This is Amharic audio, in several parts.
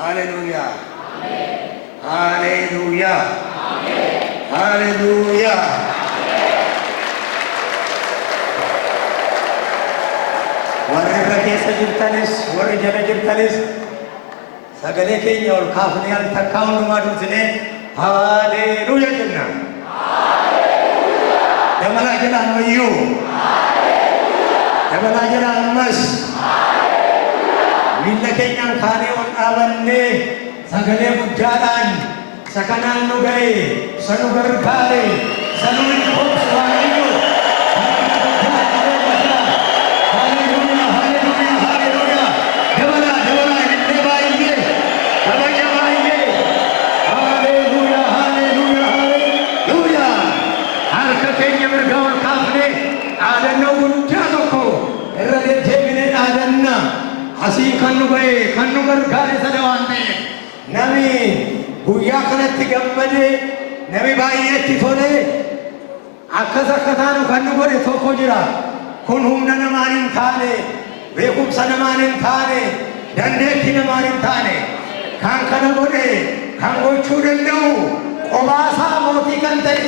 ሃሌሉያ ሃሌሉያ ሃሌሉያ። warri irra keessa jirtanis warri jala jirtanis sagalee keenya ol kaafnee al takkaa hundumaa dursine haleluuyaa jenna. dabalaa jedha ammayyuu dabalaa jedha ammas miilla keenyaan kaanee ol dhaabannee sagalee guddaadhaan isa kanaan nu ga'e isa nu gargaare isa nu hin qoobsu waaqayyo. asii kan nu ga'e kan nu gargaare sana waan ta'eef namni guyyaa kanatti gammade namni baay'eetti tole akkas akka taanu kan nu godhe tokko jira. kun humna namaan hin taane beekumsa namaan hin taane dandeettii namaan hin taane kan kana godhe kan gochuu danda'u qobaasaa mootii kan ta'e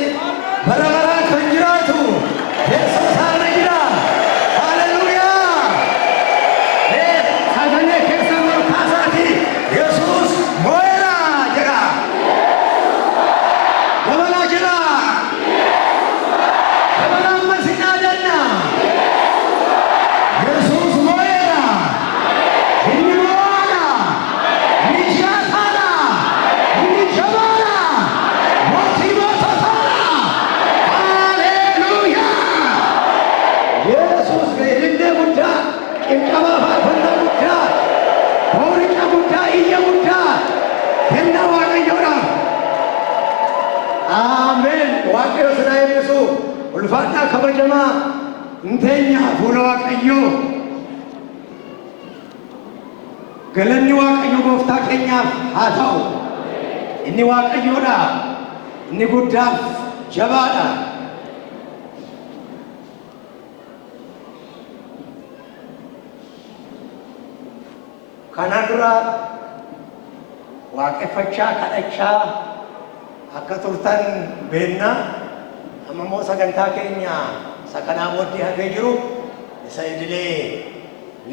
bara baraan kan jiraatu teessoo isaarra jira. ulfaadhaa kabajamaa inteenya fuula waaqayyoo galanni waaqayyo gooftaa keenyaaf haa ta'u. inni waaqayyoodha, inni guddaaf jabaadha. kana dura waaqeffachaa kadhachaa akka turtan beekna. amma immoo sagantaa keenya isa kanaa booddee hafee jiru isa idilee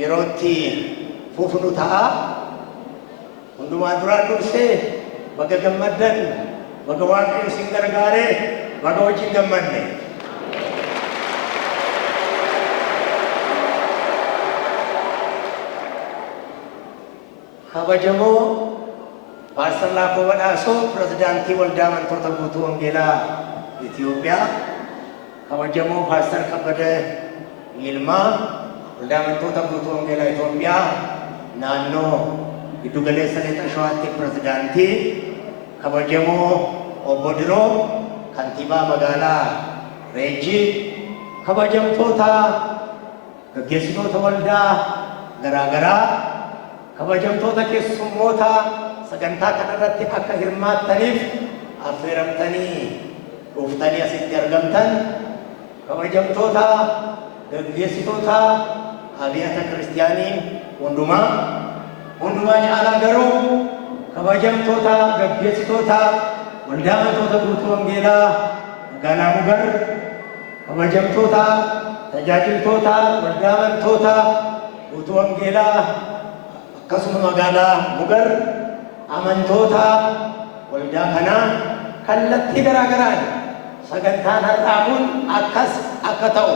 yerootti fufnu ta'a. hundumaa duraan dursee baga gammaddan, baga waaqayyo isin gargaare, baga wajjin gammadne. kabajamoo Paastor Laakoo Badhaasoo pirezidaantii waldaa amantoota guutuu wangeelaa Itoophiyaa, kabajamoo Paastor Kabbada Yilmaa waldaa amantoota guutuu wangeelaa Itoophiyaa naannoo giddu galeessa lixa shawaatti pirezidaantii, kabajamoo Obbo Diroo kantiibaa magaalaa Reejjii, kabajamtoota gaggeessitoota waldaa garaagaraa, kabajamtoota keessummoota sagantaa kanarratti akka hirmaattaniif affeeramtanii dhuftanii asitti argamtan, kabajamtoota gaggeessitoota abiyata kiristiyaanii hundumaa caalaa garuu kabajamtoota gaggeessitoota waldaa amantoota guutuu wangeelaa magaalaa Mugar, kabajamtoota tajaajiltoota waldaa amantoota guutuu wangeelaa akkasuma magaalaa Mugar, amantoota waldaa kanaa kallattii garaagaraan sagantaan har'aa kun akkas akka ta'u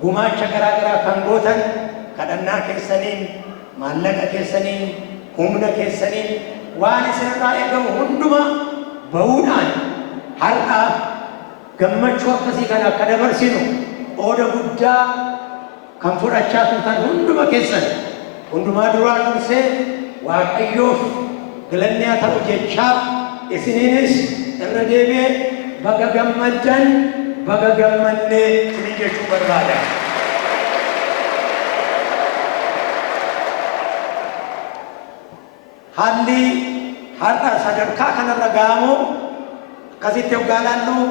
gumaacha garaagaraa kan gootan kadhannaa keessaniin, maallaqa keessaniin, humna keessaniin waan isinirraa eegamu hunduma bahuudhaan har'aa gammachuu akkasii kan akka dabarsinu qooda guddaa kan fudhachaa turtan hunduma keessan hundumaa duraan dursee waaqayyoof galanni haa ta'u jechaa isiniinis irra deebi'ee baga gammaddan, baga gammannee isiniin jechuu barbaada. haalli har'a sadarkaa kanarra ga'amoo akkasitti hoggaa laalluu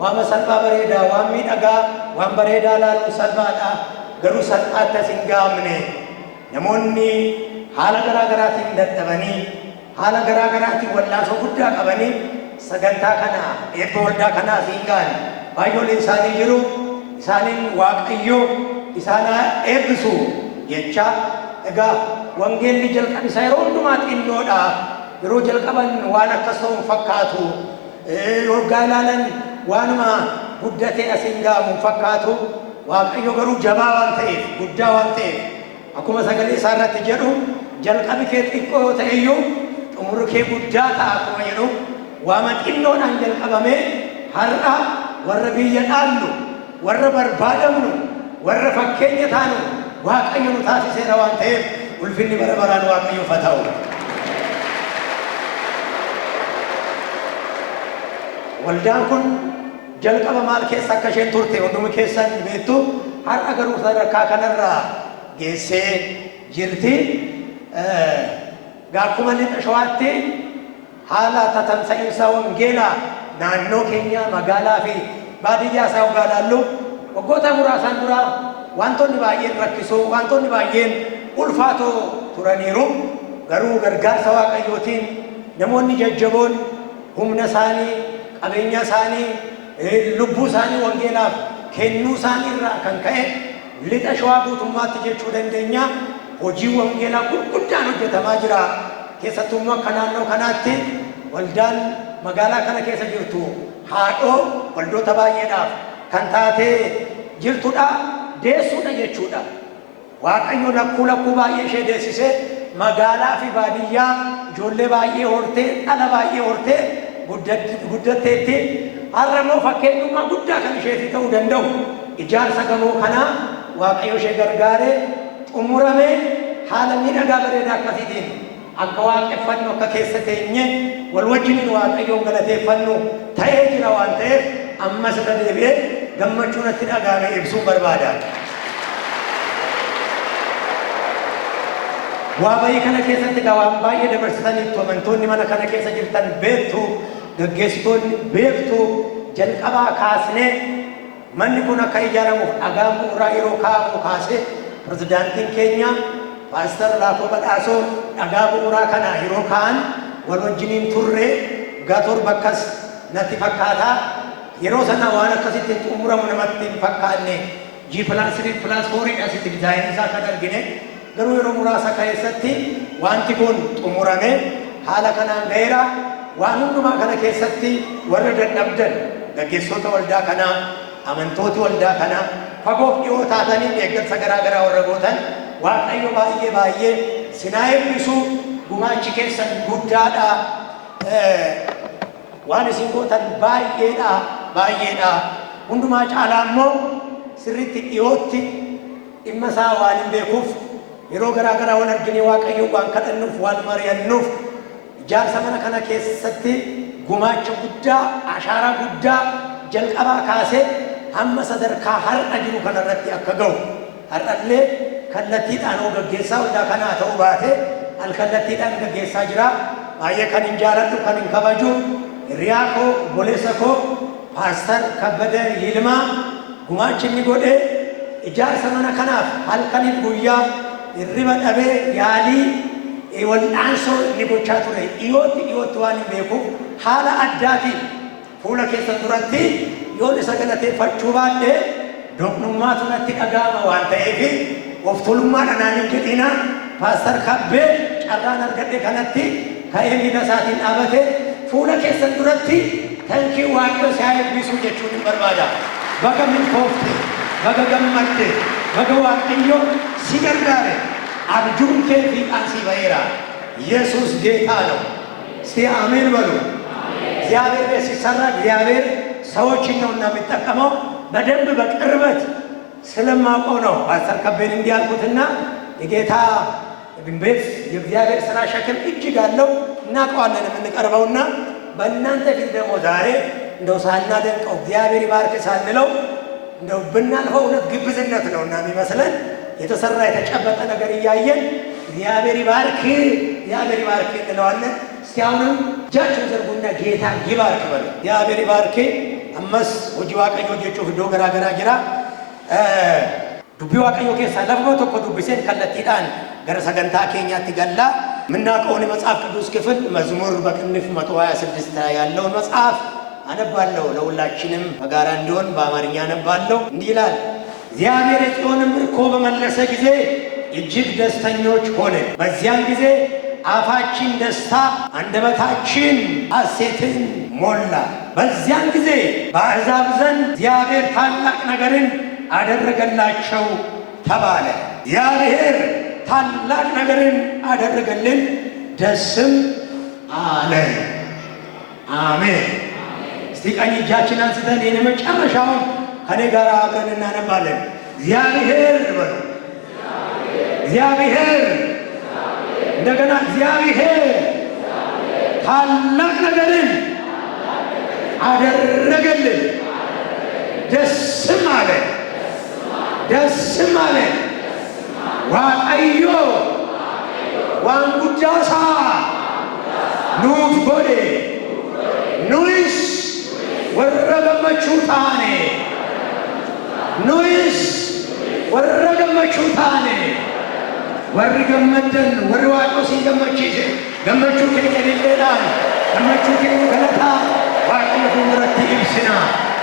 waan salphaa bareedaa, waan miidhagaa, waan bareedaa laaluu salphaadha. garuu salphaatti as hin gaamne namoonni haala garaa garaatiin dadhabanii haala garaa garaatiin wallaasoo guddaa qabanii sagantaa kana eebba waldaa kanaa siin ga'an baay'ooleen isaanii jiru isaaniin waaqayyo isaan eebbisu jecha egaa wangeelli jalqabisa yeroo hundumaa xinnoodha yeroo jalqaban waan akkas ta'uun fakkaatu yoggaa ilaalan waanuma guddatee asiin ga'amu fakkaatu waaqayyo garuu jabaa waan ta'eef guddaa waan ta'eef akkuma sagalee isaa irratti jedhu jalqabi kee xiqqoo yoo ta'e iyyuu xumurri kee guddaa ta'a akkuma jedhu waama xinnoodhaan jalqabame har'a warra biyya dhaallu warra barbaadamnu warra fakkeenya taanu waaqayyo nu taasiseera waan ta'eef ulfinni bara baraan waaqayyoof haa ta'u. Waldaan kun jalqaba maal keessa akka isheen turte hunduma keessan beektu har'a garuu sadarkaa kanarraa geessee jirti. Akkuma lixa shawaatti haala tatamsa'iinsa wangeelaa naannoo keenya magaalaa fi baadiyyaa isaa hoggaa ilaallu waggoota muraasaan dura wantoonni baay'een rakkisoo wantoonni baay'een ulfaatoo turaniiru garuu gargaarsa waaqayyootiin namoonni jajjaboon humna isaanii qabeenya isaanii lubbuu isaanii wangeelaaf kennuu isaanii irraa kan ka'e lixa shawaa guutummaatti jechuu dandeenya hojii wangeelaa gurguddaan hojjetamaa jira keessattuu akka naannoo kanaatti waldaan magaalaa kana keessa jirtu haadhoo waldoota baay'eedhaaf kan taatee jirtudha deessuudha jechuudha waaqayyo lakkuu baay'ee ishee deessisee magaalaa fi baadiyyaa ijoollee baay'ee hortee dhala baay'ee hortee guddatteetti har'a immoo fakkeenyummaa guddaa kan isheetti ta'uu danda'u ijaarsa gamoo kanaa waaqayyo ishee gargaaree xumuramee haala miidhagaa bareedaa akkasiitiin akka waaqeffannu akka keessa teenye wal wajjiniin waaqayyoon galateeffannu ta'ee jira waan ta'eef ammas irra deebi'ee gammachuu natti dhagaame ibsuu barbaada. Waa bayii kana keessatti waan baay'ee dabarsitaniitu amantoonni mana kana keessa jirtan beektu gaggeessitoonni beektu jalqabaa kaasnee manni kun akka ijaaramuuf dhagaan bu'uuraa yeroo kaa'amu kaasee pirezidaantiin keenya Paaster Laakoo Badhaasoo dhagaa bu'uuraa kana yeroo kaa'an wal wajjiniin turre gator bakkas natti fakkaataa yeroo sana waan akkasitti xumuramu namatti hin fakkaanne G+3+4 asitti dizaayinii isaa kan argine garuu yeroo muraasa keessatti wanti kun xumurame haala kanaan ga'eera waan hundumaa kana keessatti warra dadhabdan gaggeessitoota waldaa kanaa amantooti waldaa kanaa fagoof dhiyoo taatanii deeggarsa garaa garaa warra gootan waaqayyo baay'ee sinaa eebbisu gumaachi keessan guddaadha waan isin gootan baay'eedha hundumaa caalaa immoo sirriitti dhiyootti dhimma isaa waan hin beekuuf yeroo garaa garaa wal arginee waaqayyo waan kadhannuuf waan mari'annuuf ijaarsa mana kana keessatti gumaacha guddaa ashaaraa guddaa jalqabaa kaasee hamma sadarkaa har'a jiru kanarratti akka ga'u har'allee kallattiidhaan gaggeessaa waldaa kanaa ta'uu baate alkallattiidhaan gaggeessaa jira baay'ee kan hin jaaladhu kan hin kabaju hiriyaa koo obboleessa koo Paaster Kabbada Yilmaa gumaachi inni godhe ijaarsa mana kanaaf halkaniif guyyaa hirriba dhabee yaalii waldhaansoo inni gochaa ture dhiyootti waan hin beekuuf haala addaatiin fuula keessa duratti yoon isa galateeffachuu baadhee doqnummaatu natti dhaga'ama waan ta'eef of tuulummaadhaan hin jedhina Paaster Kabbee carraan argadhe kanatti ka'ee miila isaatiin dhaabate fuula keessan duratti tankii waaqayyo si haa eebbisu jechuun hin barbaada. Baga milkoofte, baga gammadde, baga waaqayyo si gargaare abjuun kee fiixaan si ba'eera. Yesuus ጌታ ነው። እስቲ አሜን በሉ። እግዚአብሔር ሲሰራ እግዚአብሔር ሰዎችን ነው የሚጠቀመው። በደንብ በቅርበት ስለማውቀው ነው ፓስተር ከቤን እንዲያልኩትና የጌታ ቤት የእግዚአብሔር ስራ ሸክም እጅግ አለው እናውቀዋለን የምንቀርበውና በእናንተ ፊት ደግሞ ዛሬ እንደው ሳናደንቀው እግዚአብሔር ይባርክ ሳንለው እንደው ብናልፈው እውነት ግብዝነት ነውና የሚመስለን የተሰራ የተጨበጠ ነገር እያየን እግዚአብሔር ይባርክ እንለዋለን። እስቲ አሁንም እጃችሁን ዘርጉና ጌታ ይባርክ በሉ። እግዚአብሔር ይባርክ። አመስ ሆጂ ዋቀኞ ጀቹ ፊዶ ገራገራ ጅራ dubbii waaqayyoo keessaa lafuma tokko dubbiseen kallattiidhaan gara sagantaa keenyaatti galla ምናውቀውን መጽሐፍ ቅዱስ ክፍል መዝሙር በቅንፍ 126 ያለውን መጽሐፍ አነባለሁ። ለሁላችንም በጋራ እንዲሆን በአማርኛ አነባለሁ። እንዲህ ይላል፣ እግዚአብሔር የጽዮንን ምርኮ በመለሰ ጊዜ እጅግ ደስተኞች ሆነን፣ በዚያን ጊዜ አፋችን ደስታ አንደበታችን ሐሴትን ሞላ። በዚያን ጊዜ በአሕዛብ ዘንድ እግዚአብሔር ታላቅ ነገርን አደረገላቸው ተባለ። እግዚአብሔር ታላቅ ነገርን አደረገልን፣ ደስም አለን። አሜን። እስቲ ቀኝ እጃችን አንስተን የመጨረሻውን ከኔ ጋር አብረን እናነባለን። እግዚአብሔር በሉ፣ እግዚአብሔር እንደገና እግዚአብሔር ታላቅ ነገርን አደረገልን፣ ደስም አለን፣ ደስም አለን። ዋቀዮ ዋንጉዳሳ ኑፍ ጎዴ ኑይስ ወረገመቹ ታኔ ኑይስ ወረገመቹ ታኔ ወሪ ገመደን ወሪ ዋቆ ሲገመቺሴ ገመቹ ከሌላን ገመቹ ከገለታ ዋቀዮ ምረት ይብስና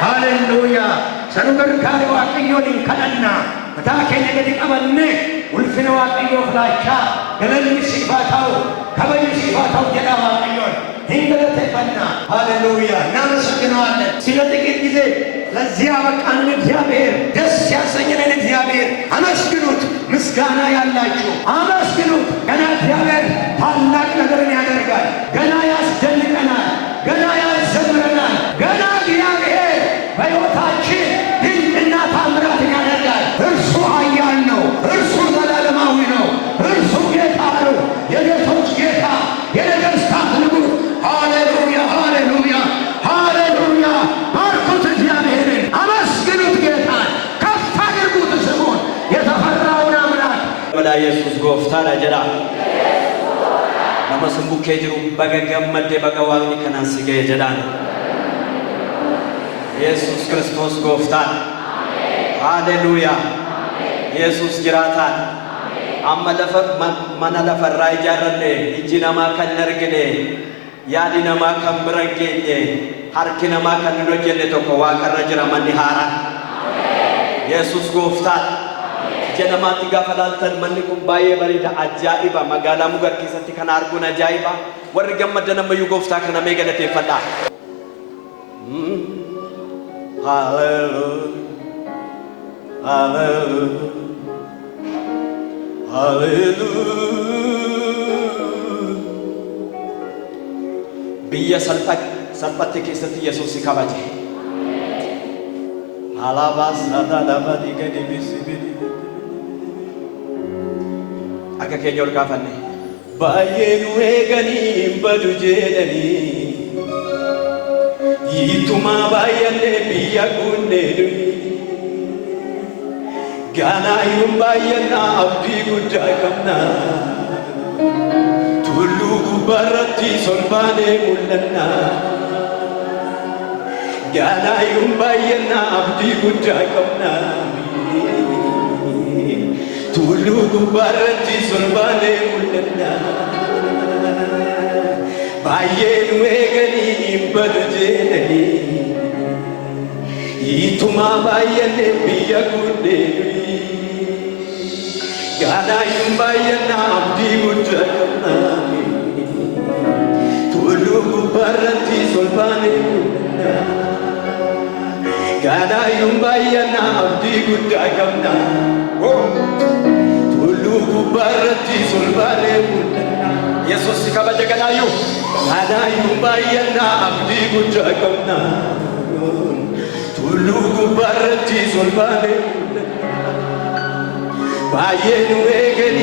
ሃሌሉያ ሰኑገር ካሪ ዋቀዮን ከነና መታከኝ ገዲ ቀበልኔ ውልፍነ ዋቀዮ ፍላቻ ገለል ሲፋታው ከበይ ሲፋታው ጀዳ ዋቀዮን እንገለተፈና ሃሌሉያ እናመሰግነዋለን። ስለ ጥቂት ጊዜ ለዚያ በቃን እግዚአብሔር ደስ ያሰኘንን እግዚአብሔር አመስግኑት። ምስጋና ያላችሁ አመስግኑት። ገና እግዚአብሔር ታላቅ ነገርን ያደርጋል። ገና ያስደንቀናል። ገና ያዘምረናል። ገና እግዚአብሔር በሕይወታችን ድንቅና ታምራትን ያደርጋል። እርሱ ኃያል ነው። እርሱ ዘላለማዊ ነው። እርሱ ጌታ ነው። የጌቶች ጌታ፣ የነገሥታት ንጉሥ። ሃሌሉያ ሃሌሉያ ሃሌሉያ። ባርኩት እግዚአብሔርን፣ አመስግኑት ጌታን፣ ከፍ አድርጉት ስሙን፣ የተፈራውን አምላክ። ወላ ኢየሱስ ጎፍታና ጀዳ ነመስም ቡኬ ጅሩ በገገመዴ በገዋኒ ከናንሲገ ጀዳን ኢየሱስ ክርስቶስ ጎፍታን ሃሌሉያ ኢየሱስ ጅራታን አመለፈ ማናለፈራ ይጃረለ እጅናማ ከነርግኔ ያዲናማ ከምብረጌ ሐርኪናማ ከንዶጀለ ተኮ ዋቀረ ጅራ መንሃራ ኢየሱስ ጎፍታን ጀነማቲ ጋፈላልተን መንኩም ባየ በሪዳ አጃኢባ መጋላ ሙገር ኪሰቲ ከናርጉን አጃኢባ ወር ገመደነ መዩ ጎፍታ ከነሜ ገለቴ ፈዳ ሃሌሉያ ሃሌሉያ ሃሌሉያ ብየ ሰልፈት ኬሰት ኢየሱስ ይካባቴ አላባስ ናዳዳባዲ ገዲቢሲቢዲ አከ ኬኞል ካፈኔ ባየኑ ኤገኒ በዱ ጄደኒ ይቱማ ባየኔ ብያ ጉኔዱ ጋናዩም ባየና አብዲ ጉዳ ቀምና ቱሉ ጉባረቲ ሶልባኔ ሙለና ጋናዩም ባየና አብዲ ጉዳ ቀምና ቱሉ ጉባረቲ ሶልባኔ ሙለና ባየኑ ኤገኒ በዱ ጄደኒ ይቱማ ባየኔ ብያ ጉኔዱ ጋናዩም ባየና አብዲ ጉዳ ቀምና ቱሉ ጉባረቲ ሶልባኔ ሙለና ጋናዩም ባየና አብዲ ጉዳ ቀምና ቱሉ ጉባረቲ ሶልባኔ ሙለና ኢየሱስ ከበጀ ጋናዩ ጋናዩም ባየና አብዲ ጉዳ ቀምና ቱሉ ጉባረቲ ሶልባኔ ባየኑ ኤገኒ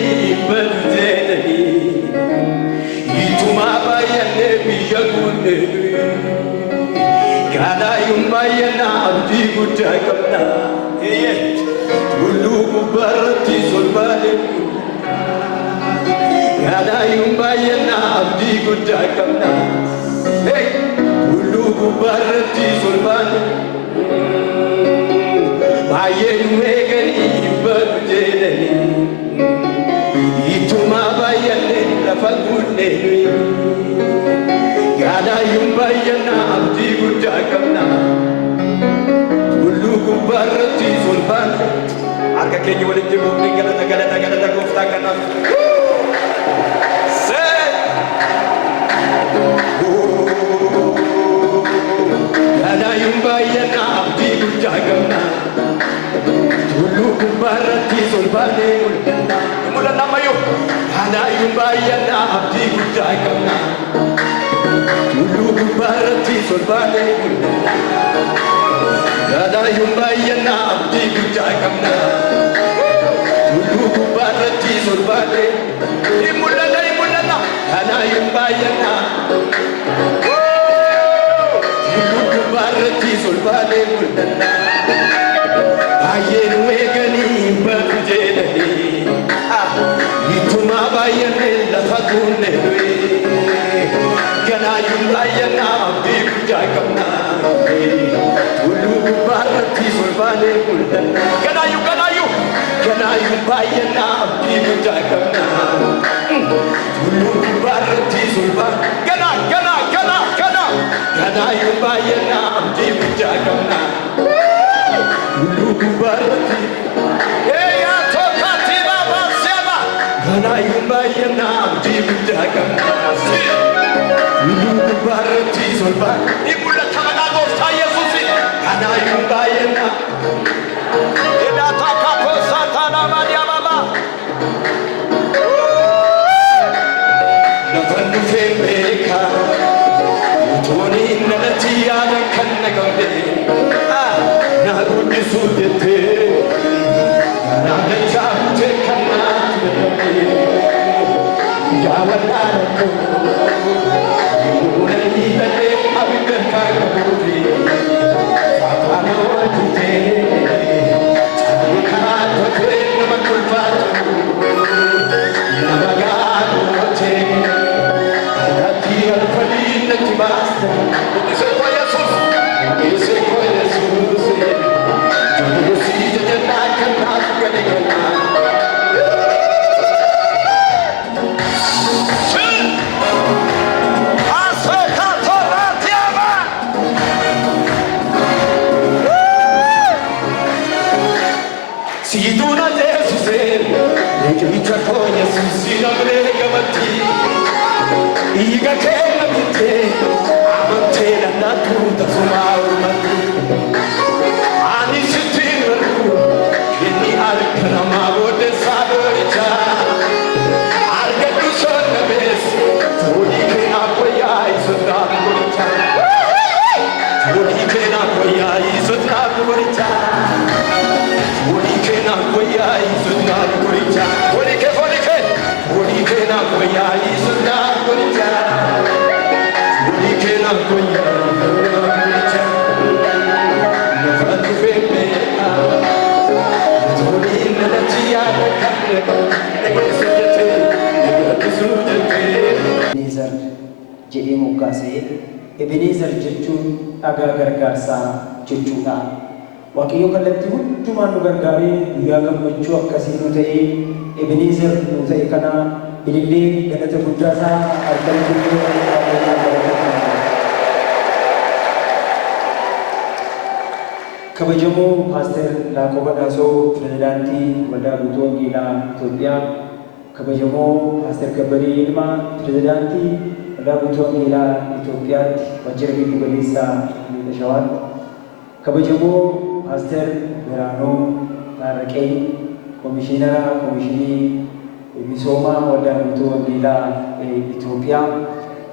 በዱ ጄደኒ ይቱማ ባየኔ ብያ ጉኔዱ ጋናዩም ባየና አብዲ ጉዳ ቀምና ቱሉ ጉባረቲ ሶልባኔ ጋናዩም ባየና አብዲ ጉዳ ቀምና ቱሉ ጉባረቲ ሶልባኔ ባየኑ ኤገኒ በዱ tunneeni gaadaayyuun baay'annaa abdii guddaa qabna tulluu gubbaarratti sulfaan harka keenya walitti buufne galata gooftaa kanaaf gaadaayyuun baay'annaa abdii guddaa qabna tulluu gubbaarratti sulfaan mul'anna ammayyuu gaadaayyuun baay'annaa abdii guddaa qabna tulluu gubbaarratti sulfaan gaadaayyuun baay'annaa abdii guddaa qabna tulluu gubbaarratti sulfaan mul'anna gaadaayyuun baay'annaa tulluu gubbaarratti sulfaan mul'anna baay'een weeganii badu jedhanii ittumaa baay'annee lafa tuunne ganaayyuun baay'annaa abdii guddaa qabna tulluu gubbaarratti sulfaan mul'anna ganaayyuun baay'annaa abdii guddaa qabna tulluu gubbaarratti sulfaan ganaayyuun baay'annaa abdii guddaa qabna tulluu gubbaarratti ganaayyuun baay'annaa abdii guddaa qabna tulluu gubbaarratti sulfaan mul'ata maqaa gooftaa Yesuus ganaayyuun baay'annaa lafan dhufeen beekaa utuuniin nalatti yaadan kan nagawde naa guddisuu jettee garaa dachaa butee kan naatti dadhabde jaaladhaa rakkoo yommuu hiidhadhee abidda kaa qabuufi faataana wajjitee caanii karaa tolfee nama tulfaatu nama gaadhootee alatti alfanii natti baaste Yesuus Yesuus jajannaa kan naaf gadi gannaa Siiduna Yesuusee eegricha koo Yesuusii namnee gamatti dhiiga keenya bittee amantee nannatu tasumaa ormatti ani sittiin margu inni harka namaa booddeessaa doorichaa argadhu sonna bees foolii keenaaf wayyaa isotnaaf gorichaa foolii keenaaf wayyaa isotnaaf gorichaa foolii keenaaf wayyaa isotnaaf gorichaa foolii kee foolii keenaaf wayyaa isotnaaf gorichaa foolii keenaaf wayyaa gorichaa lafa dhufee beekaa foolii nalatti yaada kan dhageessu jettee dhageessuu jettee. Ebenezer jedhee moggaasee Ebenezer jechuun dhagaa gargaarsaa jechuudha. Waaqayyo kallattii hundumaan nu gargaaree guyyaa gammachuu akkasii nu ta'ee Ebenezer nu ta'e kana ilillee galata guddaa isaa argamsiisee kabajamoo Paaster Laaqoo Badhaasoo Pirezidaantii Waldaa Guutuu Wangeelaa Itoophiyaa, kabajamoo Paaster Kabbalee Yilmaa Pirezidaantii Waldaa Guutuu Wangeelaa Itoophiyaatti Waajjira Giddu Galeessaa Lixa Shawaatti, kabajamoo Paaster Biraanoo Taarraqee Komishinara Komishinii Misoomaa Waldaa Guutuu Wangeelaa Itoophiyaa,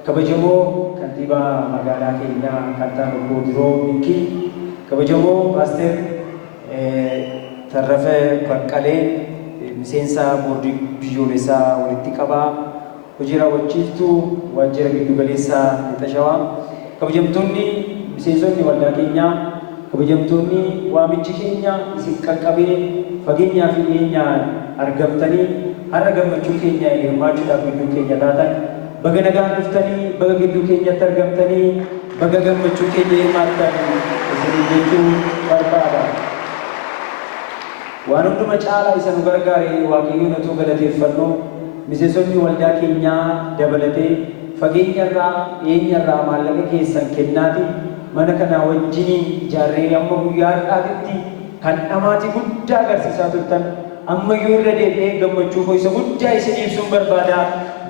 kabajamoo Kantiibaa Magaalaa Keenyaa Kattaa Bokkoo Biroo Mikkii, kabajamoo Paaster Tarrafee Baqqalee miseensa boordii biyyoolessaa walitti qabaa hojii raawwachiiftuu waajjira giddu galeessaa Lixa Shawaa, kabajamtoonni miseensonni waldaa keenyaa, kabajamtoonni waamichi keenya isin qaqqabee fageenyaa fi dhiyeenyaan argamtanii har'a gammachuu keenya hirmaachuudhaaf gidduu keenya taatan baga nagaan dhuftanii baga gidduu keenyatti argamtanii baga gammachuu keenya hirmaattan isin jechuu barbaada. Waan hunduma caalaa isa nu gargaare Waaqayyoon otoo galateeffannoo miseensonni waldaa keenyaa dabalatee fageenyarraa eenyarraa maallaqa keessan kennaati mana kana wajjiniin ijaarree amma guyyaa har'aatitti kan dhamaatii guddaa agarsiisaa turtan ammayyuu irra deebi'ee gammachuu koo isa guddaa isin ibsuun barbaada.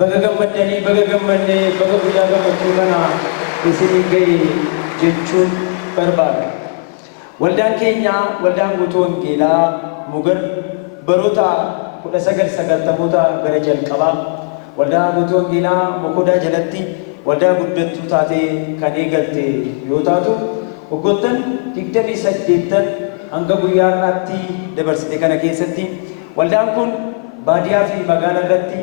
Baga gammaddanii baga gammannee baga guyyaa gammachuu kana isinii ga'e jechuun barbaada. Waldaan keenya waldaan guutuu wangeelaa Mugar baroota 1990moota gara jalqabaa waldaa guutuu wangeelaa Mokodaa jalatti waldaa guddattuu taatee kan eegalte yoo taatu waggoottan 28 hanga guyyaa har'aatti dabarsite kana keessatti waldaan kun baadiyyaa fi magaalaa irratti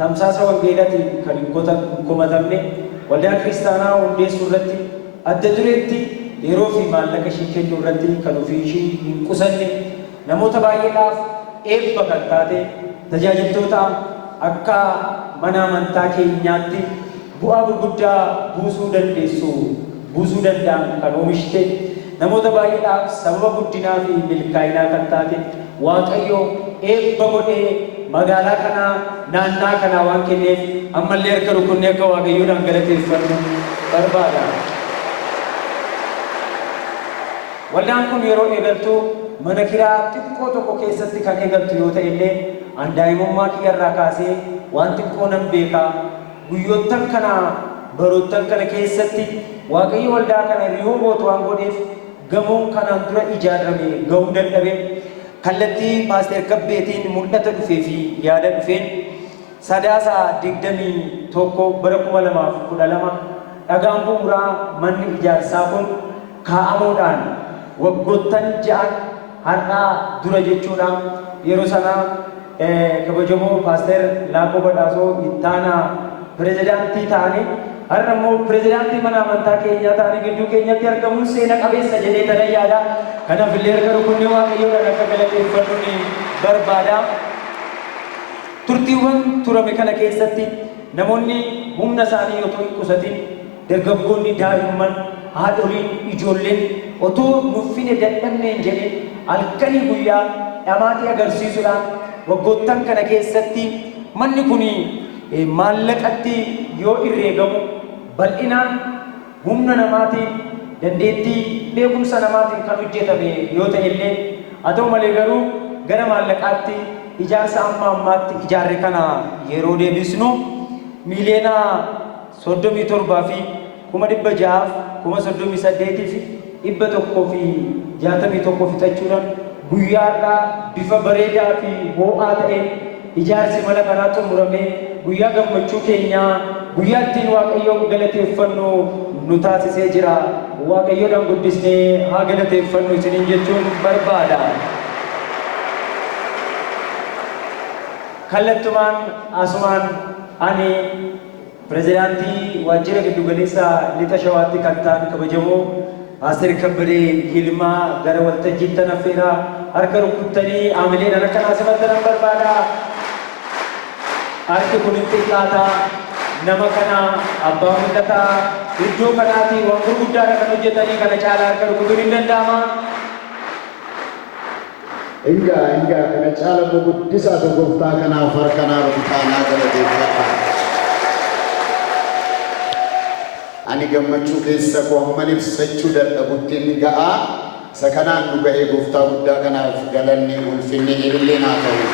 tamsaasa wangeelaatiin kan hin komatamne waldaa kiristaanaa hundeessuu irratti adda dureetti yeroo fi maallaqa ishii kennuu irratti kan ofii ishii hin qusanne namoota baay'eedhaaf eebba kan taate tajaajiltoota akka mana amantaa keenyaatti bu'aa gurguddaa buusuu danda'an kan oomishte namoota baay'eedhaaf sababa guddinaa fi milkaa'inaa kan taate Waaqayyo eebba godhee magaalaa kanaa naannaa kanaa waan kenneef ammallee harka rukunnee akka Waaqayyoodhaan galateeffannu barbaada. Waldaan kun yeroo eegaltu mana kiraa xiqqoo tokko keessatti kan eegaltu yoo ta'e illee an daa'imummaa kiyyarraa kaasee waan xiqqoo nan beekaa guyyoottan kana baroottan kana keessatti Waaqayyo waldaa kana yoo mootu waan godheef gamoon kanaan dura ijaarame ga'uu dadhabe kallattii Paaster Kabbeetiin mul'ata dhufee fi yaada dhufeen sadaasa 21 bara 2012 dhagaan bu'uuraa manni ijaarsaa kun kaa'amuudhaan waggoottan 6 har'aa dura jechuudha. Yeroo sana kabajamoo Paaster Laaqoo Badhaasoo ittaanaa pirezidaantii ta'anii har'a immoo pirezidaantii mana amantaa keenyaa ta'anii gidduu keenyatti argamuun seena qabeessa jedhee tana yaada. Kanaaf illee harka rukunnee Waaqayyoodhaan akka galateeffannu ni barbaada. Turtiiwwan turame kana keessatti namoonni humna isaanii otoo hin qusatin dargaggoonni daa'imman haadholiin ijoolleen otoo nuffine dadhabneen jedheen halkanii guyyaa dhamaatii agarsiisuudhaan waggoottan kana keessatti manni kun maallaqatti yoo herreegamu bal'inaan humna namaatiin dandeettii beekumsa namaatiin kan hojjetame yoo ta'e illee haa ta'u malee garuu gara maallaqaatti ijaarsa ammaatti ijaarre kana yeroo deebisnu miliyoona 37 fi 600 38 fi 161 fixachuudhaan guyyaarraa bifa bareedaa fi ho'aa ta'een ijaarsi mana kanaa xumuramee guyyaa gammachuu keenyaa guyyaa ittiin Waaqayyoon galateeffannu nu taasisee jira. Waaqayyoodhaan guddisnee haa galateeffannu isiniin jechuun barbaada. Kallattumaan asumaan ani pirezidaantii waajjira giddugaleessa lixa shawaatti kan ta'an kabajamoo Paaster Kabbadee Yilmaa gara waltajjiitti affeeraa harka rukuttanii aamileen ana kanaa simattan barbaada. Harki kun xiqqaataa nama kana abbaa mul'ataa iddoo kanaati waan gurguddaadha kan hojjetanii kana caalaa harka rukutuun hin danda'ama. Enggak kana caala guddisaa gooftaa kanaaf harkanaa rukutaanaa galateeffadha. Ani gammachuu keessa koo hamman ibsachuu dadhabutti inni ga'aa isa kanaan nu ga'ee gooftaa guddaa kanaaf galanni ulfinni illee naa ta'u.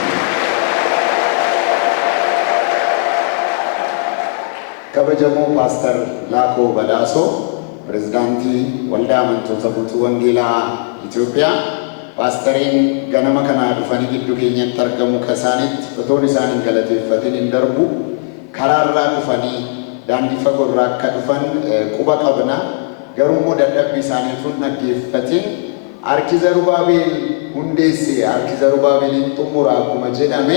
Kabajamoo Paaster Laaqoo Badhaasoo pirezidaantii waldaa amantoota guutuu wangeelaa Itoophiyaa paasteriin ganama kanaa dhufanii gidduu keenyatti argamu kasaanitti otoon isaaniin galateeffatin hin darbu karaarraa dhufanii daandii fagoorraa akka dhufan quba qabna garuu immoo dadhabbii isaaniituun dhaggeeffatin harki Zarubaabeel hundeesse harki Zarubaabeliin xumura akkuma jedhame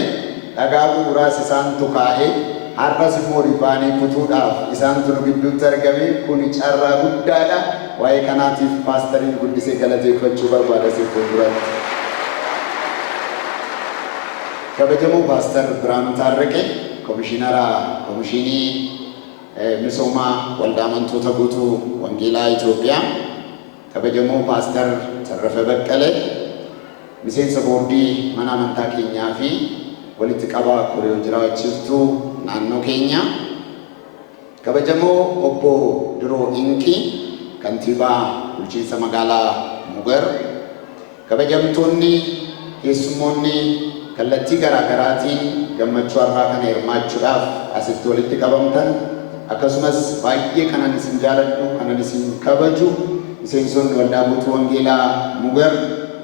dhagaa bu'uuraas isaantu kaa'ee har'as immoo rifaanii kutuudhaaf isaantu nu gidduutti argame kun carraa guddaadha. Waa'ee kanaatiif paasteriin guddisee galateeffachuu barbaada siifuu duratti. Kabajamoo Paaster Biraanuu Taarraqee komishinii misoomaa waldaa amantoota guutuu wangeelaa Itoophiyaa. Kabajamoo Paaster Tarrafa Baqqalee miseensa boordii mana amantaa keenyaa fi walitti qabaa koree jiraachiftuu naannoo keenya kabajamoo obbo Diroo Inkii kantiibaa bulchiinsa magaalaa Mugar kabajamtoonni keessummoonni kallattii garaagaraatiin gammachuu har'aa kana hirmaachuudhaaf asitti walitti qabamtan akkasumas baay'ee kanan isin jaaladhu kanan isin kabaju miseensonni waldaa guutuu wangeelaa Mugar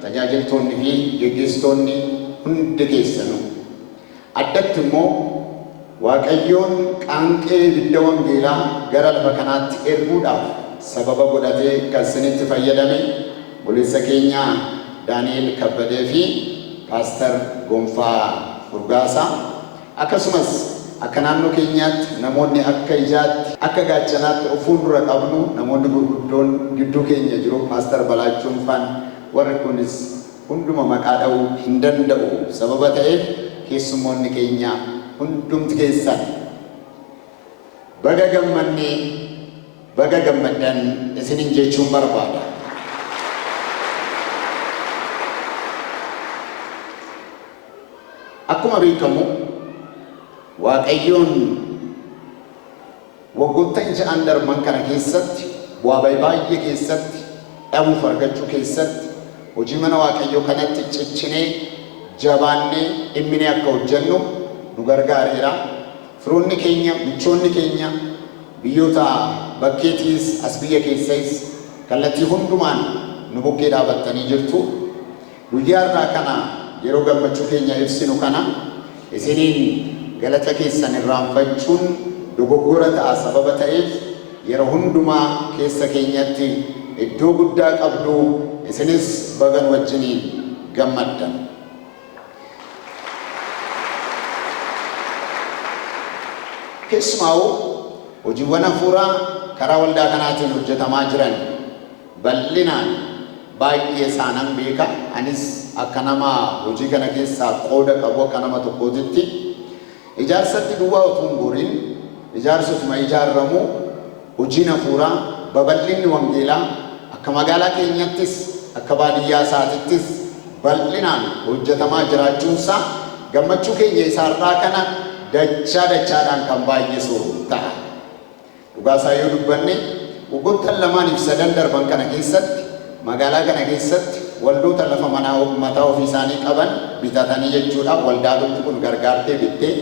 tajaajiltoonni fi geggeessitoonni hundi keessanuu addatti immoo Waaqayyoon qaanqee ibidda wangeelaa gara lafa kanaatti erguudhaaf sababa godhatee kan isinitti fayyadame buleessa keenya Daani'el Kabbadee fi Paaster Gonfaa Urgaasaa akkasumas akka naannoo keenyaatti namoonni akka ijaatti akka gaachanaatti fuuldura qabnu namoonni gurguddoon gidduu keenya jiru Paaster Balaachuun faan warri kunis hunduma maqaa dha'uu hin danda'u sababa ta'eef keessummoonni keenya hundumti keessan baga gammannee baga gammaddan isinin jechuun barbaada. Akkuma beekamu Waaqayyoon waggoota ja'an darban kana keessatti bu'aa baay'ee keessatti dhabuuf argachuu keessatti hojii mana Waaqayyoo kanatti ciccinee jabaannee dhimminee akka hojjennu nu gargaareera. Firoonni keenya michoonni keenya biyyoota bakkeetiis as biyya keessais kallattii hundumaan nu bukkee dhaabattanii jirtu. Guyyaa irraa kana yeroo gammachuu keenya ibsinu kana isiniin galata keessan irraanfachuun dogoggora ta'a sababa ta'eef yeroo hundumaa keessa keenyatti iddoo guddaa qabdu isinis bagan wajjiniin gammaddan. Keessumaa hojiiwwan hafuuraa karaa waldaa kanaatiin hojjetamaa jiran bal'inaan baay'ee isaanan beeka. Anis akka nama hojii kana keessaa qooda qabu akka nama tokkootitti ijaarsatti duwwaa utuu hin gooriin ijaarsotuma ijaaramu hojiin hafuuraa babal'inni wangeelaa akka magaalaa keenyattis akka baadiyyaa isaatittis bal'inaan hojjetamaa jiraachuunsaa gammachuu keenya isaarraa kana dachaadhaan kan baay'isu ta'a. Dhugaasaa yoo dubbanne waggoottan lamaan fi sadan darban kana keessatti magaalaa kana keessatti waldoota lafa mataa ofii isaanii qaban bitatanii jechuudhaan waldaa kun gargaartee bittee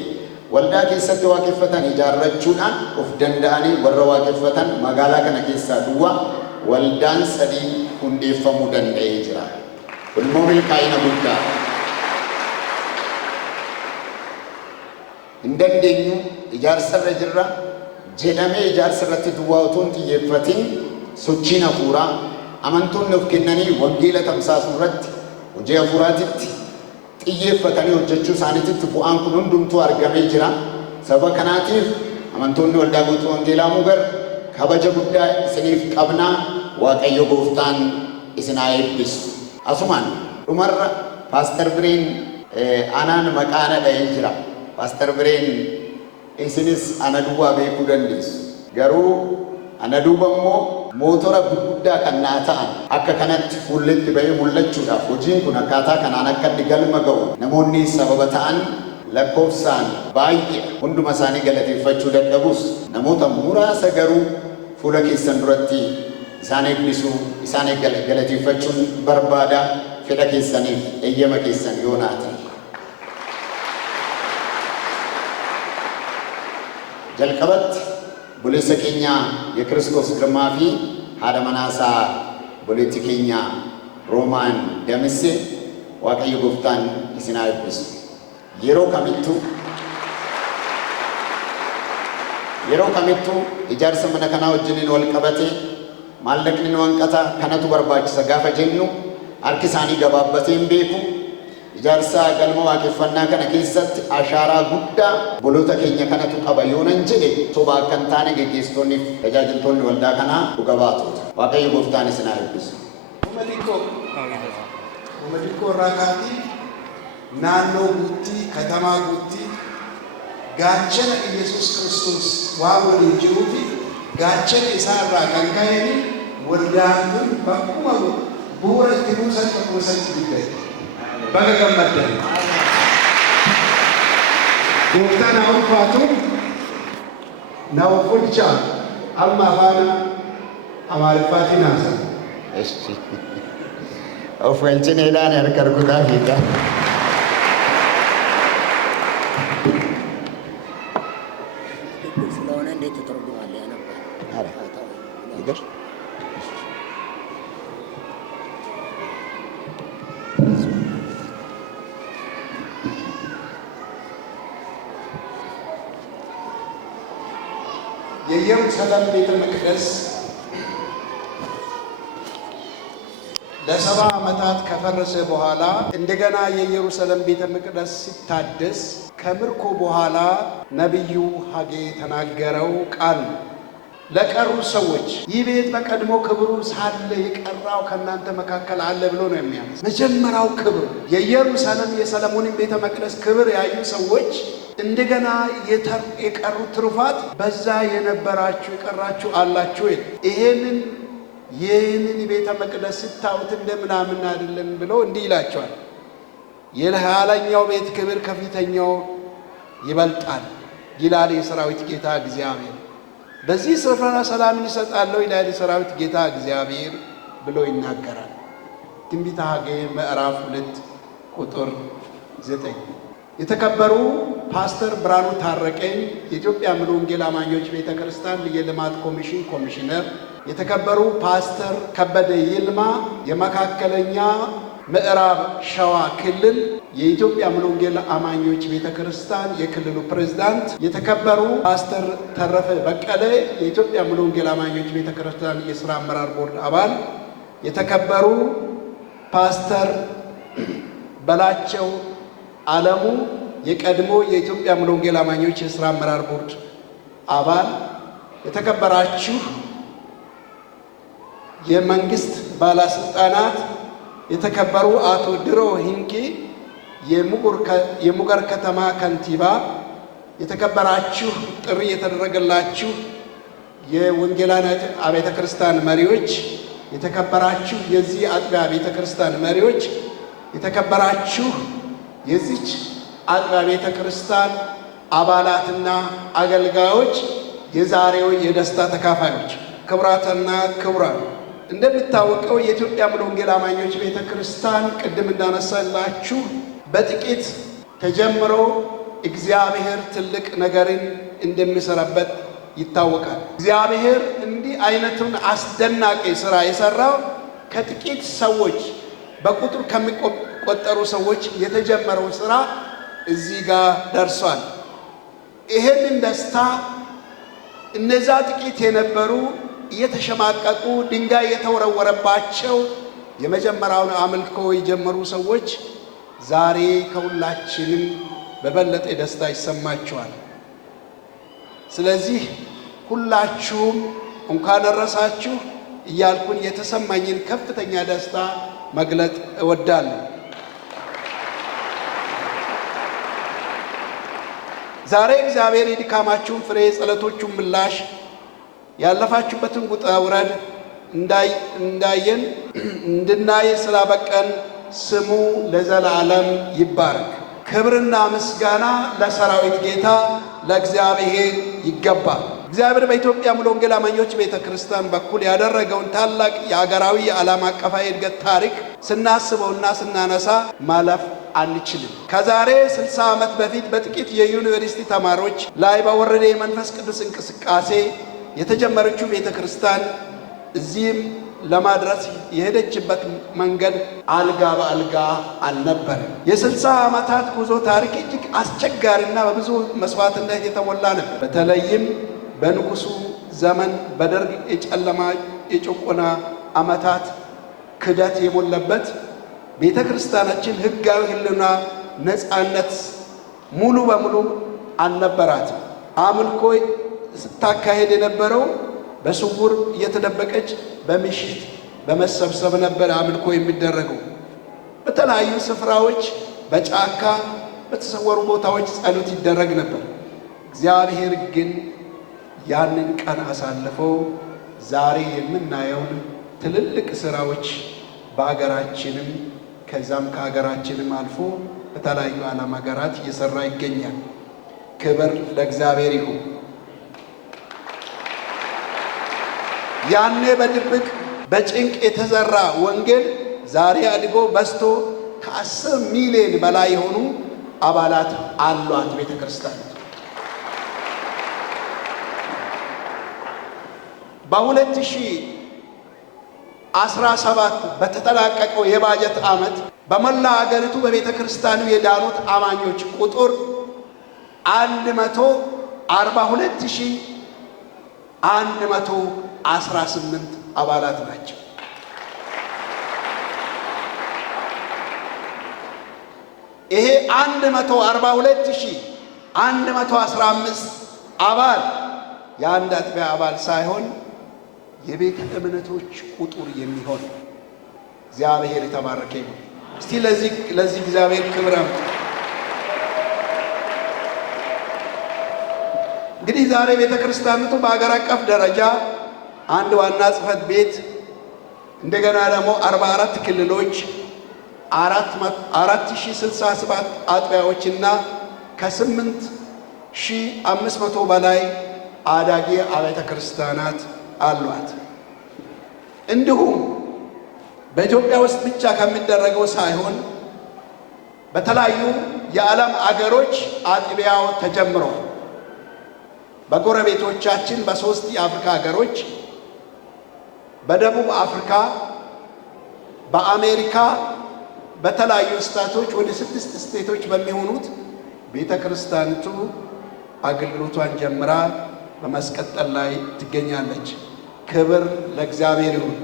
waldaa keessatti waaqeffatan ijaarrachuudhaan of danda'anii warra waaqeffatan magaalaa kana keessaa duwwaa waldaan 3 hundeeffamuu danda'ee jira. Kun immoo milkaa'ina guddaa. Hin dandeenyu ijaarsarra jirra jedhamee ijaarsarratti duwwaa utuu hin xiyyeeffatin sochiin hafuuraa amantoonni of kennanii wangeela tamsaasuu irratti hojii hafuuraatitti xiyyeeffatanii hojjechuu isaaniititti bu'aan kun hundumtuu argamee jira. Sababa kanaatiif amantoonni waldaa guutuu wangeelaa Mugar kabaja guddaa isiniif qabnaa. Waaqayyo gooftaan isin haa eebbisu. Asumaan dhumarra Paaster Bireen anaan maqaa na dha'ee jira. Paaster Bireen isinis ana duwwaa beekuu dandeessu. Garuu ana duuba immoo mootora gurguddaa kan naa ta'an akka kanatti fuulletti bahee mul'achuudhaaf hojiin kun akkaataa kanaan akka inni galma ga'u namoonni sababa ta'an lakkoofsaan baay'ee hunduma isaanii galateeffachuu dadhabus namoota muraasa garuu fuula keessan duratti isaan eebbisuu isaan galateeffachuun barbaada. Fedha keessaniif eeyyama keessan yoo naati. Jalqabatti buleessa keenya Yeekiristoos Girmaa fi haadha manaasaa buleetti keenya Roomaan Damisse Waaqayyo gooftaan isin haa eebbisu. Yeroo kamittuu ijaarsa mana kanaa wajjiniin wal qabate maallaqni nu hanqata kanatu barbaachisa gaafa jennu harki isaanii gabaabbatee hin beeku. Ijaarsa galma waaqeffannaa kana keessatti ashaaraa guddaa boloota keenya kanatu qaba yoo nan jedhe soba akka hin taane geggeessitoonni fi tajaajiltoonni waldaa kanaa dhuga baatota. Waaqayyo gooftaan isin haa eebbisu. Uummatni raakaatii naannoo guutii katamaa guutii gaachana Yesuus Kiristoos waan waliin jiruu fi gaachana isaa irraa kan ka'een waldaan kun bakkuma bu'uura itti buusan tokko isatti dubbate. Baga gammaddan. gooftaan haa ulfaatu na bulchaa amma afaan Amaariffaatiin haasa'a. Of wancinedhaan harka rukutaa fiigaa. ስለሆነ እንዴት ተተረጉማለህ? ያነባ ይገር የኢየሩሳሌም ቤተ መቅደስ ለሰባ ዓመታት ከፈረሰ በኋላ እንደገና የኢየሩሳሌም ቤተ መቅደስ ሲታደስ ከምርኮ በኋላ ነቢዩ ሐጌ ተናገረው ቃል ለቀሩ ሰዎች ይህ ቤት በቀድሞ ክብሩ ሳለ የቀራው ከእናንተ መካከል አለ ብሎ ነው የሚያነሳ። መጀመሪያው ክብር የኢየሩሳሌም የሰለሞንን ቤተ መቅደስ ክብር ያዩ ሰዎች እንደገና የቀሩ ትሩፋት በዛ የነበራችሁ የቀራችሁ አላችሁ። ይህንን ቤተ መቅደስ ስታዩት እንደምናምን አይደለም ብሎ እንዲህ ይላቸዋል። የኋለኛው ቤት ክብር ከፊተኛው ይበልጣል ይላል የሰራዊት ጌታ እግዚአብሔር። በዚህ ስፍራ ሰላምን ይሰጣለሁ ይላል የሰራዊት ጌታ እግዚአብሔር ብሎ ይናገራል። ትንቢተ ሐጌ ምዕራፍ 2 ቁጥር 9። የተከበሩ ፓስተር ብርሃኑ ታረቀኝ የኢትዮጵያ ሙሉ ወንጌል አማኞች ቤተ ክርስቲያን የልማት ኮሚሽን ኮሚሽነር፣ የተከበሩ ፓስተር ከበደ ይልማ የመካከለኛ ምዕራብ ሸዋ ክልል የኢትዮጵያ ሙሉ ወንጌል አማኞች ቤተ ክርስቲያን የክልሉ ፕሬዝዳንት፣ የተከበሩ ፓስተር ተረፈ በቀለ የኢትዮጵያ ሙሉ ወንጌል አማኞች ቤተ ክርስቲያን የሥራ አመራር ቦርድ አባል፣ የተከበሩ ፓስተር በላቸው ዓለሙ የቀድሞ የኢትዮጵያ ሙሉ ወንጌል አማኞች የሥራ አመራር ቦርድ አባል፣ የተከበራችሁ የመንግስት ባለስልጣናት፣ የተከበሩ አቶ ድሮ ሂንቂ የሙገር ከተማ ከንቲባ፣ የተከበራችሁ ጥሪ የተደረገላችሁ የወንጌላውያን አብያተ ክርስቲያን መሪዎች፣ የተከበራችሁ የዚህ አጥቢያ ቤተ ክርስቲያን መሪዎች፣ የተከበራችሁ የዚች አጥቢያ ቤተ ክርስቲያን አባላትና አገልጋዮች፣ የዛሬው የደስታ ተካፋዮች፣ ክቡራትና ክቡራን፣ እንደሚታወቀው የኢትዮጵያ ሙሉ ወንጌል አማኞች ቤተ ክርስቲያን ቅድም እንዳነሳላችሁ በጥቂት ተጀምሮ እግዚአብሔር ትልቅ ነገርን እንደሚሰራበት ይታወቃል። እግዚአብሔር እንዲህ አይነቱን አስደናቂ ስራ የሰራው ከጥቂት ሰዎች በቁጥር ከሚቆጠሩ ሰዎች የተጀመረው ስራ እዚህ ጋር ደርሷል። ይሄንን ደስታ እነዛ ጥቂት የነበሩ እየተሸማቀቁ ድንጋይ የተወረወረባቸው የመጀመሪያውን አምልኮ የጀመሩ ሰዎች ዛሬ ከሁላችንም በበለጠ ደስታ ይሰማቸዋል። ስለዚህ ሁላችሁም እንኳን ደረሳችሁ እያልኩኝ የተሰማኝን ከፍተኛ ደስታ መግለጥ እወዳለሁ። ዛሬ እግዚአብሔር የድካማችሁን ፍሬ፣ የጸሎቶቹን ምላሽ፣ ያለፋችሁበትን ውጣ ውረድ እንድናይ ስላበቀን ስሙ ለዘላለም ይባረክ። ክብርና ምስጋና ለሰራዊት ጌታ ለእግዚአብሔር ይገባል። እግዚአብሔር በኢትዮጵያ ሙሉ ወንጌል አማኞች ቤተ ክርስቲያን በኩል ያደረገውን ታላቅ የአገራዊ የዓለም አቀፋዊ እድገት ታሪክ ስናስበውና ስናነሳ ማለፍ አንችልም። ከዛሬ 60 ዓመት በፊት በጥቂት የዩኒቨርሲቲ ተማሪዎች ላይ በወረደ የመንፈስ ቅዱስ እንቅስቃሴ የተጀመረችው ቤተ ክርስቲያን እዚህም ለማድረስ የሄደችበት መንገድ አልጋ በአልጋ አልነበረም። የ60 ዓመታት ጉዞ ታሪክ እጅግ አስቸጋሪና በብዙ መስዋዕትነት የተሞላ ነበር። በተለይም በንጉሱ ዘመን በደርግ የጨለማ የጭቆና ዓመታት ክደት የሞላበት ቤተ ክርስቲያናችን ሕጋዊ ሕልውና ነፃነት ሙሉ በሙሉ አልነበራትም። አምልኮ ስታካሄድ የነበረው በስውር እየተደበቀች በምሽት በመሰብሰብ ነበር አምልኮ የሚደረገው። በተለያዩ ስፍራዎች በጫካ በተሰወሩ ቦታዎች ጸሎት ይደረግ ነበር። እግዚአብሔር ግን ያንን ቀን አሳልፈው ዛሬ የምናየውን ትልልቅ ስራዎች በአገራችንም ከዛም ከአገራችንም አልፎ በተለያዩ ዓለም ሀገራት እየሰራ ይገኛል። ክብር ለእግዚአብሔር ይሁን። ያኔ በድብቅ በጭንቅ የተዘራ ወንጌል ዛሬ አድጎ በስቶ ከ10 ሚሊዮን በላይ የሆኑ አባላት አሏት ቤተ ክርስቲያን። በ2017 በተጠናቀቀው የባጀት ዓመት በመላ ሀገሪቱ በቤተ ክርስቲያኑ የዳኑት አማኞች ቁጥር 142,118 አባላት ናቸው። ይሄ 142,115 አባል የአንድ አጥቢያ አባል ሳይሆን የቤተ እምነቶች ቁጥር የሚሆን እግዚአብሔር የተባረከ ይሁን። እስቲ ለዚህ እግዚአብሔር ክብር አምጡ። እንግዲህ ዛሬ ቤተ ክርስቲያኒቱ በአገር አቀፍ ደረጃ አንድ ዋና ጽሕፈት ቤት እንደገና ደግሞ 44 ክልሎች 4067 አጥቢያዎችና ከ8500 በላይ አዳጊ አብያተ ክርስቲያናት አሏት። እንዲሁም በኢትዮጵያ ውስጥ ብቻ ከሚደረገው ሳይሆን በተለያዩ የዓለም አገሮች አጥቢያው ተጀምሯል። በጎረቤቶቻችን በ3 የአፍሪካ ሀገሮች፣ በደቡብ አፍሪካ፣ በአሜሪካ በተለያዩ ስቴቶች ወደ 6 ስቴቶች በሚሆኑት ቤተ ክርስቲያኒቱ አገልግሎቷን ጀምራ በማስቀጠል ላይ ትገኛለች። ክብር ለእግዚአብሔር ይሁን።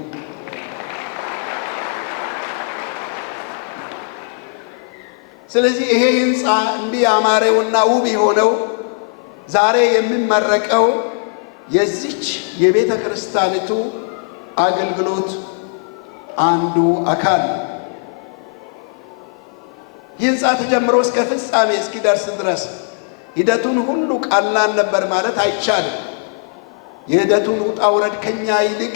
ስለዚህ ይሄ ሕንፃ እንዲህ ያማረውና ውብ የሆነው ዛሬ የሚመረቀው የዚች የቤተ ክርስቲያኒቱ አገልግሎት አንዱ አካል ነው። ይህ ሕንፃ ተጀምሮ እስከ ፍጻሜ እስኪደርስ ድረስ ሂደቱን ሁሉ ቀላል ነበር ማለት አይቻልም። የሂደቱን ውጣ ውረድ ከኛ ይልቅ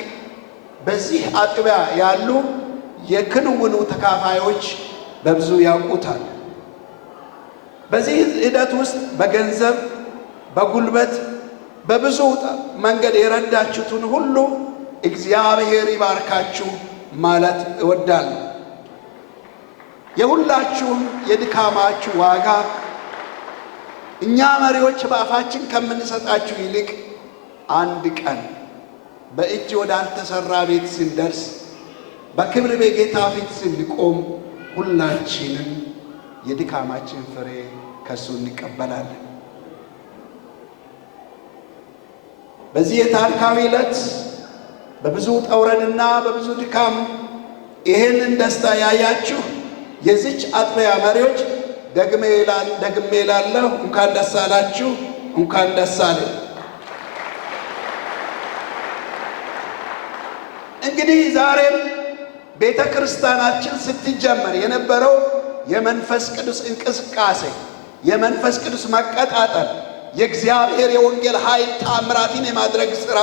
በዚህ አጥቢያ ያሉ የክንውኑ ተካፋዮች በብዙ ያውቁታል። በዚህ ሂደት ውስጥ በገንዘብ፣ በጉልበት፣ በብዙ መንገድ የረዳችሁትን ሁሉ እግዚአብሔር ይባርካችሁ ማለት እወዳለሁ። የሁላችሁም የድካማችሁ ዋጋ እኛ መሪዎች በአፋችን ከምንሰጣችሁ ይልቅ አንድ ቀን በእጅ ወዳልተሰራ ቤት ስንደርስ በክብር በጌታ ፊት ስንቆም ሁላችንም የድካማችን ፍሬ ከሱ እንቀበላለን። በዚህ የታሪካዊ ዕለት በብዙ ጠውረድና በብዙ ድካም ይህንን ደስታ ያያችሁ የዚች አጥቢያ መሪዎች ደግሜ እላለሁ እንኳን ደስ አላችሁ፣ እንኳን ደስ አለን። እንግዲህ ዛሬም ቤተ ክርስቲያናችን ስትጀመር የነበረው የመንፈስ ቅዱስ እንቅስቃሴ፣ የመንፈስ ቅዱስ መቀጣጠል፣ የእግዚአብሔር የወንጌል ኃይል ተአምራትን የማድረግ ሥራ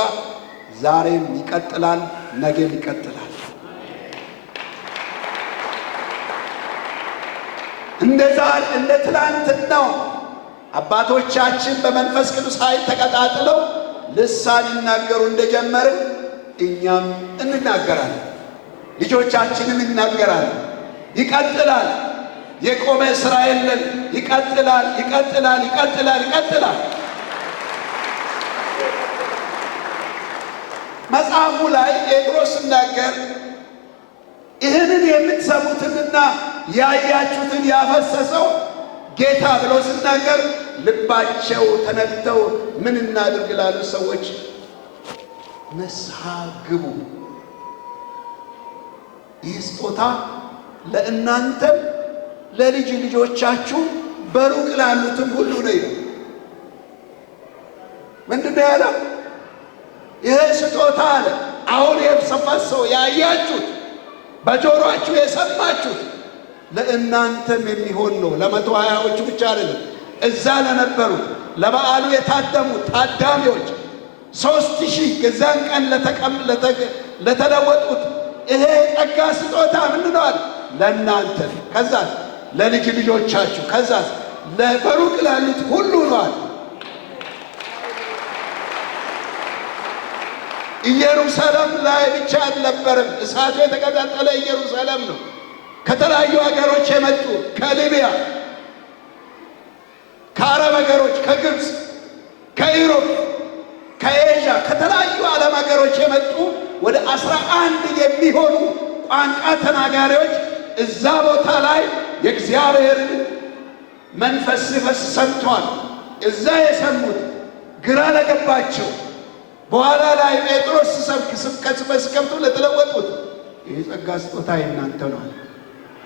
ዛሬም ይቀጥላል፣ ነገም ይቀጥላል። እንደ ትላንትናው አባቶቻችን በመንፈስ ቅዱስ ኃይል ተቀጣጥለው ልሳን ይናገሩ እንደጀመርን እኛም እንናገራለን፣ ልጆቻችንም ይናገራለን። ይቀጥላል። የቆመ ሥራ የለም። ይቀጥላል፣ ይቀጥላል፣ ይቀጥላል፣ ይቀጥላል። መጽሐፉ ላይ ጴጥሮስ ሲናገር ይህንን የምትሰሙትንና ያያችሁትን ያፈሰሰው ጌታ ብሎ ሲናገር ልባቸው ተነክተው ምን እናድርግ ላሉ ሰዎች ንስሐ ግቡ፣ ይህ ስጦታ ለእናንተም ለልጅ ልጆቻችሁ በሩቅ ላሉትም ሁሉ ነው። ምንድን ነው ያለው? ይህ ስጦታ አለ አሁን የፈሰሰው ያያችሁት በጆሮአችሁ የሰማችሁት ለእናንተም የሚሆን ነው። ለመቶ ሃያዎቹ ብቻ አይደለም፣ እዛ ለነበሩት ለበዓሉ የታደሙ ታዳሚዎች 3000 የዛን ቀን ለተለወጡት ይሄ ጸጋ ስጦታ ምንድን ነው አለ? ለእናንተ፣ ከዛስ ለልጅ ልጆቻችሁ፣ ከዛስ በሩቅ ላሉት ሁሉ ነው አለ። ኢየሩሳሌም ላይ ብቻ አልነበረም። እሳቱ የተቀጣጠለ ኢየሩሳሌም ነው። ከተለያዩ ሀገሮች የመጡ ከሊቢያ፣ ከአረብ ሀገሮች፣ ከግብፅ፣ ከኢሮፕ፣ ከኤዥያ ከተለያዩ ዓለም ሀገሮች የመጡ ወደ 11 የሚሆኑ ቋንቋ ተናጋሪዎች እዛ ቦታ ላይ የእግዚአብሔር መንፈስ ሲፈስ ሰምተዋል። እዛ የሰሙት ግራ ለገባቸው በኋላ ላይ ጴጥሮስ ሲሰብክ ስብከት በስከብቱ ለተለወጡት ይህ ጸጋ ስጦታ የእናንተ ነው።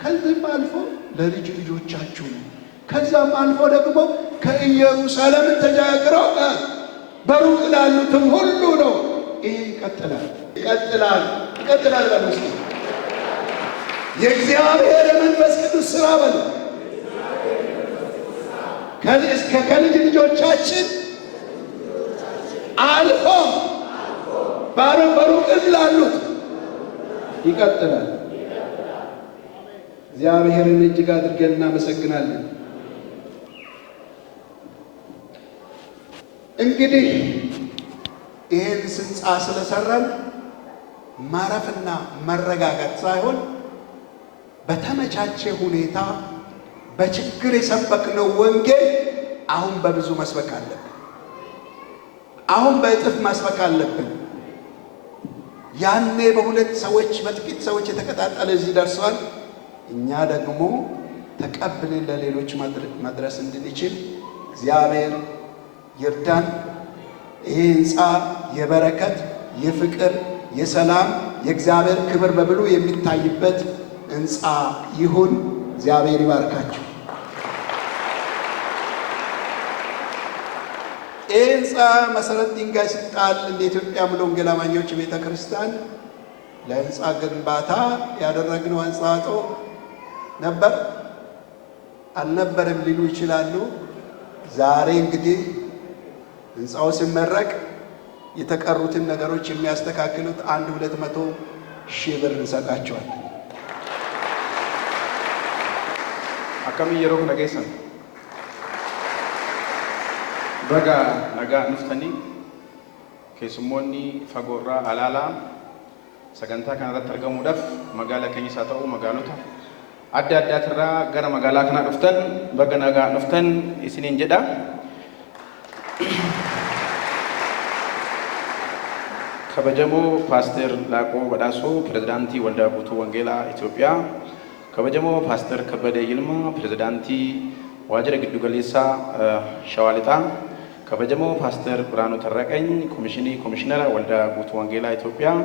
ከዚህም አልፎ ለልጅ ልጆቻችሁ ነው። ከዛም አልፎ ደግሞ ከኢየሩሳሌም ተጃግረው በሩቅ ላሉትም ሁሉ ነው። ይህ ይቀጥላል ይቀጥላል ይቀጥላል። በምስሉ የእግዚአብሔር መንፈስ ቅዱስ ሥራ በሉ እስከ ከልጅ ልጆቻችን አልፎ በሩቅም ላሉት ይቀጥላል። እግዚአብሔርን እጅግ አድርገን እናመሰግናለን። እንግዲህ ይህን ሕንፃ ስለሰራን ማረፍና መረጋጋት ሳይሆን በተመቻቸ ሁኔታ በችግር የሰበክነው ወንጌል አሁን በብዙ መስበክ አለብን። አሁን በእጥፍ መስበክ አለብን። ያኔ በሁለት ሰዎች በጥቂት ሰዎች የተቀጣጠለ እዚህ ደርሷል። እኛ ደግሞ ተቀብለን ለሌሎች መድረስ እንድንችል እግዚአብሔር ይርዳን። ይህ ሕንፃ የበረከት፣ የፍቅር፣ የሰላም፣ የእግዚአብሔር ክብር በብሉ የሚታይበት ሕንፃ ይሁን። እግዚአብሔር ይባርካችሁ። ይህ ሕንፃ መሰረት ድንጋይ ሲጣል እንደ ኢትዮጵያ ሙሉ ወንጌል አማኞች ቤተ ክርስቲያን ለሕንፃ ግንባታ ያደረግነው አንጻጦ ነበር አልነበረም ሊሉ ይችላሉ። ዛሬ እንግዲህ ሕንፃው ሲመረቅ የተቀሩትን ነገሮች የሚያስተካክሉት 100,000 ብር እንሰጣቸዋለን። akkam yeroo kana geessan baga nagaa dhuftanii keessummoonni fagoorraa alaalaa sagantaa kanarratti argamuudhaaf magaalaa keenyas haa ta'u magaalota adda addaatirraa gara magaalaa kanaa dhuftan baga nagaa dhuftan isiniin jedha. kabajamoo paaster Laaqoo Badhaasoo pirezidaantii waldaa guutuu wangeelaa Itoophiyaa, kabajamoo paaster Kabbadee Yilmaa pirezidaantii waajjira giddu galeessaa Shawaa Lixaa, kabajamoo paaster Biraanuu Tarraqany komishinara waldaa guutuu wangeelaa Itoophiyaa,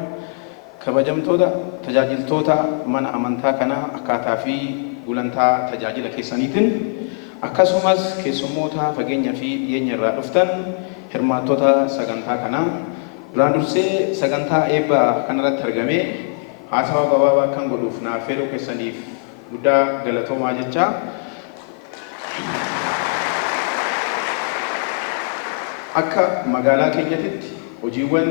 kabajamtoota tajaajiltoota mana amantaa kanaa akkaataa fi gulantaa tajaajila keessaniitiin akkasumas keessummoota fageenyaa fi dhiyeenya irraa dhuftan hirmaattota sagantaa kanaa duraan dursee sagantaa eebbaa kanarratti argamee haasawaa gabaabaa kan godhuuf naaf fedhuu keessaniif guddaa galatoomaa jecha. Akka magaalaa keenyatti hojiiwwan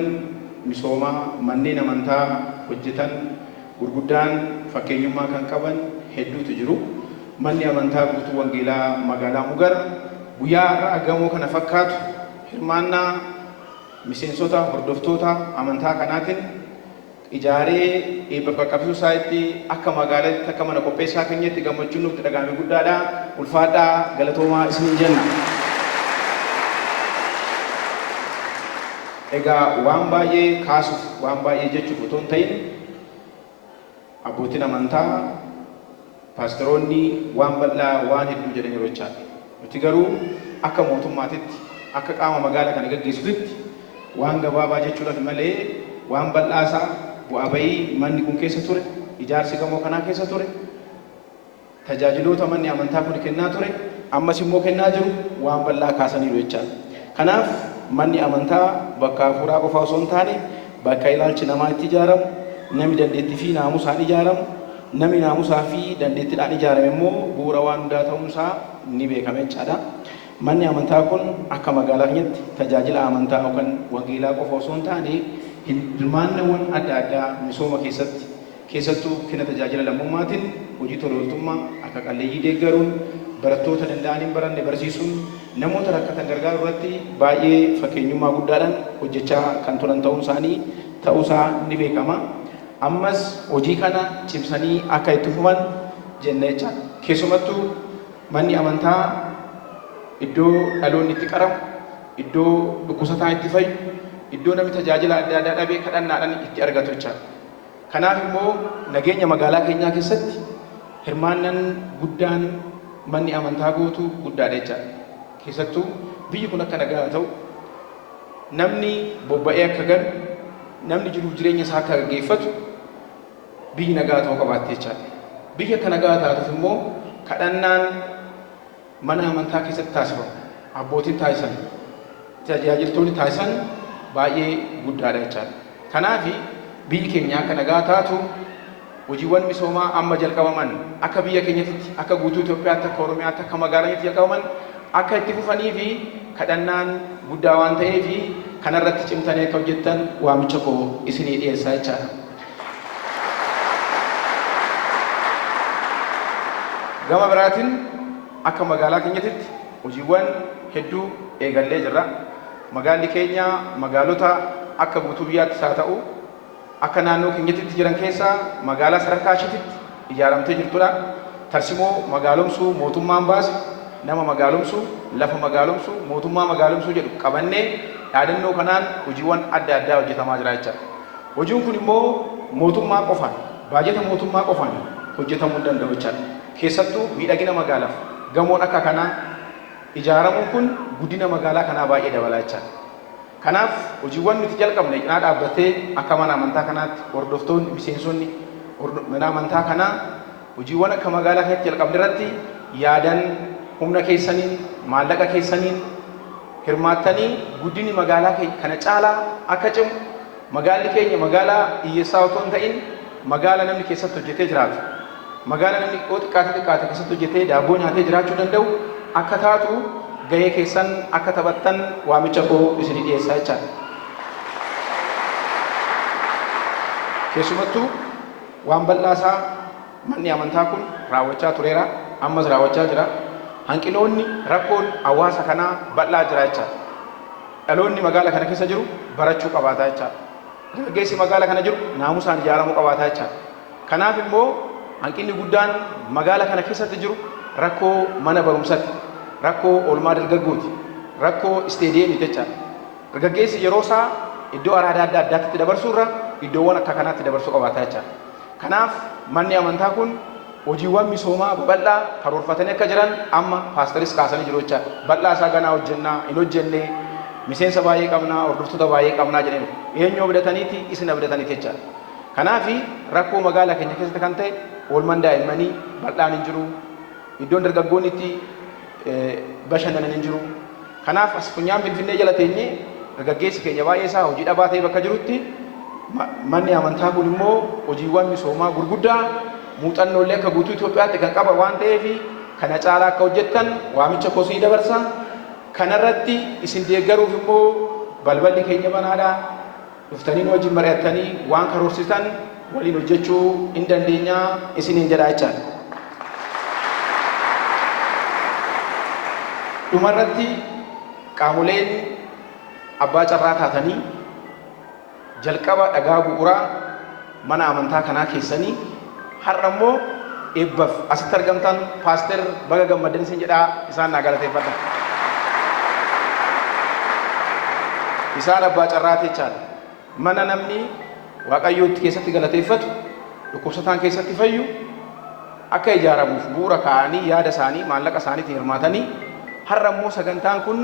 misoomaa manneen amantaa hojjetan gurguddaan fakkeenyummaa kan qaban hedduutu jiru. Manni amantaa guutuu wangeelaa magaalaa Mugar guyyaa har'aa gamoo kana fakkaatu hirmaannaa miseensota hordoftoota amantaa kanaatiin ijaaree eebba qaqqabsiisuu isaatti akka magaalaatti akka mana qopheessaa keenyatti gammachuun nutti dhagahame guddaadha. Ulfaadhaa galatoomaa isiniin jenna. Egaa waan baay'ee kaasuuf waan baay'ee jechuuf otoo hin ta'in abbootiin amantaa paasteroonni waan bal'aa waan hedduu jedhan yeroo jechaa nuti garuu akka mootummaatitti akka qaama magaalaa kana gaggeessuutti waan gabaabaa jechuudhaaf malee waan bal'aasaa bu'aa bayii manni kun keessa ture, ijaarsi gamoo kanaa keessa ture, tajaajiloota manni amantaa kun kennaa ture, ammas immoo kennaa jiru waan bal'aa kaasaniiru jechaadha. Kanaaf manni amantaa bakka hafuuraa qofaa osoo hin taane bakka ilaalchi namaa itti ijaaramu, namni dandeettii fi naamusaan ijaaramu, namni naamusaa fi dandeettiidhaan ijaarame immoo bu'uura waan hundaa ta'uunsaa ni beekama jechaadha. Manni amantaa kun akka magaalaa keenyatti tajaajila amantaa yookaan wangeelaa qofa osoo hin taane hirmaannawwan adda addaa misooma keessattuu kenna tajaajila lammummaatiin hojii tola ooltummaa akka qalleeyyii deeggaruun, barattoota danda'aniin baranne barsiisuun, namoota rakkatan gargaaruu irratti baay'ee fakkeenyummaa guddaadhaan hojjechaa kan turan ta'uun isaanii ta'uusaa ni beekama. Ammas hojii kana cimsanii akka itti fuman jenna jechaadha. Keessumattuu manni amantaa iddoo dhaloonni itti qaramu, iddoo dhukkubsataan itti fayyu, iddoo namni tajaajila adda addaa dhabee kadhannaadhaan itti argatu jechaadha. Kanaaf immoo nageenya magaalaa keenyaa keessatti hirmaannaan guddaan manni amantaa gootu guddaadha jechaadha. Keessattuu biyyi kun akka nagaa ta'u, namni bobba'ee akka galu, namni jiruuf jireenya isaa akka gaggeeffatu biyyi nagaa ta'uu qabaatte jechaadha. Biyya akka nagaa taatuuf immoo kadhannaan mana amantaa keessatti taasifamu, abbootiin taasisan, tajaajiltoonni taasisan baay'ee guddaadha jechaadha. Kanaaf biyyi keenya akka nagaa taatu hojiiwwan misoomaa amma jalqabaman akka biyya keenyatti, akka guutuu Itoophiyaatti, akka Oromiyaatti, akka magaalaatti jalqabaman akka itti fufanii fi kadhannaan guddaa waan ta'eef kanarratti cimtanii akka hojjettan waamicha koo isinii dhiyeessaa jechaadha. Gama biraatiin akka magaalaa keenyatti hojiiwwan hedduu eegallee jirra. Magaalli keenya magaalota akka guutuu biyyaattis haa ta'u akka naannoo keenyatti jiran keessaa magaalaa sadarkaa isheetti ijaaramtee jirtudha. Tarsimoo magaalomsuu mootummaan baase, nama magaalomsuu, lafa magaalomsuu, mootummaa magaalomsuu jedhu qabannee yaadannoo kanaan hojiiwwan adda addaa hojjetamaa jira jechuudha. Hojiin kun immoo mootummaa qofaan, baajeta mootummaa qofaan hojjetamuu hin danda'u jechuudha. Keessattuu miidhagina magaalaaf gamoon akka kanaa ijaaramuun kun guddina magaalaa kanaa baay'ee dabala jechuudha. Kanaaf hojiiwwan nuti jalqabne cinaa dhaabbatee akka mana amantaa kanaatti hordoftoonni, miseensonni mana amantaa kanaa hojiiwwan akka magaalaa keessatti jalqabne irratti yaadan humna keessaniin, maallaqa keessaniin hirmaattanii guddinni magaalaa kana caalaa akka cimu, magaalli keenya magaalaa hiyyeessaa otoo hin ta'in magaalaa namni keessatti hojjetee jiraatu, magaalaa namni xiqqaate keessatti hojjetee daabboo nyaatee jiraachuu danda'u akka taatu gahee keessan akka taphattan waamicha koo isinii dhiyeessaa jechaadha. Keessumattuu waan bal'aasaa manni amantaa kun raawwachaa tureera, ammas raawwachaa jira. Hanqinoonni rakkoon hawaasa kanaa bal'aa jira jechaadha. Dhaloonni magaalaa kana keessa jiru barachuu qabaata jechaadha. Dargaggeessi magaalaa kana jiru naamusaan ijaaramuu qabaata jechaadha. Kanaaf immoo hanqinni guddaan magaalaa kana keessatti jiru rakkoo mana barumsaatti, rakkoo oolmaa dargaggooti, rakkoo isteediyeemii jechaadha. Dargaggeessi yeroo isaa iddoo araadaa adda addaatti dabarsuu irra iddoowwan akka kanaatti dabarsuu qabaata jechaadha. Kanaaf manni amantaa kun hojiiwwan misoomaa bal'aa karoorfatanii akka jiran amma paasteris kaasanii jiru jechaadha. Bal'aa isaa ganaa hojjennaa, hin hojjennee, miseensa baay'ee qabnaa, hordoftoota baay'ee qabnaa jedhanii eenyoo bidataniiti isin bidataniiti jechaadha. Kanaaf rakkoo magaalaa keenya keessatti kan ta'e oolmaan daa'immanii bal'aan hin jiru, iddoon dargaggoonni itti bashannanan hin jiru. Kanaaf as funyaan Finfinnee jala teenyee dargaggeessi keenya baay'ee isaa hojii dhabaa ta'e bakka jirutti manni amantaa kun immoo hojiiwwan misoomaa gurguddaa muuxannoolee akka guutuu Itoophiyaatti kan qaba waan ta'eef kana caalaa akka hojjettan waamicha kosii dabarsa. Kanarratti isin deeggaruuf immoo balballi keenya banaadha. Dhuftanii wajjin mari'attanii waan karoorsitan waliin hojjechuu hin dandeenyaa isiniin jedhaa jechaadha. Dhumarratti qaamoleen abbaa carraa taatanii jalqaba dhagaa bu'uuraa mana amantaa kanaa keessanii har'a immoo eebbaaf asitti argamtan paaster baga gammaddan isin jedhaa isaan naa galateeffadha. Isaan abbaa carraati jechaadha. Mana namni Waaqayyootti keessatti galateeffatu, dhukkubsataan keessatti fayyu akka ijaaramuuf bu'uura kaa'anii yaada isaanii, maallaqa isaaniitiin hirmaatanii har'a immoo sagantaan kun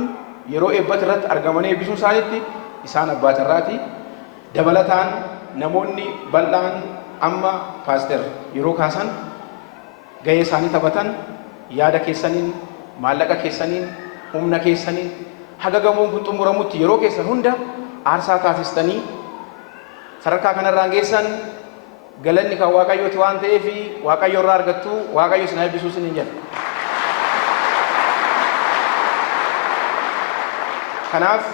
yeroo eebbata irratti argamanii eebbisuu isaaniitti isaan abbaa carraati. Dabalataan namoonni bal'aan amma paaster yeroo kaasan gahee isaanii taphatan yaada keessaniin, maallaqa keessaniin, humna keessaniin haga gamoon kun xumuramutti yeroo keessan hunda aarsaa taasistanii sadarkaa kanarraan geessan galanni kan Waaqayyooti waan ta'eef Waaqayyo irraa argattu Waaqayyo isin eebbisuu isiniin jedha. Kanaaf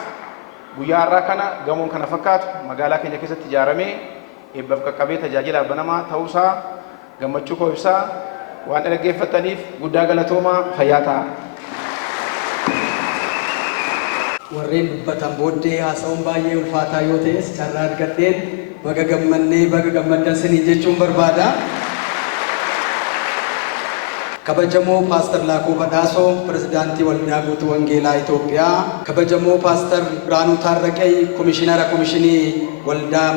guyyaa har'aa kana gamoon kana fakkaatu magaalaa keenya keessatti ijaaramee eebbaaf qaqqabee tajaajila banamaa ta'uusaa gammachuu koo ibsaa. Waan dhaggeeffataniif guddaa galatoomaa fayyaa ta'a. warreen dubbatan booddee haasa'uun baay'ee ulfaataa yoo ta'es carraa argadheen baga gammaddan sinii jechuun barbaada. Kabajamoo Paaster Laakoo Badhaasoo Pirezidaantii Waldaa Guutuu Wangeelaa Itoophiyaa, kabajamoo Paaster Biraanuu Taarraqee Komishinii Waldaa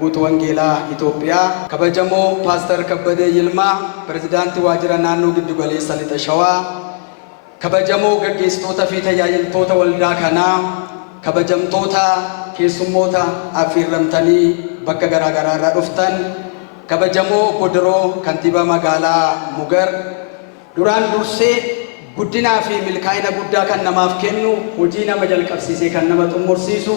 Guutuu Wangeelaa Itoophiyaa, kabajamoo Paaster Kabbadee Yilmaa Pirezidaantii Waajjira Naannoo Giddugaleessa Lixa Shawaa, kabajamoo gaggeessitoota fi tajaajiltoota waldaa kanaa, kabajamtoota keessummoota affeerramtanii bakka garaagaraa irraa dhuftan, kabajamoo Bodiroo kantiibaa magaalaa Mugar, duraan dursee guddinaa fi milkaa'ina guddaa kan namaaf kennu, hojii nama jalqabsiisee kan nama xumursiisu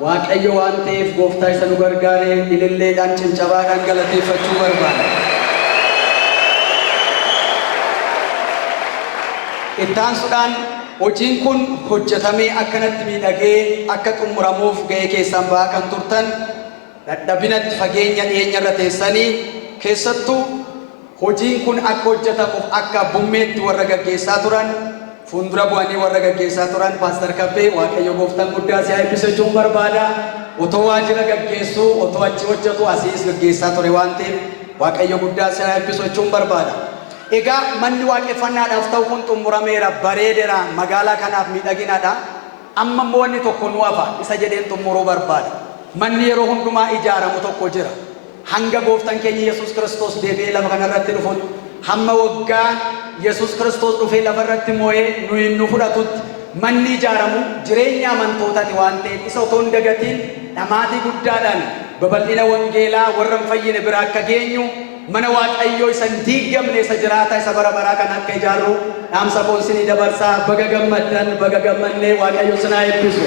Waaqayyo waan ta'eef gooftaa isa nu gargaaree ililleedhaan cincabaadhaan galateeffachuu barbaada. Ittaansuudhaan hojiin kun hojjetamee akkanatti miidhagee akka xumuramuuf ga'ee keessan ba'aa kan turtan, dadhabinatti fageenya dhiyeenyarra teessanii keessattuu hojiin kun akka hojjetamuuf akka bummeetti warra gaggeessaa turan, fuuldura bu'anii warra gaggeessaa turan Paaster Kabbee Waaqayyo gooftaan guddaa si eebbisu jechuun barbaada. Otoo waajjira gaggeessuu, otoo achi hojjetu asiis gaggeessaa ture waan ta'eef Waaqayyo guddaa si eebbisu jechuun barbaada. Egaa manni waaqeffannaadhaaf ta'u kun xumurameera, bareedeera, magaalaa kanaaf miidhaginaadha. Amma immoo wanni tokko nu hafa, isa jedheen xumuruu barbaada. Manni yeroo hundumaa ijaaramu tokko jira. Hanga gooftaan keenya Yesuus Kiristoos deebi'ee lafa kanarratti dhufutti, hamma waggaa Yesuus Kiristoos dhufee lafarratti moo'ee nu fudhatutti manni ijaaramu jireenya amantootaati waan ta'eef isa otoo hin dagatiin dhamaatii guddaadhaan babal'ina wangeelaa warra hin fayyine bira akka geenyu mana Waaqayyoo isa hin diigamne isa jiraataa isa bara baraa kan akka ijaarru dhaamsa koon isinii dabarsaa. Baga gammaddan, baga gammannee Waaqayyo isin haa eebbisu.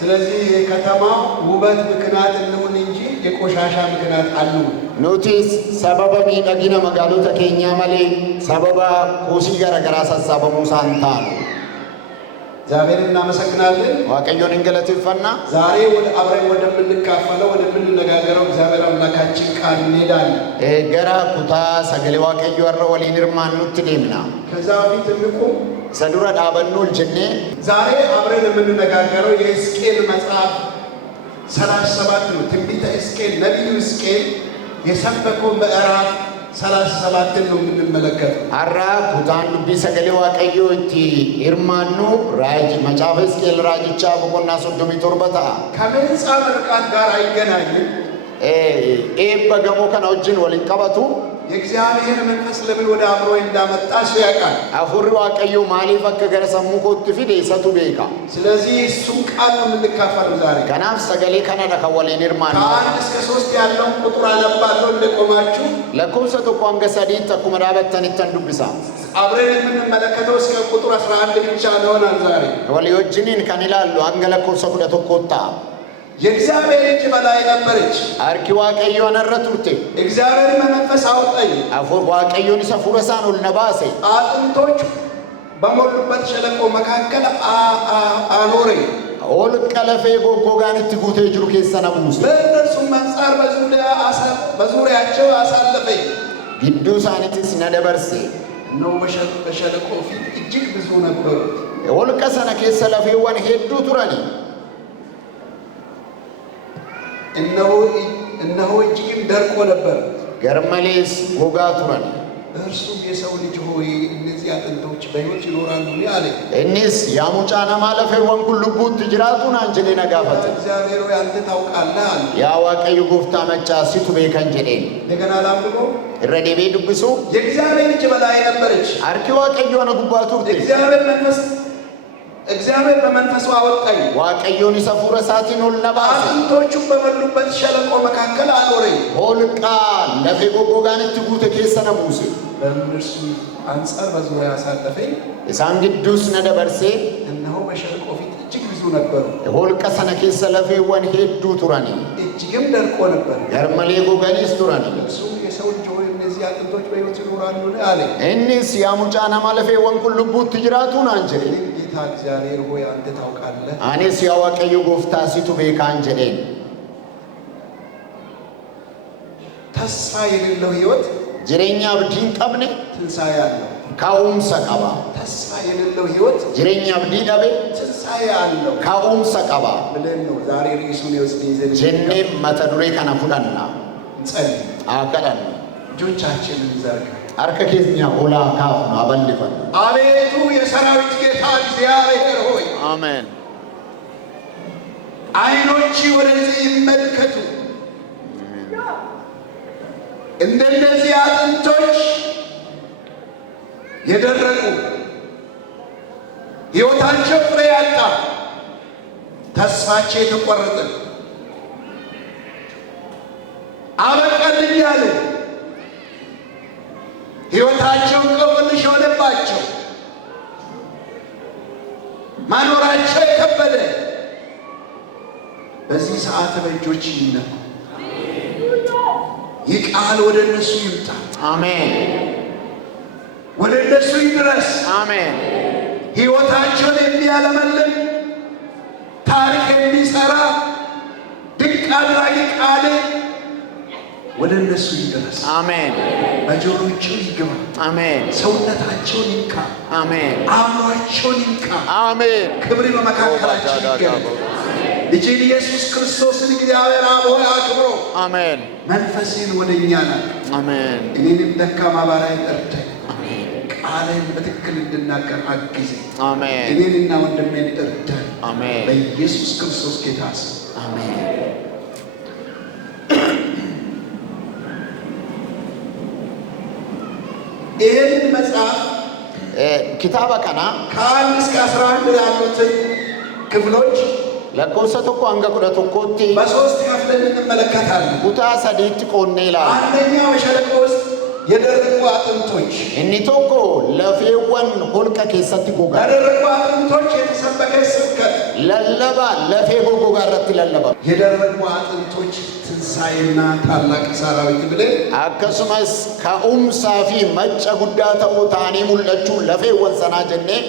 ስለዚህ የከተማው ውበት ምክንያት እንሁን እንጂ የቆሻሻ ምክንያት አንሁን። ኑቲስ ሰበበ ሚidhagina magaalota keenyaa malee sababa kuusii garaagaraa sassaabamuu isaan taanu። እግዚአብሔርን እናመሰግናለን። waaqayyoon hin galateeffanna። ዛሬ አብረን ወደምንካፈለው ወደምንነጋገረው እግዚአብሔር አምላካችን ቃል እንሄዳለን። gara kutaa sagalee waaqayyoo irra waliin hirmaannutti deemna። ከዛ በፊት እንቁም። sadura dhaabannuu jennee ዛሬ አብረን የምንነጋገረው የሕዝቅኤል መጽሐፍ 37 ነው። ትንቢተ ሕዝቅኤል ነቢዩ ሕዝቅኤል የሰበከው ምዕራፍ 37 ነው የምንመለከተው። har'a kutaan dubbii sagalee waaqayyoo itti hirmaannu macaafa ሕዝቅኤል raajichaa boqonnaa 37 ta'a. ከሕንፃ ምርቃት ጋር አይገናኝም። eebba gamoo kana wajjin waliin qabatu. የእግዚአብሔር መንፈስ ለምን ወደ አእምሮ እንዳመጣ እሱ ያውቃል። Hafuurri waaqayyoo maaliif akka gara sammuu kootti fide isatu beeka. ስለዚህ እሱን ቃል ነው የምንካፈለው ዛሬ። kanaaf sagalee kanadha kan waliin hirmaannu. ከአንድ እስከ 3 ያለውን ቁጥር አነባለሁ እንደቆማችሁ። lakkoofsa tokko hanga sadiitti akkuma dhaabattanitti an dubbisa. አብረን የምንመለከተው እስከ ቁጥር 11 ብቻ ይሆናል ዛሬ። walii wajjiniin kan ilaallu hanga lakkoofsa 11 ta'a. የእግዚአብሔር እጅ በላይ ነበረች። harki waaqayyoo anarra turte. እግዚአብሔር በመንፈስ አወጣኝ። waaqayyoon isa hafuura isaan ol na baase. አጥንቶች በሞሉበት ሸለቆ መካከል አኖረኝ። holqa lafee goggogaan itti guutee jiru keessa na buuse. በእነርሱም አንጻር በዙሪያቸው አሳለፈኝ። gidduu isaaniittis na dabarse. እነሆ በሸለቆ ፊት እጅግ ብዙ ነበሩ። holqa sana keessa lafeewwan hedduu turani. እነሆ እጅግም ደርቆ ነበር። garmalees gogaa turani. እርሱም የሰው ልጅ ሆይ እነዚህ አጥንቶች በሕይወት ይኖራሉን አለኝ። innis yaa mucaa namaa lafeewwan kun lubbuutti jiraatu naan jedhee na gaafate. እግዚአብሔር ሆይ አንተ ታውቃለህ አለ። yaa waaqayyo gooftaa maccaa situ beekan jedheen. እንደገና ላንብቦ irra deebi'ee dubbisu. የእግዚአብሔር እጅ በላይ ነበረች። harki waaqayyoo ana gubbaa turte. እግዚአብሔር በመንፈሱ አወጣኝ። waaqayyoon isa hafuura isaatiin ol na baase. አጥንቶቹም በሞሉበት ሸለቆ መካከል አኖረኝ። holqaa lafee goggogaan itti guute keessa na buuse. በእነርሱ አንጻር በዙሪያ አሳለፈኝ። isaan gidduus na dabarsee. እነሆ በሸለቆ ፊት እጅግ ብዙ ነበሩ። holqa sana keessa lafeewwan hedduu turani. እጅግም ደርቆ ነበር። garmalee goganiis turani. እርሱም የሰው ልጅ ሆይ እነዚህ አጥንቶች በሕይወት ይኖራሉን አለኝ። innis yaa mucaa namaa lafeewwan kun lubbuutti jiraatu naan jedhe. ጌታ እግዚአብሔር ሆይ አንተ ታውቃለህ። anis yaa waaqayyo gooftaa situ beekaan jedheen. ተስፋ የሌለው ህይወት jireenya abdiin qabne ትንሣኤ አለው። ka'umsa qaba. ተስፋ የሌለው ህይወት jireenya abdii dhabe ትንሣኤ አለው ka'umsa qaba. ብለን ነው ዛሬ ርዕሱን ይወስድ ይዘን jennee mata duree kana fudhanna. እንጸልይ። kadhanna. እጆቻችንን እንዘርጋ። harka keenya olaa kaafnu haa bal'ifannu. አቤቱ የሰራዊት ጌታ እግዚአብሔር ሆይ አሜን። አይኖች ወደዚህ ይመልከቱ። እንደነዚህ አጥንቶች የደረቁ ሕይወታቸው ፍሬ ያጣ ተስፋቸው የተቆረጠ አበቃልኝ ያሉ ሕይወታቸው እንቆቅልሽ የሆነባቸው ማኖራቸው የከበደ በዚህ ሰዓት በእጆች ይነኩ። ይህ ቃል ወደ እነሱ ይምጣ። አሜን። ወደ እነሱ ይድረስ። አሜን። ሕይወታቸውን የሚያለመልም ታሪክ የሚሰራ ድንቅ አድራጊ ቃል ወደ እነሱ ይድረስ። አሜን። በጆሮቸው ይግባ። አሜን። ሰውነታቸውን ይንካ። አሜን። አእምሯቸውን ይንካ። አሜን። ክብር በመካከላቸው ይገለጥ። ልጅን ኢየሱስ ክርስቶስን እግዚአብሔር አብ ሆይ አክብሮ አሜን። መንፈስን ወደ እኛ ላክ። አሜን። እኔንም ደካማ ባሪያህን እርዳኝ። ቃልህን በትክክል እንድናገር አግዘኝ። አሜን። እኔንና ወንድሜን እርዳኝ። አሜን። በኢየሱስ ክርስቶስ ጌታ ስም አሜን። ይህንን መጽሐፍ kitaaba kana ከአንድ እስከ 11 ያሉትን ክፍሎች lakkoofsa tokko hanga 11tti በሶስት ከፍለን እንመለከታለን። kutaa sadiitti qoonnee ilaalla. አንደኛው ሸለቆ ውስጥ የደረቁ አጥንቶች inni tokko lafeewwan holqa keessatti gogan. ለደረቁ አጥንቶች የተሰበከ ስብከት lallaba lafee gogogaa irratti lallaba. የደረቁ አጥንቶች ትንሣኤና ታላቅ ሰራዊት ብለን akkasumas ka'umsaa fi macca guddaa ta'uu taanii mul'achuu lafeewwan sanaa jennee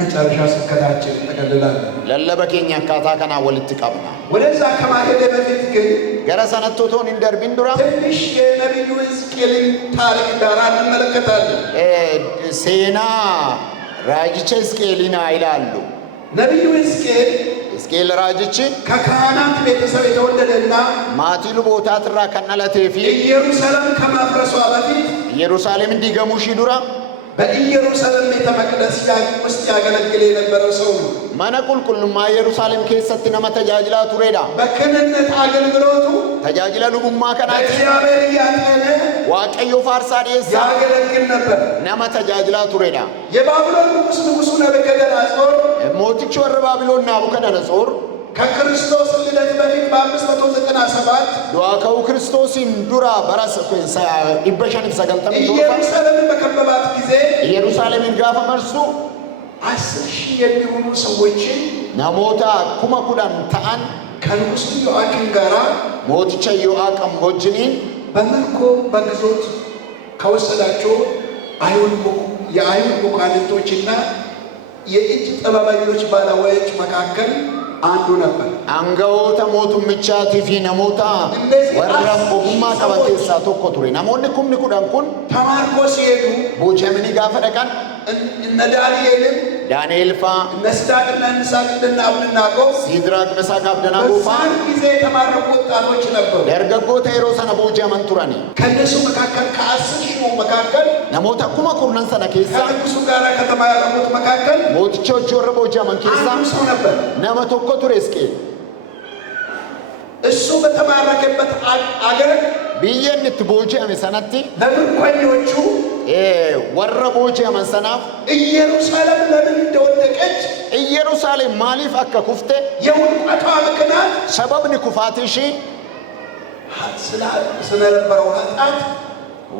መጨረሻ ስብከታችን እንጠቀልላለን። lallaba keenya akkaataa kanaa walitti qabna. ወደዛ ከማሄድ በፊት ግን gara sanatti otoo hin darbin dura ትንሽ የነቢዩ ሕዝቅኤልን ታሪክ ዳራ እንመለከታለን። seenaa raajicha Hisqeelii haa ilaallu. ነቢዩ ሕዝቅኤል Hisqeel raajichi ከካህናት ቤተሰብ የተወለደና maatii lubootaa kan dhalatee fi ኢየሩሳሌም ከማፍረሷ በፊት Yerusaalem diigamuu ishii dura በኢየሩሳሌም ቤተ መቅደስ ውስጥ ያገለግል የነበረው ሰው ነው። mana qulqullummaa Yerusaalem keessatti nama tajaajilaa turedha. በክህነት አገልግሎቱ tajaajila lubummaa kanaatti እግዚአብሔር እያጠነ waaqayyo faarsaa dhiyeessaa ያገለግል ነበር። nama tajaajilaa turedha. የባቢሎን ንጉሥ ንጉሡ ነብከደነጾር mootichi warra Baabiloon Naabukadanaጾር ከክርስቶስ ልደት በፊት በ597 du'aa ka'uu Kiristoosiin dura bara 597 ኢየሩሳሌምን በከበባት ጊዜ Yerusaalemin gaafa marsu 10,000 የሚሆኑ ሰዎችን namoota 10,000 ta'an ከንጉሡ ዮአኪን ጋር mooticha Yoo'aaqam wajjiniin በምርኮ በግዞት ከወሰዳቸው የአይሁድ መኳንንቶችና የእጅ ጥበበኞች ባለሙያዎች መካከል አንዱ ነበር። aangawoota mootummichaa fi namoota warra ogummaa qaban keessaa tokko ture. namoonni 10,000 kun ተማርኮ ሲሄዱ booji'amanii gaafa dhaqan እነ ዳንኤልም Daani'eel faa እነ ሲድራቅና ሚሳቅና አብደናጎ Siidraaq Mesaaq Abdanaagoo faa በዛን ጊዜ የተማረኩ ወጣቶች ነበሩ። dargaggoota yeroo sana booji'aman turani. ከነሱ መካከል ከ10,000 መካከል namoota 10,000 sana keessaa ከንጉሡ ጋር ከተማ ያለሙት መካከል mooticha hojii warra booji'aman keessaa አንዱ ሰው ነበር። nama tokko ture Hisqeel. እሱ በተማረከበት አገር biyya inni itti booji'ame sanatti ለምርኮኞቹ warra booji'aman sanaaf ኢየሩሳሌም ለምን እንደወደቀች Yerusaalem maaliif akka kufte የውድቀቷ ምክንያት sababni kufaatii ishii ስለነበረው ኃጢአት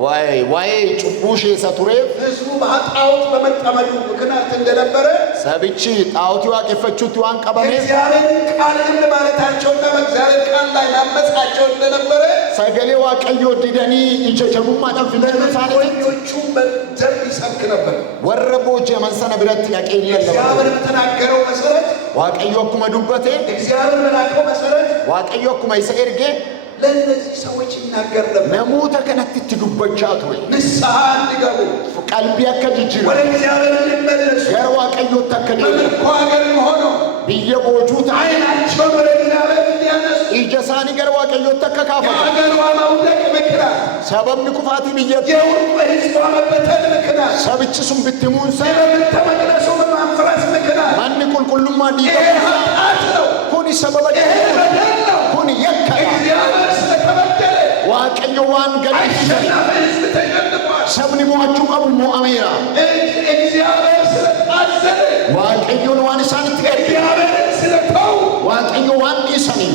waa'ee cubbuu ishee isa tureef ህዝቡ በኃጢአት በመጠመዱ ምክንያት እንደነበረ sabichi xaa'otii waaqeffachuutti waan qabameef እግዚአብሔርን ቃል እንደማለታቸውና በእግዚአብሔር ቃል ላይ ማመጻቸው እንደነበረ sagalee waaqayyoo didanii ija jabummaadhaan filachuun isaaniitti ለምርኮኞቹ በደንብ ይሰብክ ነበር። warra booji'aman sana biratti dhaqee እግዚአብሔር lallabate. በተናገረው መሰረት waaqayyo akkuma dubbate እግዚአብሔር በላከው መሰረት waaqayyo akkuma isa erge ለእነዚህ ሰዎች ይናገር ነበር። namoota kanatti itti dubbachaa ture. ንስሐ እንዲገቡ qalbii akka jijjiiran ወደ እግዚአብሔር እንዲመለሱ gara waaqayyootti akka deebi'an በምርኮ ሀገር ሆነው biyya boojuu ta'an ዓይናቸውን ወደ እግዚአብሔር እንዲያነሱ ija isaanii gara waaqayyootti akka kaafatan የሀገሯ መውደቅ ምክንያት sababni kufaatii biyyattii የሕዝቧ መበተን ምክንያት sabichi sun bittimuunsa የቤተ መቅደሱ በማፍረስ ምክንያት manni qulqullummaa ይሄ diigamuunsa ኃጢአት ነው። kuni sababa ይሄ በደል ነው። kuni yakka እግዚአብሔር ስለተበደለ waaqayyo waan gadhiisan አሸናፊ ሕዝብ ተሸንፏል። sabni mo'achuu qabu mo'ameera እግዚአብሔር ስለታዘለ waaqayyoon waan isaanitti gadhiise እግዚአብሔርን ስለተው waaqayyo waan dhiisaniif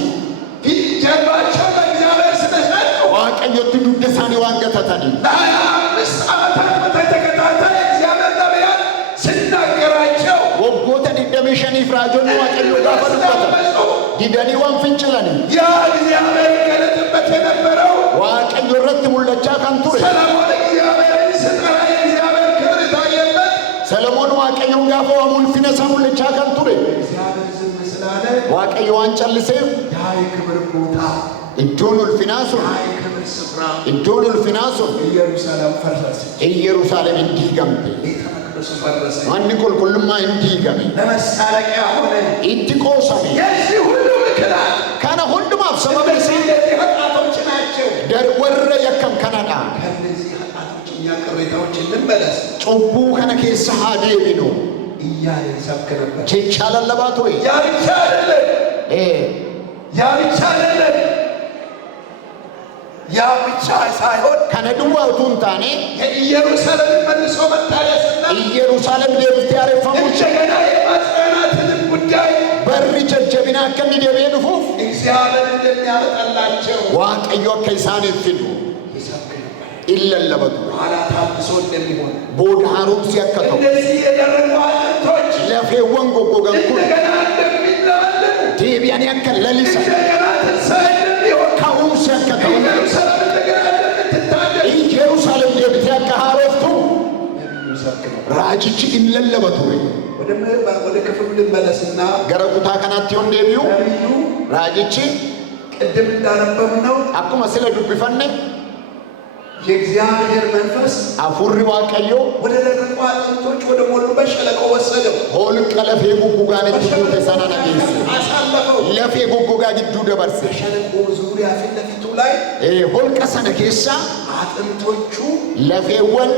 ጀርባቸው በእግዚአብሔር ስለሰጡ waaqayyotti dugda isaanii waan gatataniif ለሀያ አምስት ዓመታት በተከታታይ እግዚአብሔር ነቢያት ሲናገራቸው waggoota 25 raajonni waaqayyo gaafa dubbatan didanii waan fincilanii ያ እግዚአብሔር ይገለጥበት የነበረው waaqayyo irratti mul'achaa kan ture ሰለሞን እግዚአብሔርን ሲጠራ የእግዚአብሔር ክብር ታየበት። ሰለሞን waaqayyoon gaafa waamu ulfina isaa mul'achaa kan ture እግዚአብሔር ዝም ስላለ waaqayyo waan calliseef ያ የክብር ቦታ iddoon ulfinaa sun ያ የክብር ስፍራ iddoon ulfinaa sun ኢየሩሳሌም ፈረሰ። Yerusaalem hin diigamte ቤተ መቅደሱ ፈረሰ። manni qulqullummaa hin diigame ለመሳለቂያ ሆነ። itti qoosame የዚህ ሁሉ ምክንያት kana hundumaaf sababa እነዚህ isaa እንደዚህ ኃጢአቶች ናቸው። warra yakkan kanadha ከእነዚህ ኃጢአቶች እኛ ቅሬታዎች እንመለስ cubbuu kana keessa haa deebinu እያለ ይሰብክ ነበር። jecha lallabaa ture ያ ብቻ አይደለም፣ ያ ብቻ አይደለም፣ ያ ብቻ ሳይሆን kana duwwaa utuu hin taane የኢየሩሳሌም መልሶ መታደስና Yerusaalem deebiftee haareffamuun እንደገና የማጽናናትንም ጉዳይ barri jajjabinaa akka inni deebi'ee dhufuuf እግዚአብሔር እንደሚያመጣላቸው waaqayyo akka isaaniif fidu ይሰብክ ነበር። in lallaba ture ኋላ ታድሶ እንደሚሆን booda haaromsi akka ta'u እነዚህ የደረቁ አጥንቶች lafeewwan goggogan kun እንደገና እንደሚለመልሙ deebi'anii akka lalisan እንደገና ትንሣኤ እንደሚሆን ka'umsi akka ta'u ኢየሩሳሌም እንደገና እንደምትታደስ Yerusaalem deebitee akka haaroftu ይሰብክ ነበር። raajichi in lallaba ture ወደ ክፍሉ ልመለስና gara kutaa kanaatti yoon deebi'u ነቢዩ raajichi ቅድም እንዳነበብነው akkuma sila dubbifanne የእግዚአብሔር መንፈስ hafuurri waaqayyoo ወደ ደረቁ አጥንቶች ወደ ሞሉበት ሸለቆ ወሰደው፣ holqa lafee goggogaan itti guute sana nageesse አሳለፈው። lafee goggogaa gidduu dabarse በሸለቆ ዙሪያ ፊት ለፊቱ ላይ holqa sana keessa አጥንቶቹ lafeewwan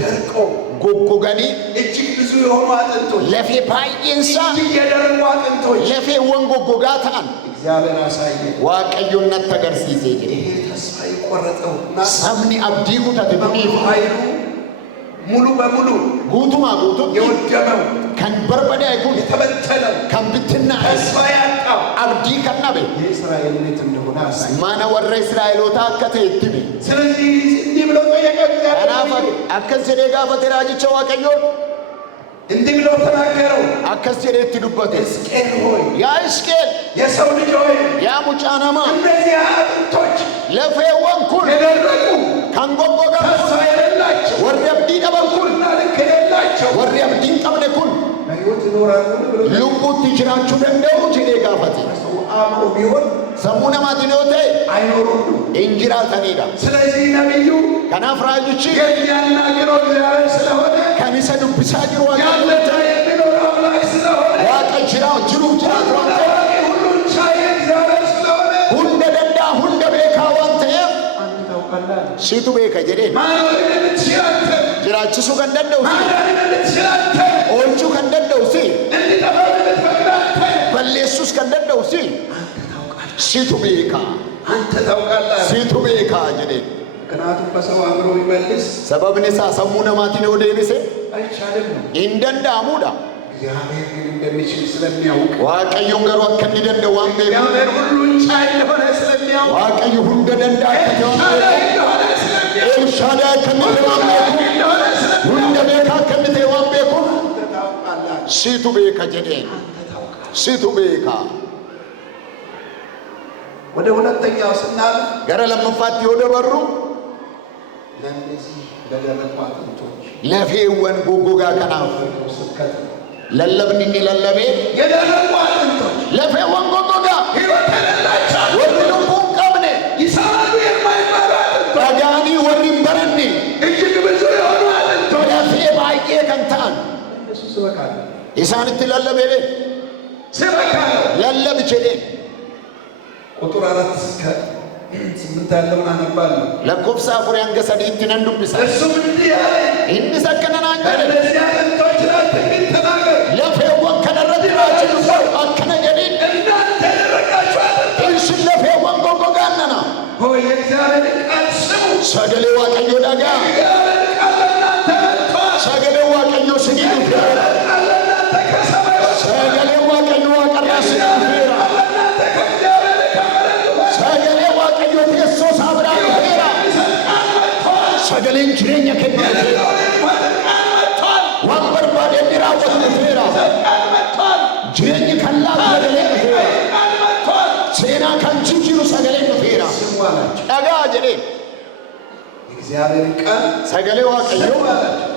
ደርቀው goggoganii እጅግ ብዙ የሆኑ አጥንቶች lafee baay'eensaa እጅግ የደረቁ አጥንቶች lafeewwan goggogaa ta'an እግዚአብሔር አሳየ። waaqayyoon natti agarsiisee jedhe ይሄ ተስፋ የቆረጠውና sabni abdii kutate duniif ኃይሉ ሙሉ በሙሉ guutumaa guututti የወደመው kan barbadaa'e kun የተበተነው kan bittinnaa'e ተስፋ ያጣው abdii kan dhabe የእስራኤል ቤት እንደሆነ አሳየ። mana warra Israa'elootaa akka ta'e itti hime ስለዚህ እንዲህ ብሎ ጠየቀ kanaaf እግዚአብሔር። akkas jedhee gaafate raajicha waaqayyoon እንዲህ ብሎ ተናገረው፣ akkas jedhee itti dubbate ሕዝቅኤል ሆይ yaa Hisqeel የሰው ልጅ ሆይ yaa mucaa namaa እነዚህ አጥንቶች lafeewwan kun የደረቁ kan goggogan ተስፋ የሌላቸው warri abdii dhaban kun እና ልክ የሌላቸው warri abdii hin qabne kun በሕይወት ይኖራሉ ብሎ lubbuutti jiraachuu danda'u jedhee gaafate ሰው አእምሮ ቢሆን sammuu namaatiin yoo ta'e አይኖሩም። hin jiraatanidha ስለዚህ ነቢዩ kanaaf raajichi የሚያናግረው እግዚአብሔር ስለሆነ kan isa dubbisaa jiru waaqayyo ያለና የሚኖር አምላክ ስለሆነ waaqa jiruuf jiraatu waan ta'eef ታዋቂ ሁሉን ቻይ እግዚአብሔር ስለሆነ hunda danda'a hunda beekaa waan ta'eef አንተ ታውቃለህ። siitu beeka jedheen ማኖርን የምትችል አንተ፣ jiraachisuu kan danda'u si ማዳንን የምትችል አንተ፣ oolchuu kan danda'u si እንዲጠፋ የምትፈቅድ አንተ፣ balleessuus kan danda'u si siitu beeka አንተ ታውቃለህ። siitu beeka jedheen ምክንያቱም በሰው አእምሮ ቢመልስ sababni isaa sammuu namaatiin yoo deebise አይቻልም ነው። hin danda'amuudha እግዚአብሔር ግን እንደሚችል ስለሚያውቅ waaqayyoon garuu akka inni danda'u waan beekuuf እግዚአብሔር ሁሉን ቻይ እንደሆነ ስለሚያውቅ waaqayyo hunda danda'a akka ta'e waan ቻይ beekuuf እንደሆነ ስለሚያውቅ elshaadaa akka inni ta'e waan beekuuf እንደሆነ ስለሚያውቅ hunda beekaa akka inni ta'e waan beekuuf አንተ ታውቃለህ። siitu beeka jedheen አንተ ታውቃለህ። siitu beeka ወደ ሁለተኛው ስናልፍ gara lammaffaatti yoo dabarru ለእነዚህ ለደረቁ አጥንቶች lafeewwan goggogaa kanaaf ስብከት ነው። lallabni inni lallabee የደረቁ አጥንቶች lafeewwan goggogaa ሕይወት የሌላቸው warri lubbuu hin qabne ይሰ isaanitti lallabee ስበካለሁ። lallab jedhee ቁጥር 4 እስከ 8 ያለውን አነባለሁ። lakkoofsa 4 hanga 3tti nan dubbisa. እሱም እንዲህ አለኝ፣ Innis akkana naan jedhe በእነዚህ አጥንቶች ላይ ትንቢት ተናገር። lafeewwan kanarratti raajisu akkana jedhiin እናንተ የደረቃችሁ አጥንቶች isin lafeewwan goggogaan nana ሆይ የእግዚአብሔርን ቃል ስሙ። sagalee waaqayyoo dhagaa የእግዚአብሔር ቃል ለእናንተ መጥቷል። sagalee waaqayyoo sinii dhufeera ቃል ለእናንተ ከሰማይ ወጥቷል። sagalee waaqayyoo waaqarraa sinii dhufeera ለእናንተ ከእግዚአብሔር ከመሬት ወጥቷል። sagalee waaqayyoo teessoo isaa biraa dhufeera ቃል መጥቷል። sagaleen jireenya kennu dhufeera ቃል መጥቷል። waan barbaade inni raawwatu dhufeera ቃል መጥቷል። jireenyi kan laatu sagalee dhufeera ቃል መጥቷል። seenaa kan jijjiiru sagalee dhufeera ስሙ አላቸው። dhagaa jedhee የእግዚአብሔርን ቃል sagalee waaqayyoo ስሙ አላቸው።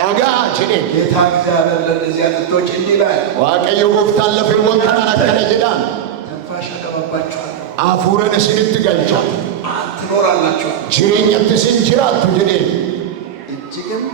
dhagaa jedhee ጌታ እግዚአብሔር ለእነዚህ አጥንቶች እንዲህ ይላል፣ waaqayyo gooftaan lafeewwan kanaan akkana jedhaan ትንፋሽ አገባባችኋለሁ፣ hafuuran isinitti galcha ትኖራላችኋል። jireenyatti isin jiraattu jedhee እጅግም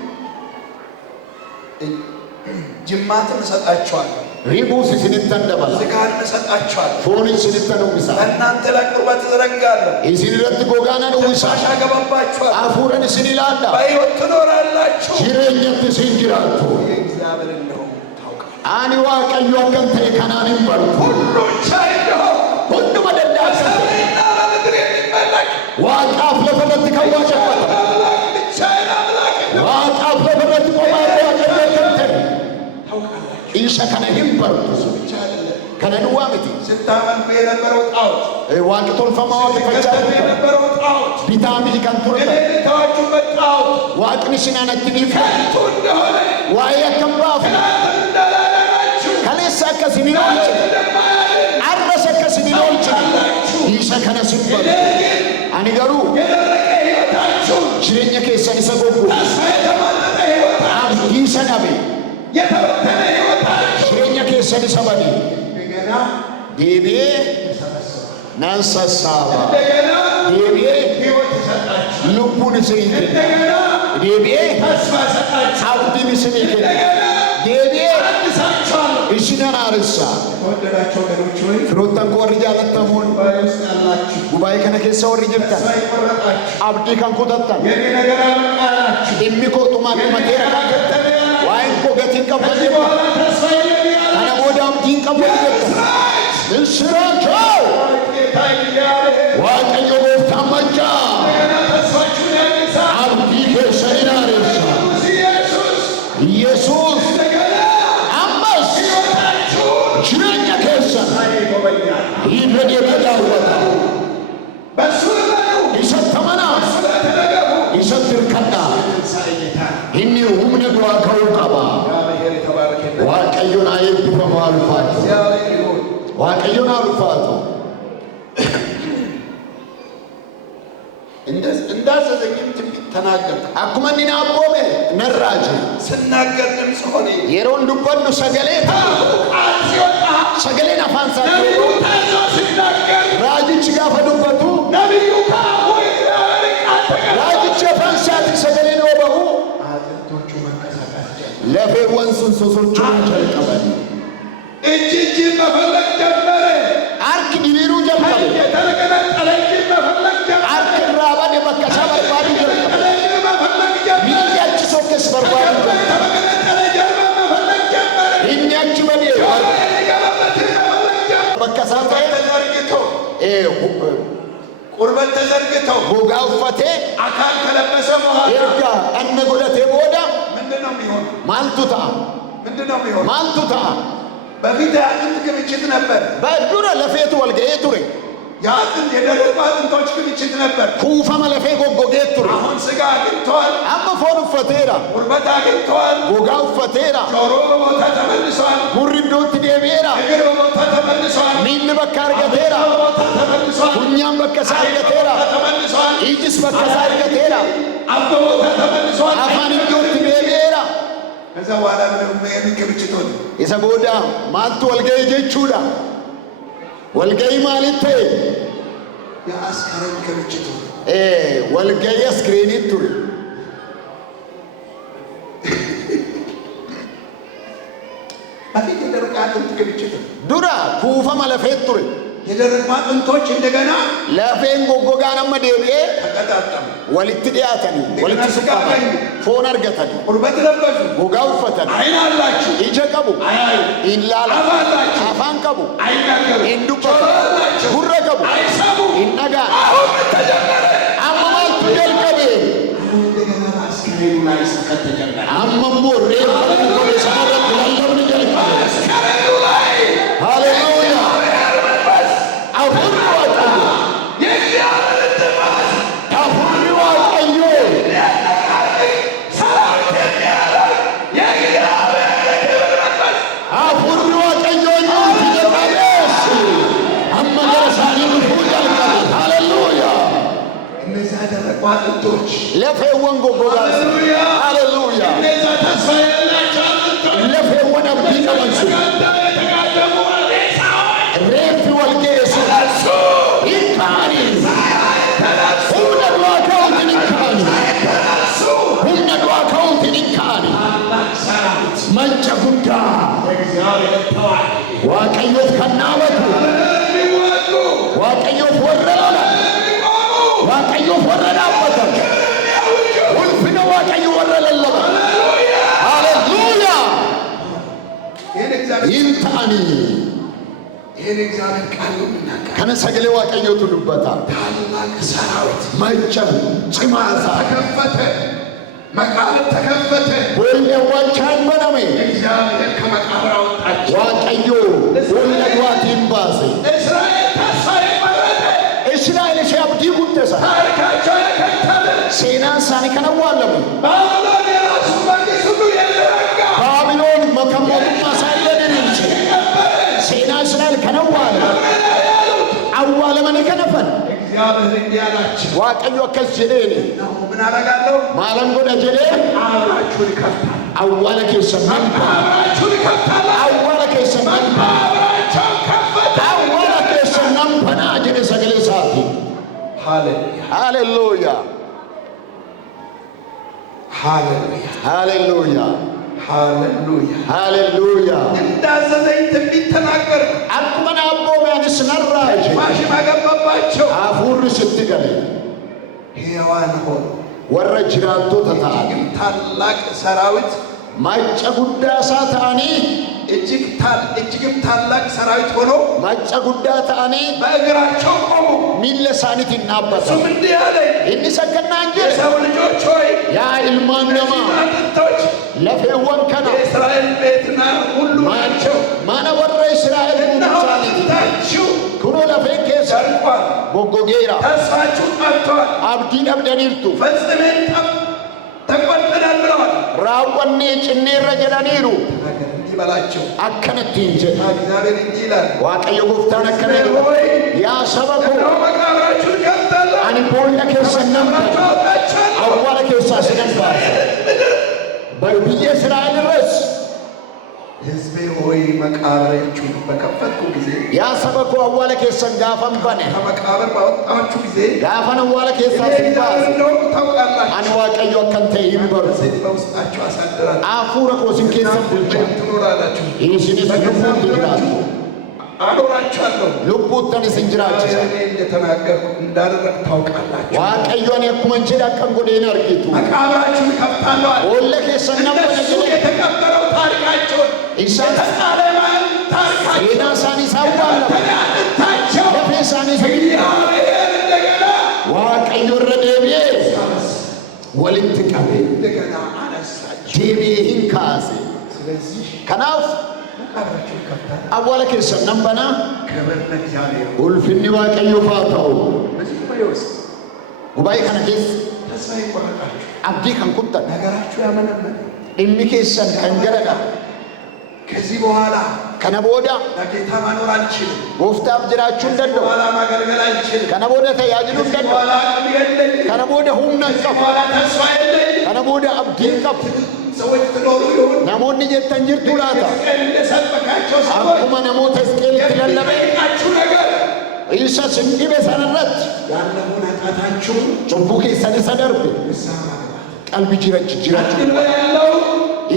ጅማትን እሰጣችኋለሁ፣ ribuus isinittan dabala ሥጋን እሰጣችኋለሁ፣ foon isinittan uwwisa በእናንተ ላይ ቁርበት እዘረጋለሁ፣ isin irratti gogaana uwwisa ትንፋሽ አገባባችኋለሁ፣ hafuuran isin ilaalla በሕይወት ትኖራላችሁ። jireenyatti isin jiraattu የእግዚአብሔር እንደሆነ ታውቃለህ። ani waaqayyo akkan ta'e kanaan hin bartu ሁሉን ቻይ እንደሆነ hunduma danda'a በሰማይና በምድር የሚመለክ waaqaaf lafarratti kan waaqeffata አምላክ ብቻዬን አምላክ ነው። waaqaaf lafarratti qomaa waaqayyo kan ta'e ታውቃላችሁ። isa kana hin bartu ብቻ አይደለም፣ kana duwwaa miti ስታመልኩ የነበረው ጣዖት፣ waaqi tolfamaa waaqeffachaa ሲከተሉ turtan የነበረው ጣዖት፣ bitaa miti kan turtan እኔን የተዋችሁበት ጣዖት waaqni isin anatti dhiifa ከንቱ እንደሆነ waa'ee akkam baafu እናንተም እንዳላደረጋችሁ kaleessa akkasin hin oolchine እንደማያደርግ arras akkasin hin oolchine isa kana sin bartu ani garuu የደረቀ ሕይወታችሁን jireenya keessan isa goggu ተስፋ የተሟጠጠ ሕይወታችሁን abdii isa dhabe የተበተነ ሕይወታችሁን jireenya keessan isa bade እንደገና deebi'ee nan sassaaba እንደገና deebi'ee ሕይወት ይሰጣችሁ፣ lubbuun isinii kenna እንደገና deebi'ee ተስፋ ይሰጣችሁ፣ abdiin isinii kenna እንደገና deebi'ee አድሳችኋለሁ። isinan haaressa የተወደዳችሁ ወገኖች ሆይ firoottan koo warri jaalattamuun ጉባኤ ውስጥ ያላችሁ gubaa'ee kana keessa warri jirtan ተስፋ የቆረጣችሁ abdii kan kutattan የኔ ነገር አበቃላችሁ፣ dhimmi koo dhumaan dhumateera kan jettan waa'een koo gatiin qabu kan ከዚህ jettan በኋላ ተስፋ የለም kana ያላችሁ booda abdiin qabu kan jettan misiraachoo ጌታ እግዚአብሔር waaqayyo gooftaan maccaa እንደገና ተስፋችሁን ያድሳል። abdii keessan haaressa ኢየሱስ yesuus እንደገና ammas ሕይወታችሁን jireenya keessan ይጎበኛል። hiirra deemee daawwata በእሱ እመኑ፣ isatti amanaa በእሱ ላይ ተደገፉ። isatti hirkadhaa ትንሣኤ ጌታ ነው። inni humna du'aa ka'uu qaba እግዚአብሔር የተባረከ ይሁን። waaqayyoon haa eebbifamu haa ulfaatu እግዚአብሔር ይሁን። waaqayyoon haa ulfaatu እንዳዘዘኝም ትንቢት ተናገርኩ። akkuma inni na abboome nan raaje ስናገር ድምፅ ሆነ። yeroon dubbadhu sagalee ta'a ቃል ሲወጣ sagaleen afaan isaa ነቢዩ ታዞ ሲናገር raajichi gaafa dubbatu ነቢዩ ከአፉ የእግዚአብሔር ቃል ተቀበለ። raajichi afaan isaatiin sagaleen yoo bahu አጥንቶቹ መንቀሳቀስ ጀመሩ። lafeewwan sun sosocho'uu jalqaban እጅ እጅን መፈለግ ጀመረ። harki diriiruu jalqabe የተገነጠለ እጅን መፈለግ ጀመረ። harki irraa bade bakka isaa barbaaduu jalqabe የተገነጠለ እጅን መፈለግ ጀመረ። miilli achi sokkes barbaaduu jalqabe የተገነጠለ ጀርባ መፈለግ ጀመረ። inni achi badee የሚገባበትን መፈለግ ጀመረ። bakka isaa ta'e ተዘርግቶ ቁርበት ተዘርግቶ gogaa uffatee አካል ከለበሰ በኋላ erga dhanna godhatee booda ምንድን ነው የሚሆነው? maaltu ta'a ምንድን ነው የሚሆነው? maaltu ta'a በፊት የአጥንት ክምችት ነበር። dura lafeetu wal ga'ee ture የአጥንት የደረቁ አጥንቶች ክምችት ነበር። kuufama lafee goggogee ture አሁን ስጋ አግኝተዋል። amma foon uffateera ቁርበት አግኝተዋል። gogaa uffateera ጆሮ በቦታ ተመልሷል። gurri iddootti deebi'eera እግር በቦታ ተመልሷል። miilli bakka argateera በቦታ ተመልሷል። funyaan bakka isaa argateera ተመልሷል። ijis bakka isaa argateera አፍ በቦታ ተመልሷል። afaan iddootti deebi'eera ከዛ በኋላ ምንም ይሄን ክምችት ሆነ። isa booda maaltu wal ga'e jechuudha wal ga'ii maaliif ta'e የአስከሬን ክምችት ሆነ። wal ga'ii askiriinii ture በፊት የደረቀ አጥንት ክምችት ነው። ዱራ ኩፈማ ለፌት ቱሬ የደረቁ አጥንቶች እንደገና ለፌን ጎጎጋን አመ ዴቢኤ ተቀጣጠሙ፣ ወሊት ዲያተኒ ወሊት ሱቃማ ፎን አርገተኒ ቁርበት ለበሱ፣ ጎጋ ውፈተኒ አይን አላችሁ ኢጀ ቀቡ አያዩ፣ ኢላላ አፍ አላችሁ አፋን ቀቡ አይናገሩ፣ ኢንዱበቱ ጆሮ አላችሁ ጉረ ቀቡ አይሰሙ። ኢነጋ አሁን ተጀመረ። አማማልቱ ጀልቀቤ እንደገና አስከሬኑ ላይ ስብከት ተጀመረ። አመሞ ሬፍ ወደ ሰመረት ለለብን ጀልቀቤ አስከሬኑ ላይ ሃሌሉያ አሁን ዋቀዮ የእግዚአብሔር ትእዛዝ አሁን ዋቀዮ ሰራዊት የሚያደርግ የእግዚአብሔር ክብር መንፈስ አሁን ዋቀዮ ይተቀበስ አመገረሳኒ ንፉ ጀልቀቤ ሃሌሉያ እነዚያ ደረቁ አጥንቶች ለፌወን ጎጎጋስ ሃሌሉያ ሃሌሉያ እነዚያ ተስፋ የሌላቸው አጥንቶች ለፌወን አብዲ ቀበንሱ የተጋደሙ ሬሳዎች ሬፍ ወልጌሱ ተነሱ፣ ኢንካኒ ተነሱ፣ ሁነ ዱዋካውትን ኢንካኒ ተነሱ። ሁነ ዱዋካውትን ኢንካኒ ታላቅ ሰራዊት መንጨ ጉዳ እግዚአብሔር ተዋጊ ዋቀዮት ከናወቱ የሚዋጉ ዋቀዮት ወረረለ የሚቆሙ ዋቀዮት ወረዳበተ የሚያውጁ ሁልፍነ ዋቀዮ ወረለለበ ሃሌሉያ ይህን እግዚአብሔር ይንታኒ ይህን እግዚአብሔር ቃል ነው የሚናገር። ከነ ሰገሌ ዋቀዮቱ ዱበታ ታላቅ ሰራዊት መንጨ ጭማሳ ተከፈተ፣ መቃብር ተከፈተ። ወልደ ዋቻን በነሜ እግዚአብሔር ከመቃብር አወጣቸው። ዋቀዮ ወልደ ዱዋቲን ባሴ እስራኤል ተስፋ የቆረጠ እስራኤል ሻብዲ ጉደሳ ታሪካቸው የከተለ ሴናን ሳኒ ከነዋለሙ ባቢሎን የራሱ መንግስት ሁሉ የዘረጋ ባቢሎን መከሞቱማ ሳይለንን እንጂ ሴና እስራኤል ከነዋለ አዋለ መነ ከነፈን እግዚአብሔር እንዲህ አላቸው፣ ዋቀዮ ከስ ጀዴኔ ነው ምን አደርጋለሁ? ማለም ጎዳ ጀዴ መቃብራችሁን ይከፍታል። አዋለ ከሰማን መቃብራችሁን ይከፍታል። አዋለ ከሰማን መቃብራቸውን ከፈተ። አዋለ ከሰማን በና ጀዴ ሰገሌ ሳቲ ሃሌሉያ ሃሌሉያ ሃሌሉያ ሃሌሉያ ሃሌሉያ። ሃሌሉያ እንዳዘዘኝ ትንቢት ተናገር። አቁመና አቦሚያንስ ነራጅ ማሽን አገባባቸው፣ አፉር ስትገለ ሕያዋን ሆኑ። ወረ ጅራቶ ተታለ ግን ታላቅ ሰራዊት ማጨ ጉዳ ሳታኒ እጅግም ታላቅ ሰራዊት ሆኖ ማጨ ጉዳ ታኒ በእግራቸው ቆሙ። ሚለሳኒት ይናበታ እሱም እንዲህ አለኝ፣ እንሰከና እንጂ የሰው ልጆች ሆይ ያ ኢልማንደማ አጥንቶች ለፌወን ከና የእስራኤል ቤትና ሁሉ ናቸው። ማነ ወረ እስራኤል እነሆ ሙሳኒ አጥንታችሁ ኩኖ ለፌን ኬሳ ሰርቋል፣ ቦጎጌራ ተስፋችሁ ጠፍቷል፣ አብዲ ደብደኒርቱ ፈጽሜን ተቆጥተናል ብለዋል። ራወኔ ጭኔረ ጀዳኒሩ ተናገር እንዲህ በላቸው፣ አከነት እንጂ እግዚአብሔር እንዲህ ይላል፣ ዋቀዮ ጎፍታን አከነ ሆይ ያ ሰበኮ እነሆ መቃብራችሁን ከፍታለሁ፣ አኒ ቦልደ ኬሰነም አወጣችኋለሁ። አዋለ ኬሳ ስነባ በብዬ እስራኤል ረስ ሕዝቤ ሆይ መቃብራችሁን በከፈትኩ ጊዜ ያ ሰበኮ አዋለ ኬሰን ጋፈን በኔ ከመቃብር ባወጣችሁ ጊዜ ጋፈን አዋለ ኬሳ እኔ ሲባስ እግዚአብሔር እንደሆንኩ ታውቃላችሁ። አኒ ዋቀዮ አከንተ ይምበሩ ዘይት በውስጣችሁ አሳድራለሁ፣ አፉረ ኮስን ኬሰን ቡልቻ ትኖራላችሁ፣ ኢሲኒስ ልቡት ትጅራቱ አኖራችኋለሁ። ልቡተን ስንጅራች እኔ እንደተናገርኩ እንዳደረግ ታውቃላችሁ። ዋቀዮን የኩመንቼ ዳቀን ጎዴን አርጊቱ መቃብራችሁን ከፍታለሁ አለ። ወለ ኬሰነም እነሱ የተቀበረው ታሪካቸውን ኢሳን የተጣለ ታሪካቸው ሴና ሳኒ ሳዋለ አጥንታቸው ለፌ ሳኒ ሰጊ እግዚአብሔር እንደገና ዋቀዮ ረዴቢዬ ወልንት ቀቤ እንደገና አነሳቸው። ዴቢዬ ሂንካሴ ስለዚህ ከናፍ መቃብራችሁን ከፍታለሁ። አዋለ ኬሰነም በና ክብር ለእግዚአብሔር። ኡልፍኒ ዋቀዮ ፋታው በዚህ ጉባኤ ውስጥ ጉባኤ ከነ ኬስ ተስፋ ይቆረጣችሁ፣ አብዲ ከንኩንተን ነገራችሁ ያመነመነ dhimmi keessan kan jaradha ከዚህ በኋላ kana booda ለጌታ መኖር አልችልም፣ gooftaaf jiraachuu hin danda'u በኋላ ማገልገል አልችልም፣ kana booda tajaajiluu hin danda'u በኋላ አቅም የለኝም፣ kana booda humna hin qabu በኋላ ተስፋ የለኝም። kana booda abdii hin qabu ሰዎች ትኖሩ ይሁን namoonni jettan jirtu laata ሕዝቅኤል እንደሰበካቸው ሰዎች akkuma namoota Hisqeelitti lallabe የሚጠይቃችሁ ነገር isa sin dhibe sanarratti ያለፉን ኃጢአታችሁን cubbuu keessan isa darbe ንስሐ ማግባት qalbii jiraachuu አድሎ ያለው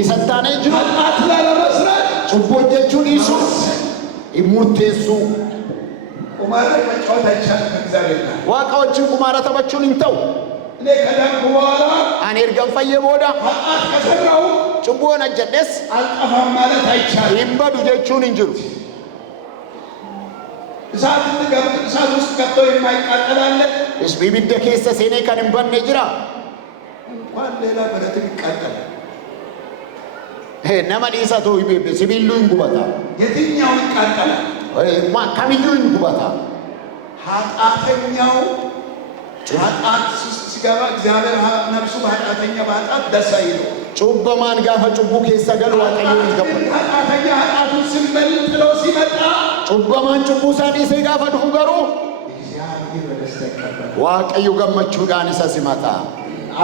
isa taanee jiru ኃጢአት ላለመስራት cubboo jechuun dhiisuu murteessuu ቁማር መጫወት አይቻልም ከእግዚአብሔር ጋር waaqa wajjin kumaara taphachuun hin ta'u እኔ ከዳንኩ በኋላ ani ergan fayyee booda ኃጢአት ከሰራው cubboon hojjedhes አልጠፋም ማለት አይቻልም hin badu jechuun hin jiru እሳት ውስጥ ገብቶ የማይቃጠል አለ ibidda keessa seenee kan hin banne jira እንኳን ሌላ ብረትም ይቃጠላል nama dhiisatu sibiillu hin gubata የትኛው ይቃጠላል kamiyyuu hin gubata ኃጢአተኛው ኃጢአት ውስጥ ሲገባ እግዚአብሔር ነፍሱ በኃጢአተኛ በኃጢአት ደስ አይለው cubbamaan gaafa cubbuu keessa galu waaqayyoon hin gammadu ኃጢአተኛ ኃጢአቱን ሲመልጥለው ሲመጣ cubbamaan cubbuu isaa dhiisee gaafa dhufu garuu እግዚአብሔር በደስታ ይቀበላል waaqayyo gammachuudhaan isa simata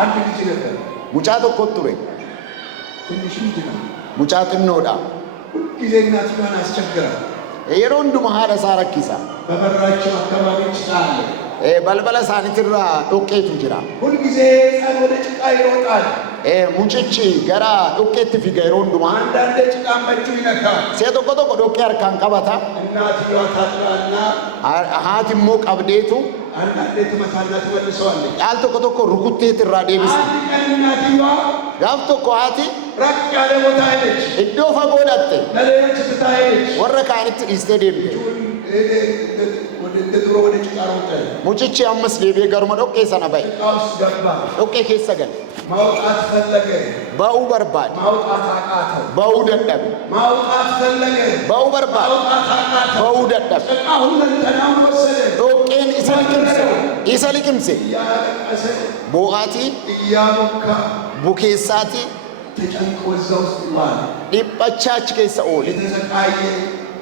አንድ ልጅ ነበር mucaa tokko ture ትንሽ ልጅ ነው mucaa xinnoodha ሁልጊዜ እናቱን አስቸግራል yeroo hundumaa haadha isaa rakkisa በበራቸው አካባቢ ጭቃ አለ balbala isaaniitirraa dhoqqeetu jira ሁልጊዜ ሕፃን ወደ ጭቃ ይሮጣል mucichi gara dhoqqeetti fiiga yeroo hundumaa አንዳንዴ ጭቃን በእጁ ይነካል see tokko tokko dhoqqee harkaan qabata እናትየዋ ታጥባና haati immoo qabdeetu አንዳንዴ ትመታና ትመልሰዋለች yaal tokko tokko rukutteetirraa deebiste አንድ ቀን እናትየዋ gaaf tokko haati ራቅ ያለ ቦታ ሄደች iddoo fagoo dhatte ለሌሎች ትታ ሄደች warra kaanitti dhiistee deemte እንደ ድሮ ወደ ጭቃ ሮጠ mucichi ammas deebi'ee garuma dhoqqee sana ba'e ጭቃ ውስጥ ገባ dhoqqee keessa gale ማውጣት ፈለገ ba'uu barbaade ማውጣት አቃተው ba'uu dadhabe ማውጣት ፈለገ ba'uu barbaade ማውጣት አቃተው ba'uu dadhabe ጭቃ ሁለንተናውን ወሰደ dhoqqeen isa liqimse እያለቀሰ boo'aatii እያቦካ bukeessaatii ተጨንቆ እዛ ውስጥ ይዋል dhiphachaa achi keessa oole የተሰቃየ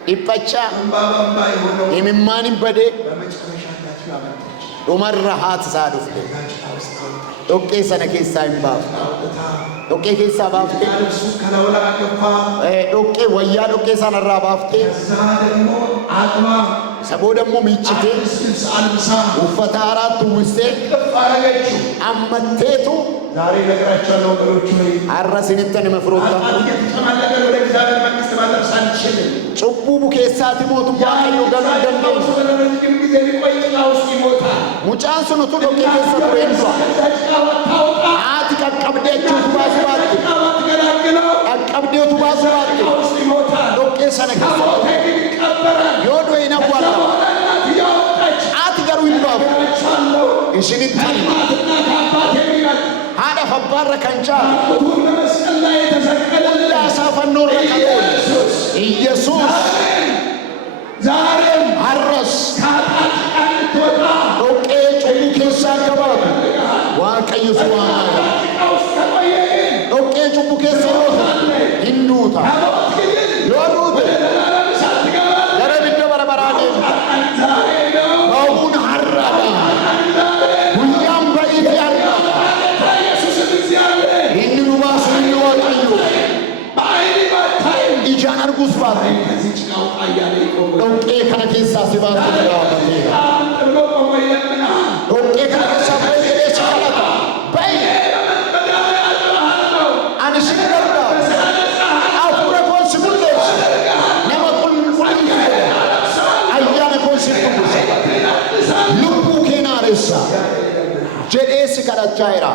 dhiphachaa እንባ በእንባ የሆነው imimmaan hin badee በመጨረሻ እናቱ ያመጣች dhumarra haati isaa dhufte እዛ ጭቃ ውስጥ አወጣች dhoqqee sana keessaa hin baafte አውጥታ dhoqqee keessaa baaftee ልብሱ ከላዩ ላይ አገባ dhoqqee wayyaa dhoqqee sanarraa baaftee ከዛ ደግሞ አጥባ isa booda immoo miiccitee አዲስ ልብስ አልብሳ uffata haaraatti uwwistee ቅፍ አረገችው ammatteetu ዛሬ ነገራቸዋለሁ ወገኖች ሆይ har'a isinitti anima firoottan ኃጢአት እየተጨማለቀ ወደ እግዚአብሔር መንግሥት ማድረስ አንችልም cubbuu bukeessaati mootummaa waaqayyoo galuu hin dandeenyu ረጅም ጊዜ ሊቆይ ጭቃ ውስጥ ይሞታል mucaan sun utuu dhoqqee keessa ture hin du'a ከዛ ጭቃ ወጣውጣ haati qaqqabdee achi utubaasu baatte ጭቃ ባትገላግለው qaqqabdee utubaasu baatte ጭቃ ውስጥ ይሞታል dhoqqee sana keessa ከሞተ ግን ይቀበራል yoo du'e hin awwaallama በኋላ እናት እያወጣች haati garuu hin du'aaf ነገራቸዋለሁ isinitti anima ከእናትና ከአባት የሚበልጥ haadhaaf abbaarra kan caalu ጡቱን በመስቀል ላይ የተሰቀለለት isaa fannoorra kan oole Iyesuus ዛሬም har'as ከኃጢአት ጭቃ እንድትወጣ dhoqqee cubbuu keessaa akka baatu waaqayyo si waamaadha ጭቃ ውስጥ ከቆየ ግን dhoqqee cubbuu keessa yoo ta'e hin duuta ከሞት ግን yoo duute ዘላለም እሳት ትገባለህ gara ibidda bara baraa deemta ዛሬ ነው ba'uun har'aadha guyyaan ba'iiti har'aadha ጌታ ኢየሱስም እዚህ አለ inni nu baasu inni waaqayyo በዓይን ባታይም ijaan arguus baate ከዚህ ጭቃ ውጣ እያለ ይቆማል dhoqqee kana keessaa si baatu gaafateera በጣም ጥብሎ ቆሞ ይለምናል dhoqqee kana keessaa ba'i jedhee si kadhata ba'i በዳላ ያጥብሃለሁ ani si gargaara hafuura koon si mul'eessu nama qulqulleessu ayyaana koon si mul'isa lubbuu kee naaressa jedhee si kadhachaa jira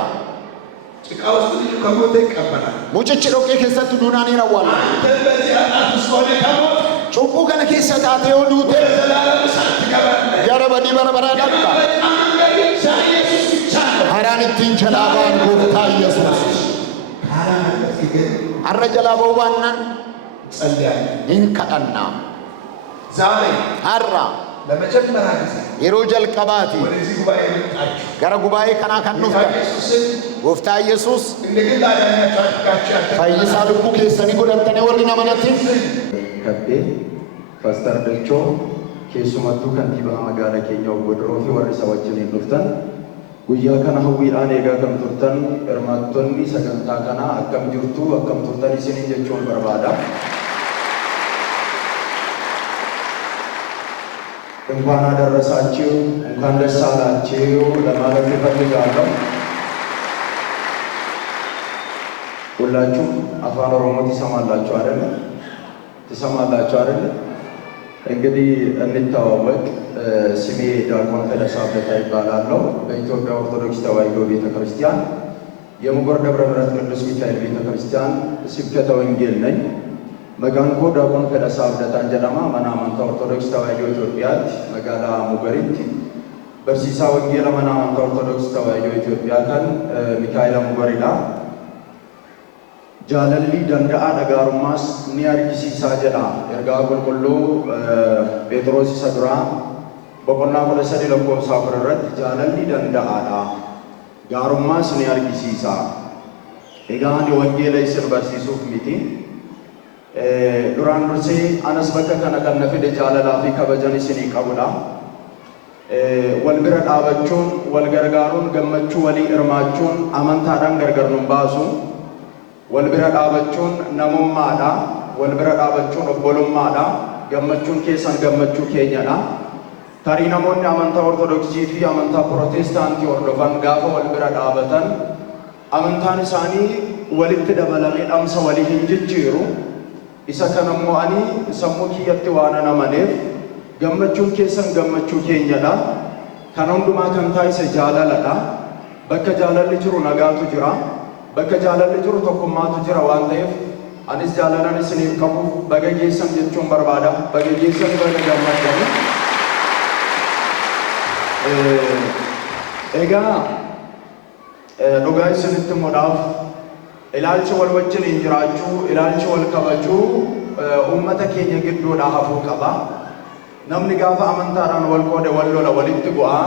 ጭቃ ውስጥ ልጁ ከሞተ ይቀበላል mucichi dhoqqee keessatti duunaan hin awwaalla አንተ በዚህ ኃጢአት ውስጥ ሆነ ከሞት cubbuu kana keessa taate yoo duute ዘላለም እሳት ትገባለህ gara badii bara baraa dhaqxa መንገድ ብቻ ኢየሱስ ብቻ ነው karaan ittiin jalaa ba'an gooftaa Yesuus ካላመለጥክ ግን har'a jalaa ba'uu baannaan ጸልያለሁ hin kadhannaa ዛሬ har'a ለመጀመሪያ ጊዜ yeroo jalqabaati ወደዚህ ጉባኤ የመጣችሁ gara gubaa'ee kanaa kan ጌታ dhuftan ኢየሱስን gooftaa Yesuus እንደ ግል አዳኛችሁ አድርጋችሁ fayyisaa lubbuu keessanii godhattanii warri namanatti Kabbee Pastor Dachoo keessumattuu kantiibaa magaalaa keenya obbo Diroo fi warri isa wajjiniin dhuftan guyyaa kana hawwiidhaan eegaa kan turtan hirmaattonni sagantaa kanaa akkam jirtu akkam turtan isiniin jechuun barbaada. እንኳን አደረሳችሁ እንኳን ደስ አላችሁ ለማለት እፈልጋለሁ። ሁላችሁም አፋን ኦሮሞ ትሰማላችሁ አይደል? ትሰማላችሁ አይደል? እንግዲህ እንተዋወቅ። ስሜ ዲያቆን ፈለሳ አብደታ ይባላለሁ። በኢትዮጵያ ኦርቶዶክስ ተዋሕዶ ቤተክርስቲያን የሙገር ደብረ ምሕረት ቅዱስ ሚካኤል ቤተክርስቲያን ስብከተ ወንጌል ነኝ። መጋንኮ ዲያቆን ፈለሳ አብደታን ጀለማ መና አመንታ ኦርቶዶክስ ተዋሕዶ ኢትዮጵያት መጋላ ሙገሪት በርሲሳ ወንጌል መና አመንታ ኦርቶዶክስ ተዋሕዶ ኢትዮጵያ kan ሚካኤል ሙገሪላ jaalalli danda'a dhagaarummaas ni argisiisaa jedha ergaa qulqulluu Phexros isa duraa boqonnaa 13 lakkoofsa 4 irratti jaalalli danda'aadha gaarummaas ni argisiisa. Egaa ani wangeela isin barsiisuuf miti. Duraan dursee anas bakka kana kan na fide jaalalaa fi kabajan isinii qabudha. Wal bira dhaabachuun, wal gargaaruun, gammachuu walii hirmaachuun amantaadhaan gargar nun baasu. Wal bira dhaabachuun namummaadha. Wal bira dhaabachuun obbolummaadha. Gammachuun keessan gammachuu keenyadha. Tarii namoonni amantaa Ortodoksii fi amantaa Pirootestaantii hordofan gaafa wal bira dhaabatan amantaan isaanii walitti dabalamee dhamsa walii hin jijjiiru. Isa kana immoo ani sammuu kiyyatti waan amaneef gammachuun keessan gammachuu keenyadha. Kan hundumaa kan taasise jaalaladha. Bakka jaalalli jiru nagaatu jira. Bakka jaalalli jiru tokkummaatu jira waan ta'eef anis jaalalan isiniif qabu baga geessan jechuun barbaada. Baga geessan baga gammadanii. Egaa dhugaa isinitti himuudhaaf ilaalchi wal wajjin hin jiraachuu, ilaalchi wal kabajuu uummata keenya gidduudhaa hafuu qaba. Namni gaafa amantaadhaan wal qoode wal lola walitti bu'a.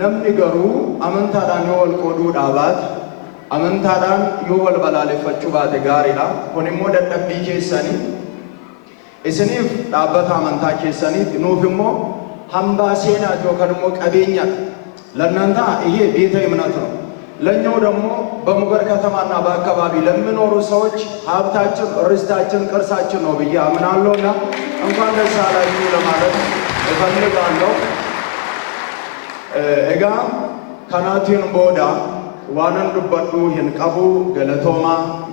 Namni garuu amantaadhaan yoo wal qooduu baate amantaadhaan yoo wal balaaleffachuu baate gaariidha. Kun immoo dadhabbii keessanii isiniif dhaabbata amantaa keessaniif nuuf immoo hambaa seenaa yookaan immoo qabeenya ለእናንተ ይሄ ቤተ እምነት ነው። ለኛው ደግሞ በሙገር ከተማና በአካባቢ ለሚኖሩ ሰዎች ሀብታችን፣ ርስታችን፣ ቅርሳችን ነው ብዬ አምናለሁና እንኳን ደስ አላችሁ ለማለት እፈልጋለሁ። እጋ ከናቲን ቦዳ ዋነን ዱበዱ ሂንቀቡ ገለቶማ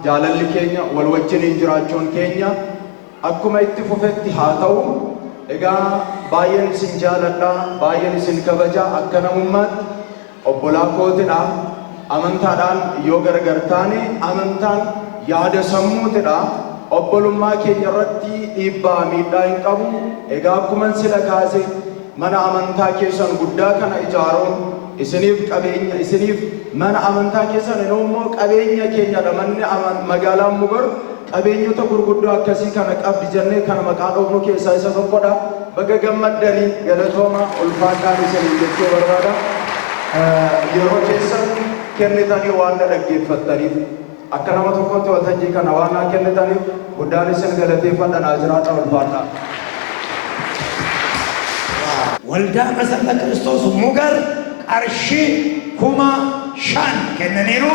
ጃለል ኬኛ ወልወጅን እንጅራቸውን ኬኛ አኩመ itti fufetti haa ta'u egaa baay'een isin jaaladha, baay'een isin kabaja akka namummaatti obbolaa kootidha. Amantaadhaan yoo gargar taane amantaan yaada sammuutidha. Obbolummaa keenya irratti dhiibbaa miidhaa hin qabu. Egaa akkuma sila kaase mana amantaa keessan guddaa kana ijaaruun isiniif qabeenya, isiniif mana amantaa keessan immoo qabeenya keenyadha. Manni magaalaa Mugar qabeenyota gurguddoo akkasii kana qabdi jennee kana maqaa dhoofnu keessaa isa tokkodha. Baga gammaddanii galatooma ulfaadhaan isiniin jechuu barbaada. Yeroo keessan kennitanii waan na dhaggeeffattaniif akka nama tokkotti waltajjii kana waan naa kennitaniif guddaan isin galateeffadha. Naa jiraadha ulfaadhaa. Waldaa Masarata Kiristoos Mugar qarshii 5,000 kennaniiru.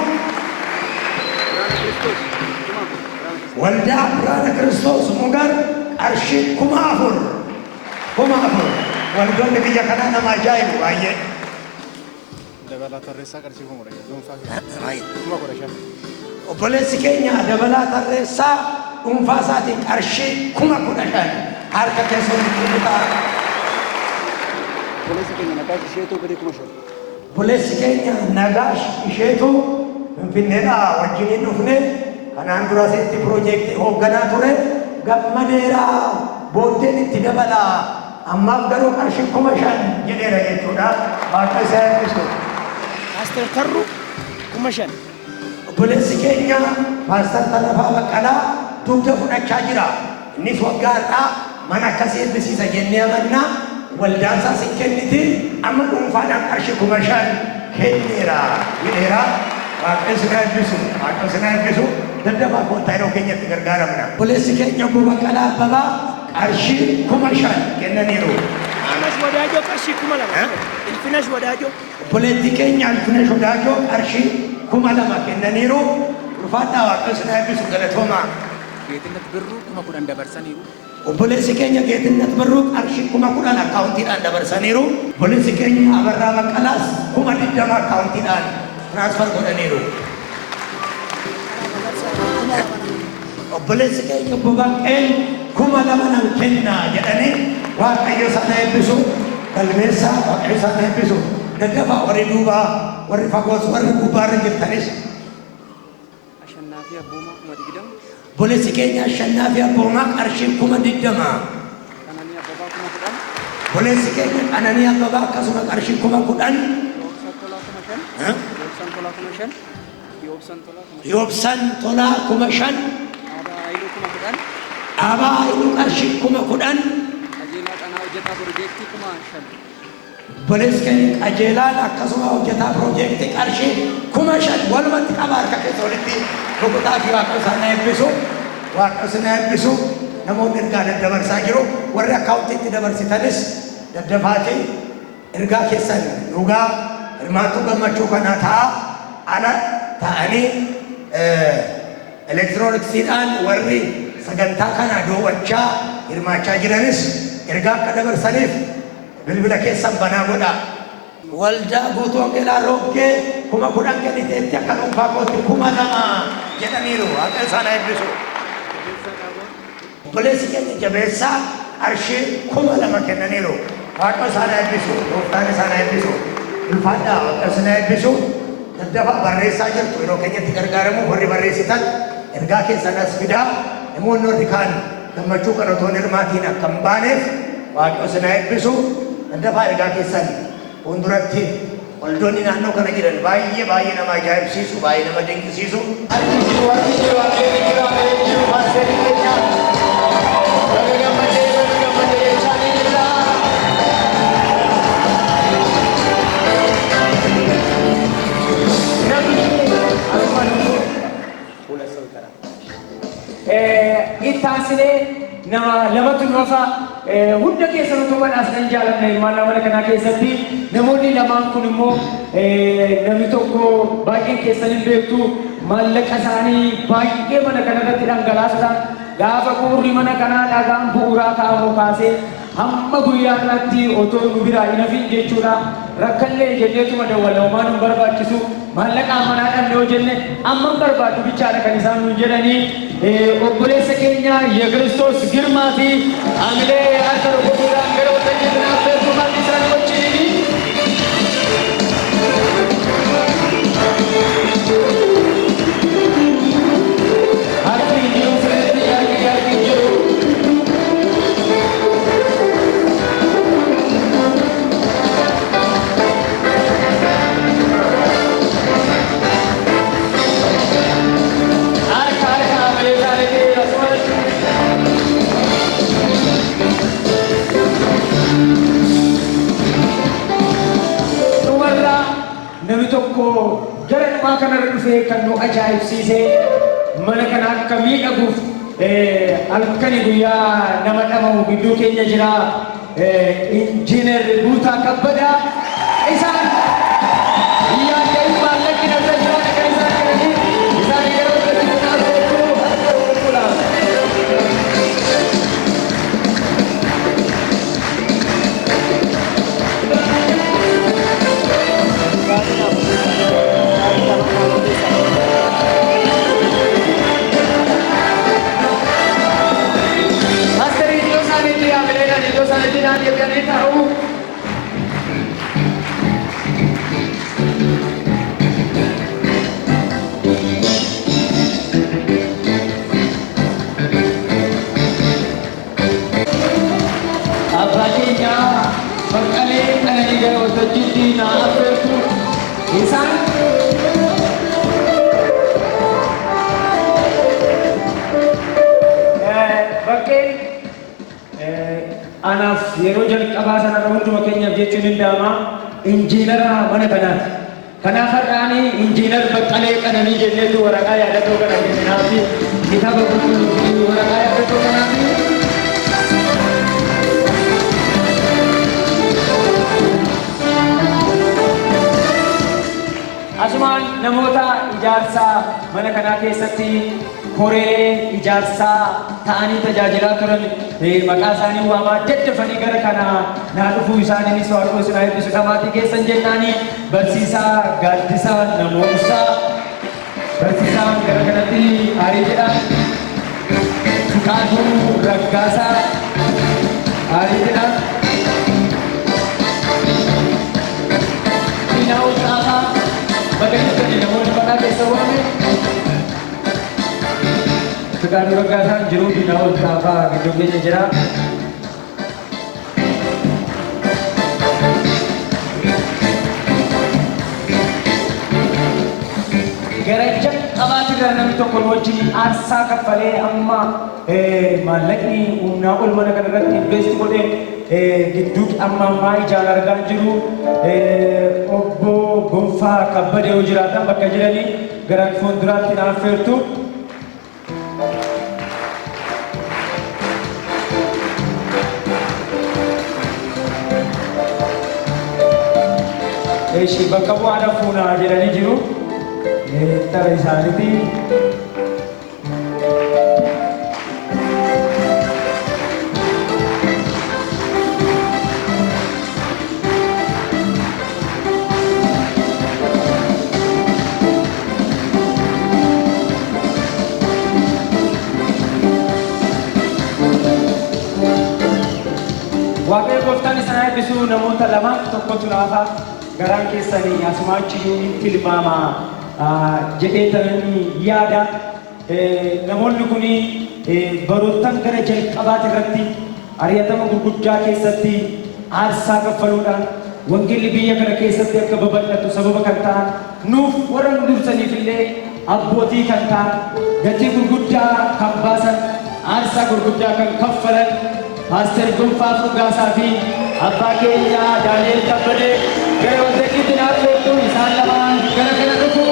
Waldaa Biraana Kiristoos Mugar qarshii 4,000. Waldoonni biyya kanaa nama ajaa'ibu baay'ee. Dabalaa Tarreessaa qarshii 5,000. Obboleessi keenya Dabalaa Tarreessaa dhuunfaa isaatiin qarshii 10,000 harka keessatti kutaa. Obboleessi keenya Nagaash Isheetuu birrii 5,000. Obboleessi keenya Nagaash Isheetuu Finfinneedhaa wajjiniin dhufne kanaan dura asitti piroojeektii hoogganaa ture. Gammadeeraa booddeen itti dabalaa ammaaf garuu qarshii 5,000 jedheera jechuudha. Waaqa isaa eebbisu. Paaster Tarruu 5,000. Obboleessi keenya Paaster Tarrafaa Baqqalaa dugda fudhachaa jira. Innis waggaa har'aa mana akkasii eebbisiisa jennee amannaa. Waldaan isaas hin kenniti amma dhuunfaadhaan qarshii 5,000 kenneera jedheera. Waaqa isaa eebbisu. Waaqa isaa eebbisu. Daddabaa koottaa yeroo keenyatti gargaaramna. Obboleessi keenya Obbo Baqqalaa Abbabaa qarshii 5,000 kennaniiru. Ilfinesh Wadaajoo qarshii 2,000. Ilfinesh Wadaajoo. Obboleettii keenya Ilfinesh Wadaajoo qarshii 2,000 kennaniiru. Ulfaadhaa Waaqa isaa eebbisu galatooma. Geetinnat Birruu 10,000 dabarsaniiru. Obboleessi keenya Geetinnat Birruu qarshii 10,000 akkaawuntiidhaan dabarsaniiru. Obboleessi keenya Abarraa Baqqalaas 20,000 akkaawuntiidhaan tiraansfar godhaniiru. obboleessi keenya bobaqqeen kuma lama nan kennaa jedhanii waaqayyo sana eebbisu galmeessaa waaqayyo sana eebbisu daddafaa warri duubaa warri fagoos warri gubbaarra jirtanis obboleessi keenya Ashannaafi Abboomaa qarshii 20,000 obboleessi keenya Qananii Abbabaa akkasuma qarshii 10,000 Yoobsan Tolaa 5,000 Dhaabaa Haayiluu qarshii 10,000 obboleessi keenya Qajeelaan akkasuma hojjetaa piroojeektii qarshii 5,000 walumatti qaba harka keessa walitti rukutaa fi Waaqa sana eebbisu Waaqa sana eebbisu namoonni ergaa daddabarsaa jiru warri akkaawuntiitti dabarsitanis daddafaatii ergaa keessan dhugaa hirmaattuu gammachuu kana ta'a ala ta'anii elektirooniksiidhaan warri sagantaa kana doowwachaa hirmaachaa jiranis ergaa akka dabarsaniif bilbila keessan banaa godhaa. Waldaa guutuu Wangeelaa Roobgee 10,000 kenniteetti akka dhuunfaa kootti 2,000 jedhaniiru Waaqa isaan eebbisu. Obboleessi keenya Jabeessaa qarshii 2,000 kennaniiru Waaqa isaan eebbisu. Gooftaan isaan eebbisu. Ulfaadhaa Waaqa isaan eebbisu. Daddafa barreessaa jirtu yeroo keenyatti gargaaramu warri barreessitan ergaa keessan as fidaa namoonni warri kaan gammachuu kana otoo hirmaatiin akka hin baaneef Waaqa isaan eebbisu. Daddafaa ergaa keessan fuulduratti waldoonni naannoo kana jiran baay'ee nama ajaa'ibsiisu baay'ee nama dinqisiisu. Ittaansinee nama lamatu nuufa hunda keessa nuti badhaasnan jaalanna hirmaannaa mana kanaa keessatti namoonni lamaan kun immoo namni tokko baay'een keessan hin beektu maallaqa isaanii baay'ee mana kanarratti dhangalaasuudhaan gaafa bu'uurri mana kanaa dhagaan bu'uuraa kaa'amu kaasee hamma guyyaa irratti otoo nu biraa hin hafin jechuudha rakkallee jenneetuma dawwalaumaan hin barbaachisu maallaqaan manaa dhabne yoo jenne amman barbaadu bichaadha kan isaan nuun jedhanii obboleessa keenya Yeekiristoos Girmaa fi Amilee akka rukutuudhaan gara wanta jiranaaf beekumaan isaan wajjiniini. Harki jiru sirriitti harki jiru. Namni tokko gara namaa kanarra dhufee kan nu ajaa'ibsiisee mana kana akka miidhaguuf halkanii guyyaa nama dhamahu gidduu keenya jira injiinar Guutaa Kabbadaa isaan yaadee maallaqni irra jiran kan isaan jedhanii isaan yeroo itti naasoo harka gurguraaf. Anaaf yeroo jalqabaa sanarra hunduma keenyaaf jechuun hin daama injiinara mana kanaati. Kanaaf har'aanii injiinar Baqqalee Qananii jenneetu waraqaa yaadannoo kana kenninaa fi kitaaba qulqulluu waraqaa yaadannoo kanaa fi asumaan namoota ijaarsa mana kanaa keessatti koree ijaarsaa ta'anii tajaajilaa turan maqaa isaanii waamaa daddafanii gara kana naa dhufuu isaaniinis Waaqayyo isin haa eebbisu dhamaatii keessan jennaanii barsiisaa gaaddisaa namoomsaa barsiisaan gara kanatti aarii jedha. Fikatu Ragasa Aridina Pinau Taha Bagaimana kita namun pada kesawame Fikatu Ragasa Jiru Pinau Taha Gitu jera Gerajak abati namni tokko wajjin aarsaa kaffalee amma maallaqni humnaa ol mana kana irratti invest godhee gidduutti amma ammaa ijaan argaa jiru obbo Gonfaa Kabbadee yoo jiraatan bakka jiranii gara fuulduraatti naaf feertu. Eeshi bakka bu'aadha fuunaa jedhanii jiru. Tara isaaniiti. Waaqayyo gooftaan isaan eebbisuu namoota lama tokkotu laafa garaan keessanii asumaachiyyuu hin tilmaama. Jedhee tanani yaada namoonni kun baroottan gara jalqabaati irratti ari'atama gurguddaa keessatti aarsaa kaffaluudhaan wangeelli biyya kana keessatti akka babal'atu sababa kan ta'an nuuf warra nu dursaniif illee abbootii kan ta'an gatii gurguddaa kan baasan aarsaa gurguddaa kan kaffalan Paaster Gonfaa Furgaasaa fi abbaa keenya Daani'el Kabbadee gara waltajjiitti naaf feertu isaan lamaan gara kana dhufu.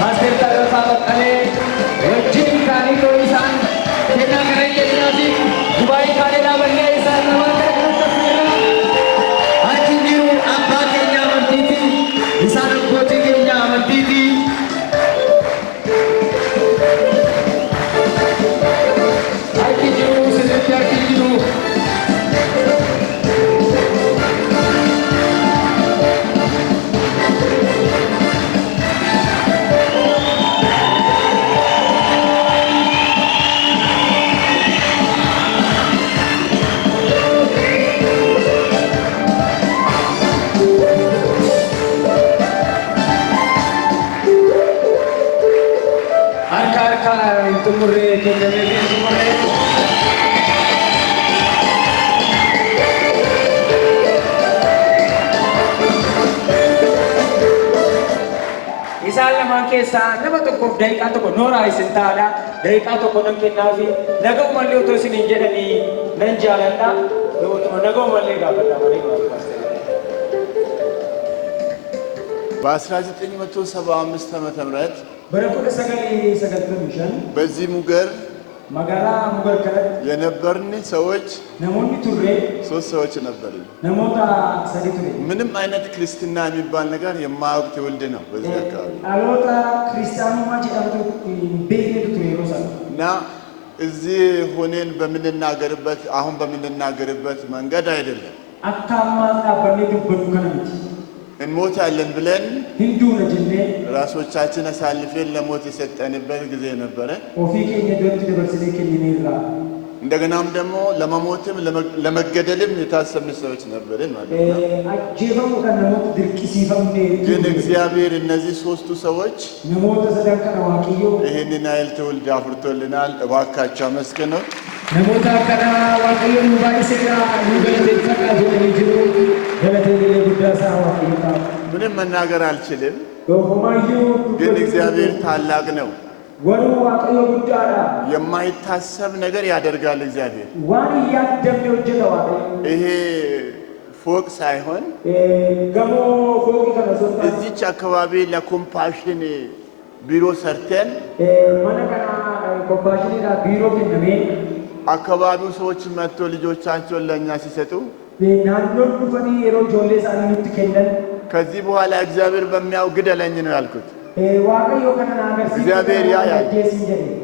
Paaster Tarrafaa Baqqalee wajjin kaanii ta'uu isaan kennaa kana hin kenninaatiif dubaayii kaanii dhaabannee isaan namaan gara kanatti affeerra. Achi jiru abbaa keenya amantiiti isaan abbootii keenya amantiiti. Achi jiru sirriitti achi jiru. Tumurre kenname tumurre isaan lamaan keessaa nama tokkoof daqiiqaa tokko nooraa isin taa'adha daqiiqaa tokko nan kennaafi naga'umallee otoo isin hin jedhanii nan jaaladha naga'umallee gaafadha malee በ1975 ዓመተ ምህረት በረኩደ ሰገሌ ሰገጥምሽን በዚህ ሙገር መጋራ ሙገር ከለ የነበርን ሰዎች ነሞኒ ቱሬ 3 ሰዎች ነበርን። ነሞታ ሰዲ ቱሬ ምንም አይነት ክርስትና የሚባል ነገር የማያውቅ ትውልድ ነው። በዚህ አካባቢ አሎታ ክርስቲያኑ ማጂ አብቶ ቤት ቱሬ ሮሳል እና እዚህ ሆነን በምንናገርበት አሁን በምንናገርበት መንገድ አይደለም። አካማታ በሚዱበዱ ከነምት እንሞታለን ብለን ሂንዱ ነጅኔ ራሶቻችን አሳልፈን ለሞት የሰጠንበት ጊዜ ነበረ። ኦፊኬ የዶት ደበርሰኔ ከኒኔራ እንደገናም ደግሞ ለመሞትም ለመገደልም የታሰብን ሰዎች ነበርን ማለት ነው። አጀበሙ ከነሞት ድርቂሲፈምኔ ግን እግዚአብሔር እነዚህ 3ቱ ሰዎች ነሞት ሰደንከ ዋቂዮ ይሄንን አይል ትውልድ አፍርቶልናል። እባካችሁ አመስግኑ። ነሞታ ከና ዋቂዮ ሙባይሰራ ሙገለቴ ፈቃዱ ለጅሩ ገለቴ ለጉዳሳ ዋቂዮ ምንም መናገር አልችልም፣ ዶማዩ ግን እግዚአብሔር ታላቅ ነው። ወሩ ዋቂዮ ጉዳዳ የማይታሰብ ነገር ያደርጋል እግዚአብሔር። ዋን ያደም ወጀተዋ ይሄ ፎቅ ሳይሆን ገሞ ፎቅ ከነሶታ እዚች አካባቢ ለኮምፓሽን ቢሮ ሰርተን ማነከና ኮምፓሽን ቢሮ ከነሜ አካባቢው ሰዎች መጥቶ ልጆቻቸውን ለኛ ሲሰጡ ናኖን ዱፈኒ የሮ ጆሌ ሳኒት ከነን ከዚህ በኋላ እግዚአብሔር በሚያው ግደለኝ ነው ያልኩት። ዋቀዮ ከነና ገርሲ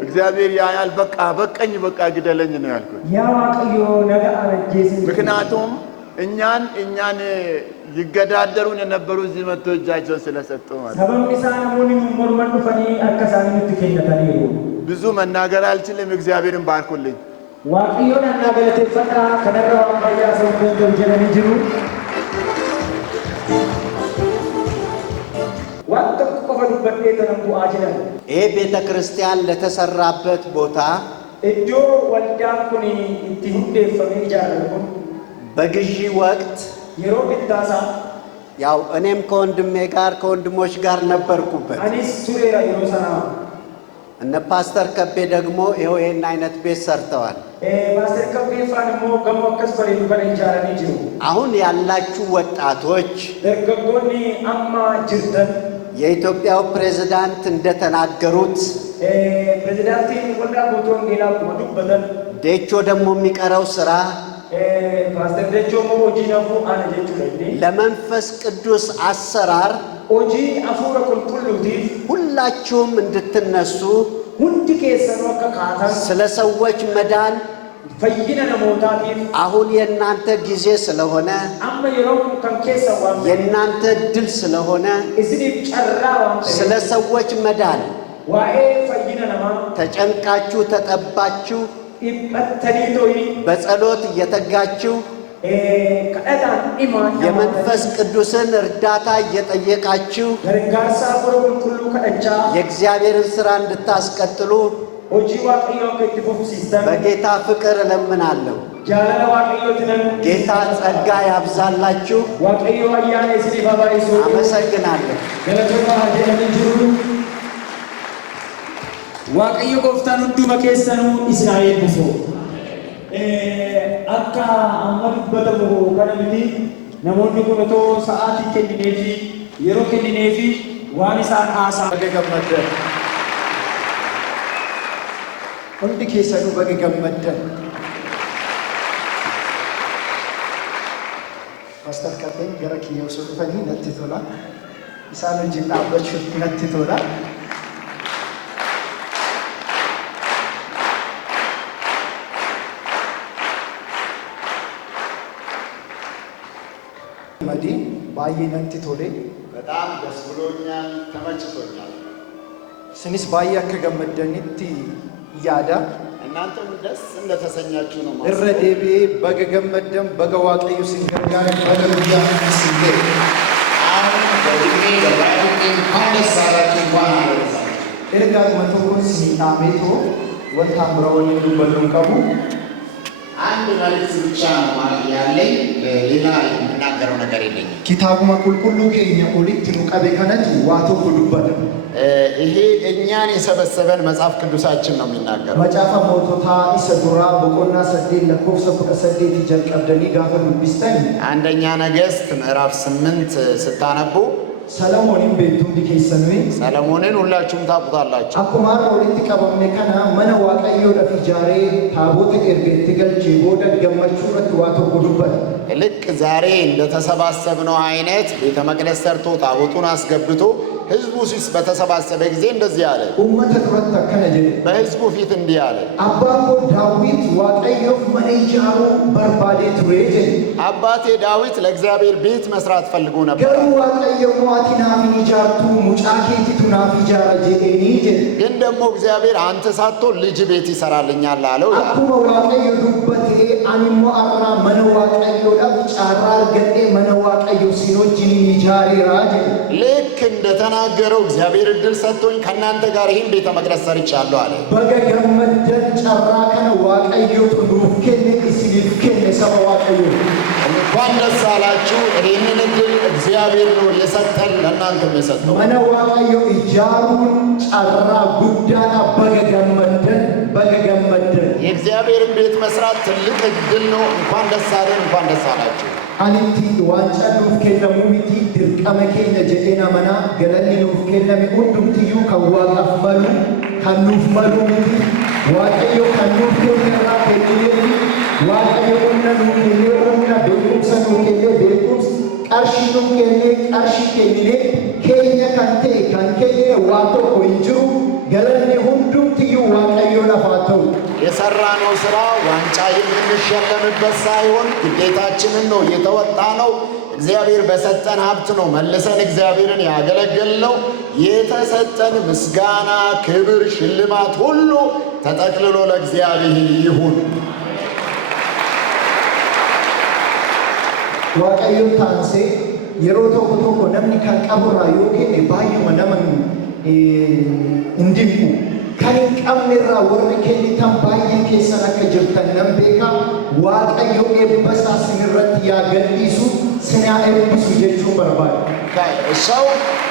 እግዚአብሔር ያያል። በቃ በቀኝ በቃ ግደለኝ ነው ያልኩት። ያ ዋቀዮ ነገ አረጀስ ምክንያቱም እኛን ይገዳደሩን የነበሩ እዚህ መጥቶ እጃቸውን ስለሰጡ ማለት ሰበብ ኢሳን ሞኒ ሞርመን ዱፈኒ አከሳኒት ከነተኒ ብዙ መናገር አልችልም። እግዚአብሔርን ባርኩልኝ። ዋቅዮን አናገለቴ ፈጥራ ከነራው አባያ ሰው ጀነኒ ጅሩ ዋንተ ቆፈዱ በዴ ተነቡ አጅነን ይሄ ቤተ ክርስቲያን ለተሰራበት ቦታ እጆ ወልዳን ኩኒ እቲ ሁንዴፈሜ ይጃረኩን በግዢ ወቅት የሮ ቢታሳ ያው እኔም ከወንድሜ ጋር ከወንድሞች ጋር ነበርኩበት። አኒስ ሱሬራ የሮሰና እነ ፓስተር ከቤ ደግሞ ይሄው ይሄን አይነት ቤት ሰርተዋል። ፓስተር ከቤ ፋንሞ ገሞከስ በሪዱ ከነጃራኒ ጅሩ አሁን ያላችሁ ወጣቶች ደርገጎኒ አማ ጅርተን የኢትዮጵያው ፕሬዝዳንት እንደተናገሩት ፕሬዝዳንቲን ወልዳ ቦቶን ሌላ ወዱበተን ዴቾ ደግሞ የሚቀረው ስራ ፓስተር ዴቾ ሞጂ ነፉ አነ ጀቹ ለዲ ለመንፈስ ቅዱስ አሰራር ኦጂ አፉረ ቁልቁሉቲ ሁላችሁም እንድትነሱ ሁንዲ ከሰኖ ከካታ ስለ ሰዎች መዳን ፈይነ ነሞታቲ አሁን የናንተ ጊዜ ስለሆነ አመ የሮም ከንከሰዋ የናንተ ድል ስለሆነ እዚህ ጨራው ስለ ሰዎች መዳን ዋኤ ፈይነ ነማ ተጨንቃችሁ ተጠባችሁ ይበተኒቶይ በጸሎት እየተጋችሁ ከአዳን ኢማን የመንፈስ ቅዱስን እርዳታ እየጠየቃችሁ ገርጋሳ ወሮን ሁሉ ከእጃ የእግዚአብሔርን ሥራ እንድታስቀጥሉ ኦጂ ዋቅዮ ከትፎሲስተን በጌታ ፍቅር እለምናለሁ። ጃለለ ዋቅዮትነን ጌታ ጸጋ ያብዛላችሁ። ዋቅዮ አያኔ ሲባባይሱ አመሰግናለሁ። ገለቶማ ጀነንጅሩ ዋቅዮ ጎፍታን ሁሉ መከሰኑ እስራኤል ብሶ akka amma dubbatamu kana miti namoonni kun otoo sa'aatii kennineefi yeroo kennineefi waan isaan haasaa baga gammaddan hundi keessanuu baga gammaddan Pastor Kabbeen gara kiyya osoo dhufanii natti tola isaan wajjin dhaabbachuun natti tola. መዲ ባየነንቲ ቶሌ በጣም ደስ ብሎኛል፣ ተመችቶኛል። ስንስ ባየ ከገመደንቲ ያዳ እናንተም ደስ እንደተሰኛችሁ ነው ማለት እረዴቤ በገገመደም በገዋቀዩ ሲንገርጋር በገሩያ ሲንገ አሁን በድሜ በባይሮቄ ካንደስ አላችሁ እንኳን አለዛ ኤርጋ መቶሮስ ሲጣሜቶ ወንታምራውን ይዱበሉን ቀቡ አንድ መልእክት ብቻ ነው ማለት ያለኝ፣ ሌላ የምናገረው ነገር የለኝም። ኪታቡማ ቁልቁሉ ከኛ ኦሊት ኑቀቤ ከነት ዋቶ ኩዱበት ይሄ እኛን የሰበሰበን መጽሐፍ ቅዱሳችን ነው የሚናገረው። መጽሐፈ ሞቶታ ኢሰዱራ በቆና ሰዴ ለኮፍሰ ሰዴ ይጀልቀብደኒ ጋፈ ቢስተን አንደኛ ነገሥት ምዕራፍ 8 ስታነቡ ሰለሞንን ቤቱን ዲከሰኑይ ሰለሞንን ሁላችሁም ታውቁታላችሁ። አኩማር ወልቲ ቀበምኔ ከና መነ ዋቀዮ ለፊጃሬ ታቦት ኤርቤት ገልጪ ወደ ገመቹረት ዋቶ ኩዱበት ልክ ዛሬ እንደተሰባሰብነው አይነት ቤተ መቅደስ ሰርቶ ታቦቱን አስገብቶ ህዝቡ ሲስ በተሰባሰበ ጊዜ እንደዚህ አለ። ኡመተ ተረታ ከነጀ በህዝቡ ፊት እንዲህ አለ። አባቶ ዳዊት ዋቀዮ መነጃሩ በርባዴ ትሬጀ አባቴ ዳዊት ለእግዚአብሔር ቤት መስራት ፈልጎ ነበር። ገሩ ዋቀዮ ሟቲና ሚጃርቱ ሙጫኬቲቱ ናፊጃራ ጀዴኒጀ ግን ደግሞ እግዚአብሔር አንተ ሳትሆን ልጅ ቤት ይሰራልኛል አለው። አኩመ ዋቀዮ ዱበቴ አኒሞ አራ መነ ዋቀዮ ዳጫራ ገዴ መነ ዋቀዮ ሲኖጂኒ ሚጃሪ ራጀ ልክ እንደተናገረው እግዚአብሔር እድል ሰጥቶኝ ከናንተ ጋር ይህን ቤተ መቅደስ ሰርቻለሁ አለ። በገገመደን ጨራ ከነ ዋቀዮ ቱዱፍ ከነ ኢስሊፍ ከነ ሰባ ዋቀዮ እንኳን ደስ አላችሁ። ይህንን እድል እግዚአብሔር ነው የሰጠን፣ ለእናንተም የሰጠው። መነ ዋቀዮ ኢጃሩን ጨራ ጉዳና በገገመደን የእግዚአብሔርን ቤት መስራት ትልቅ እድል ነው። እንኳን ደስ አለን፣ እንኳን ደስ አላችሁ። አንቲ ዋንጫ ኑፍ ከነሙ ሚቲ ድርቀመ ከነ ጀዴና መና ገለኒ ኑፍ ከነሚ ሁንዱምትዩ ከዋቃፍ መሉ ከኑፍ መሉ ሚቲ ዋቀዮ ከኑፍ ከነራ ከኒሌ ዋቀዮ ከነኑ ከኔ ኦምና ቤቁምሰ ኑ ከኔ ቤቁምስ ቀርሺ ኑ ከኔ ቀርሺ ከኒሌ ከኛ ካንቴ ካንኬኔ ዋቶ ኮይንጅሩ ገለኒ ሁንዱምትዩ ዋቀዮ ለፋተው የሰራነው ስራ ዋንጫ የምንሸለምበት ሳይሆን ግዴታችንን ነው የተወጣነው። እግዚአብሔር በሰጠን ሀብት ነው መልሰን እግዚአብሔርን ያገለገልነው። የተሰጠን ምስጋና፣ ክብር፣ ሽልማት ሁሉ ተጠቅልሎ ለእግዚአብሔር ይሁን። waaqayyo taasee yeroo tokko tokko namni kan qaburraa yoo kenne baay'uma nama hin dinqu. Kan hin qabnerraa warri kennitan baay'ee keessan akka jirtan nan beeka. Waaqayyo eebba isaa sinirratti yaa gadhiisu sinaa eebbisu jechuun barbaada. ሰው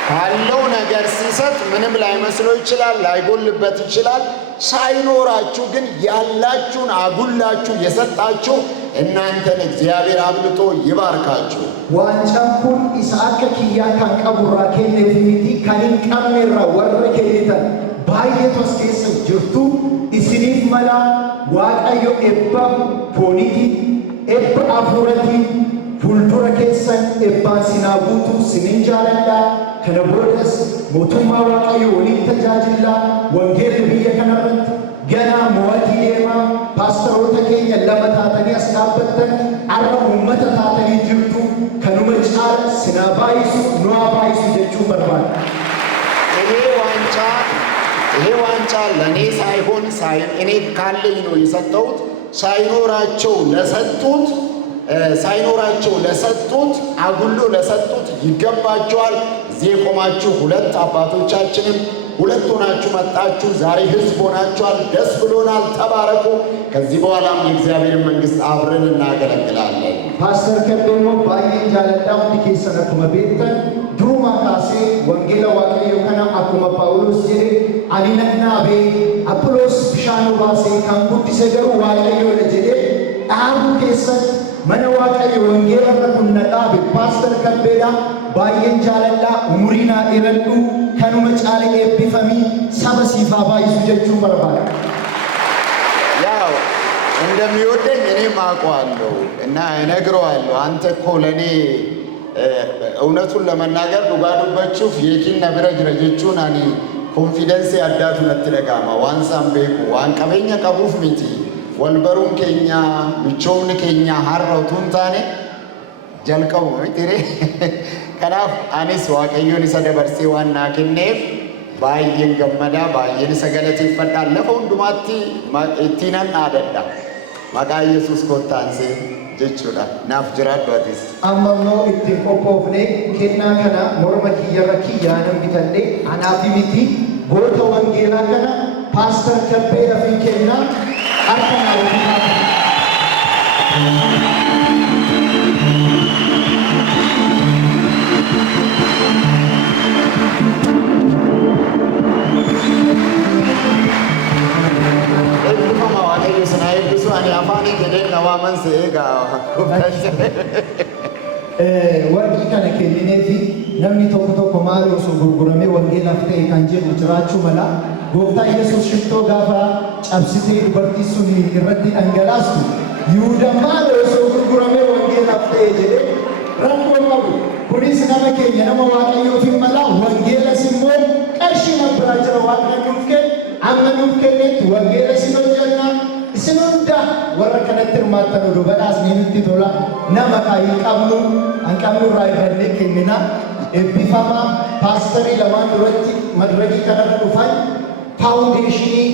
ካለው ነገር ሲሰጥ ምንም ላይመስለው ይችላል፣ ላይጎልበት ይችላል። ሳይኖራችሁ ግን ያላችሁን አጉላችሁ የሰጣችሁ እናንተን እግዚአብሔር አብልጦ ይባርካችሁ። ዋንጫን ኩን ኢሳ አከ ኪያ ካን ቀቡራ ከኔፍ ሚቲ ካን ቀምራ ወረ ከኒተን ባየቶስ ከሰ ጅርቱ ኢስኒፍ መላ ዋቀዮ ኤባ ፖኒቲ ኤባ አፉረቲ ፉልዱረ ከሰን ኤባ ሲናቡቱ ሲንጃለላ ከነቦደስ ሞቱማ ዋቀዮ ወሊን ተጃጅላ ወንጌል ብየ ከነረት ገና ሞዋቲ ዴማ ፓስተሮተ ኬኛ ለመታተኒ አስናበተን አረ ኡመተ ታተኒ ጅርቱ ከኑመ ጫለ ስናባይሱ ኑአባይሱ ጀቹ በርባል ይሄ ዋንጫ ለኔ ሳይሆን እኔ ካለኝ ነው የሰጠሁት። ሳይኖራቸው ለሰጡት አጉሎ ለሰጡት ይገባቸዋል። እዚህ የቆማችሁ ሁለት አባቶቻችንም ሁለት ሆናችሁ መጣችሁ። ዛሬ ህዝብ ሆናችኋል። ደስ ብሎናል። ተባረኩ። ከዚህ በኋላም የእግዚአብሔር መንግስት አብረን እናገለግላለን። ፓስተር ከበሞ ባይን ጃለዳው ዲኬሰነኩመ ቤተን ድሩማ ካሴ ወንጌላ ዋቀዮ ከና አኩመ ጳውሎስ ጀዴ አሊነና ቤ አጵሎስ ብሻኑ ባሴ ካንጉዲ ሰገሩ ዋቀዮ ለጀዴ አሩ ኬሰን መነ ዋቀዮ ወንጌላ ረኩነዳ ፓስተር ከበዳ ባይን ጃለዳ ሙሪና ኢረዱ ከኑመ ጫለ ኤቢፈሚ ሰበሲፋ ባይሱ ጀቹ በርባል ያው እንደሚወደኝ እኔም አውቀዋለሁ እና እነግረዋለሁ። አንተ እኮ ለኔ እውነቱን ለመናገር ዱባዱበቹፍ የኪና ብረጅረ ጀቹን አኒ ኮንፊደንስ ያዳቱ ነትደጋማ ዋንሳም ቤኩ ዋንቀበኛ ቀቡፍ ሚቲ ወልበሩን ኬኛ ብቾውን ኬኛ ሀረውቱን ታኔ ጀልቀው ሚጢሬ ከናፍ አኒስ ዋቀዮን ኢሳ ደበርሴ ዋና ከኔፍ ባየን ገመዳ ባየን ሰገለቲ ይፈዳል ለፈውንዱማቲ ኢቲናን አደዳ ማቃ ኢየሱስ ኮታንሴ ጀቹዳ ናፍ ጅራድ ባዲስ አማሞ ኢቲ ቆቆፍኔ ኬና ከና ሞርመቲ የረኪ ያንም ቢተንዴ አናፊ ሚቲ ጎተ ወንጌላ ከና ፓስተር ከቤ ለፊ ኬና አርተና ወዲና ወርቂ ከነ ኬኒኔቲ namni tokko tokko maal osoo gurguramee wangeelaaf ta'e kan jedhu jiraachuu mala gooftaa Yesuus shittoo gaafa cabsitee dubartii sun irratti dhangalaastu Yihuuda maal osoo gurguramee wangeelaaf ta'e jedhee rakkoo qabu. Kunis nama keenya nama waaqayyoof hin mala wangeelas immoo qarshii nama biraa jira waaqni nuuf kenne amma nuuf kennetti wangeelas hin hojjenna. Isin hunda warra kanatti hirmaattan oduu badhaasnee nutti tola nama kaayii qabnu hanqabnu irraa irrallee kennina. Eebbifama paasterii lamaan duratti madirakii kanarra dhufan faawundeeshinii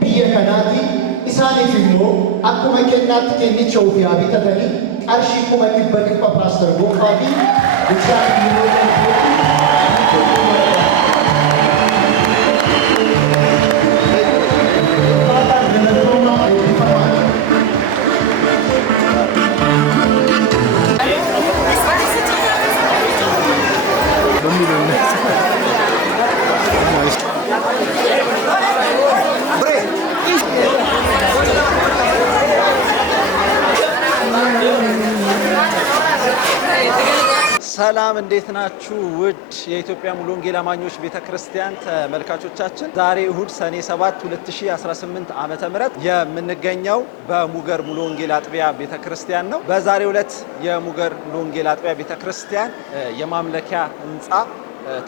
biyya kanaati. Isaaniif immoo akkuma kennaatti kennicha ofii haa bitatanii qarshii 1,100 paaster Goofaa fi bishaan ሰላም እንዴት ናችሁ? ውድ የኢትዮጵያ ሙሉ ወንጌል አማኞች ቤተክርስቲያን ተመልካቾቻችን፣ ዛሬ እሁድ ሰኔ 7 2018 ዓመተ ምህረት የምንገኘው በሙገር ሙሉ ወንጌል አጥቢያ ቤተክርስቲያን ነው። በዛሬው ዕለት የሙገር ሙሉ ወንጌል አጥቢያ ቤተክርስቲያን የማምለኪያ ህንጻ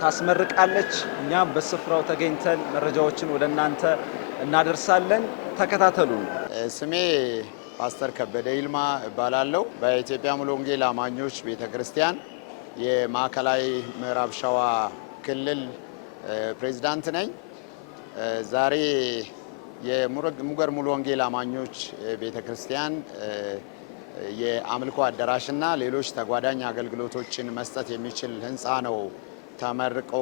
ታስመርቃለች። እኛም በስፍራው ተገኝተን መረጃዎችን ወደ እናንተ እናደርሳለን። ተከታተሉ። ስሜ ፓስተር ከበደ ይልማ እባላለሁ። በኢትዮጵያ ሙሉ ወንጌል አማኞች ቤተክርስቲያን የማዕከላዊ ምዕራብ ሸዋ ክልል ፕሬዝዳንት ነኝ። ዛሬ የሙገር ሙሉ ወንጌል አማኞች ቤተክርስቲያን የአምልኮ አዳራሽና ሌሎች ተጓዳኝ አገልግሎቶችን መስጠት የሚችል ህንፃ ነው ተመርቆ